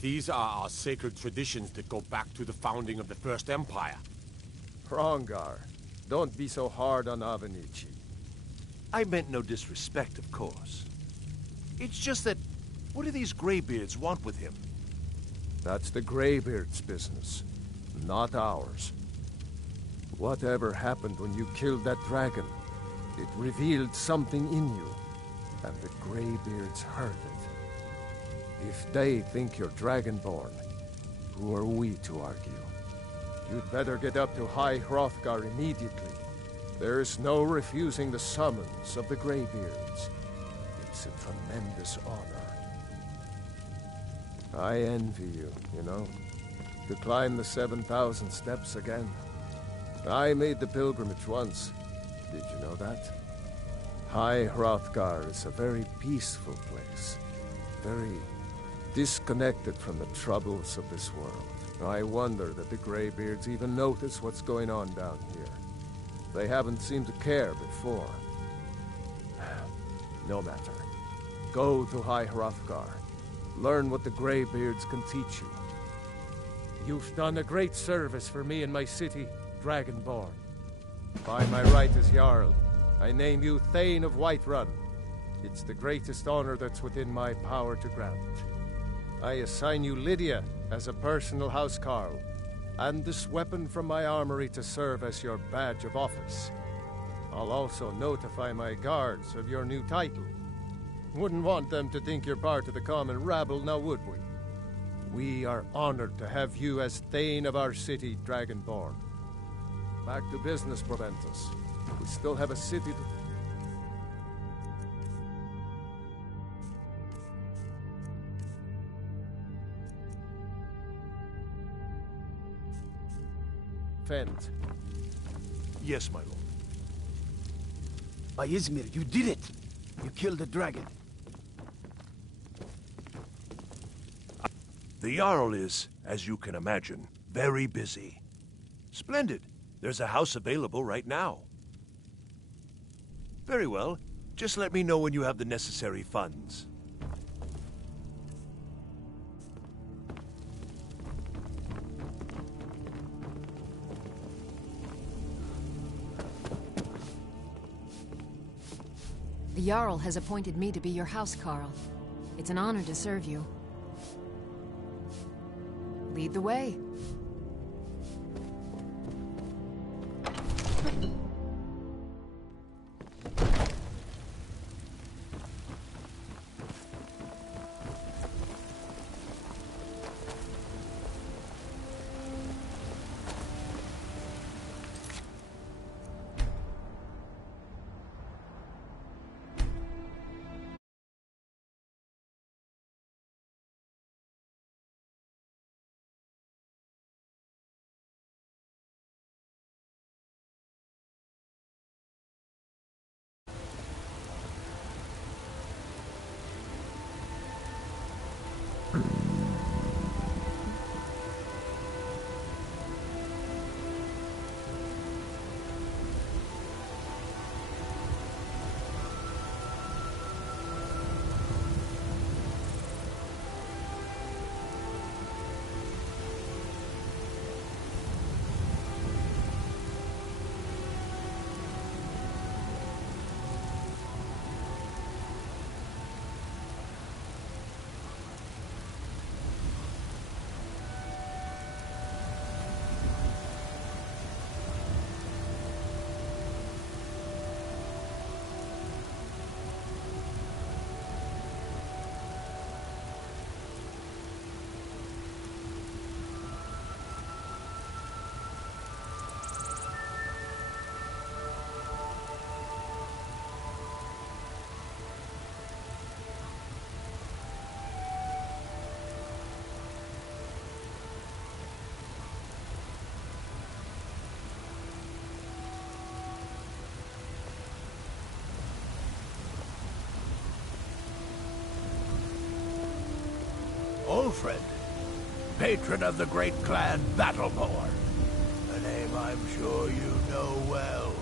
These are our sacred traditions that go back to the founding of the First Empire. Hrongar, don't be so hard on Avenici. I meant no disrespect, of course. It's just that, what do these Greybeards want with him? That's the Greybeards' business, not ours. Whatever happened when you killed that dragon, it revealed something in you, and the Greybeards heard it. If they think you're Dragonborn, who are we to argue? You'd better get up to High Hrothgar immediately. There's no refusing the summons of the Greybeards. It's a tremendous honor. I envy you, you know, to climb the 7,000 steps again. I made the pilgrimage once. Did you know that? High Hrothgar is a very peaceful place. Very disconnected from the troubles of this world. I wonder that the Greybeards even notice what's going on down here. They haven't seemed to care before. No matter. Go to High Hrothgar. Learn what the Greybeards can teach you. You've done a great service for me and my city, Dragonborn. By my right as Jarl, I name you Thane of Whiterun. It's the greatest honor that's within my power to grant. I assign you Lydia as a personal housecarl, and this weapon from my armory to serve as your badge of office. I'll also notify my guards of your new title. Wouldn't want them to think you're part of the common rabble, now would we? We are honored to have you as Thane of our city, Dragonborn. Back to business, Proventus. We still have a city to... Fent. Yes, my lord. By Izmir, you did it! You killed the dragon. The Jarl is, as you can imagine, very busy. Splendid. There's a house available right now. Very well. Just let me know when you have the necessary funds. The Jarl has appointed me to be your housecarl. It's an honor to serve you. Lead the way. Ulfred, patron of the great clan Battleborn. A name I'm sure you know well.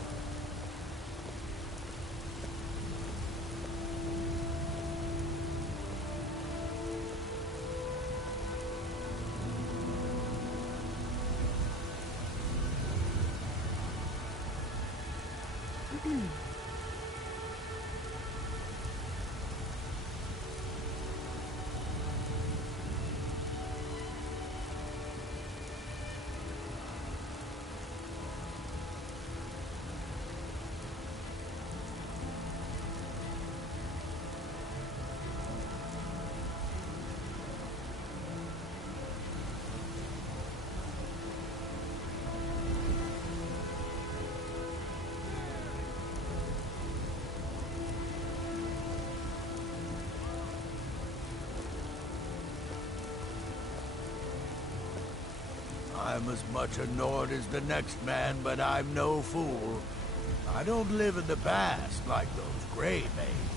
I'm as much a Nord as the next man, but I'm no fool. I don't live in the past like those gray maids.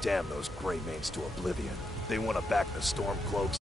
Damn those Grey Mains to oblivion. They want to back the Stormcloaks,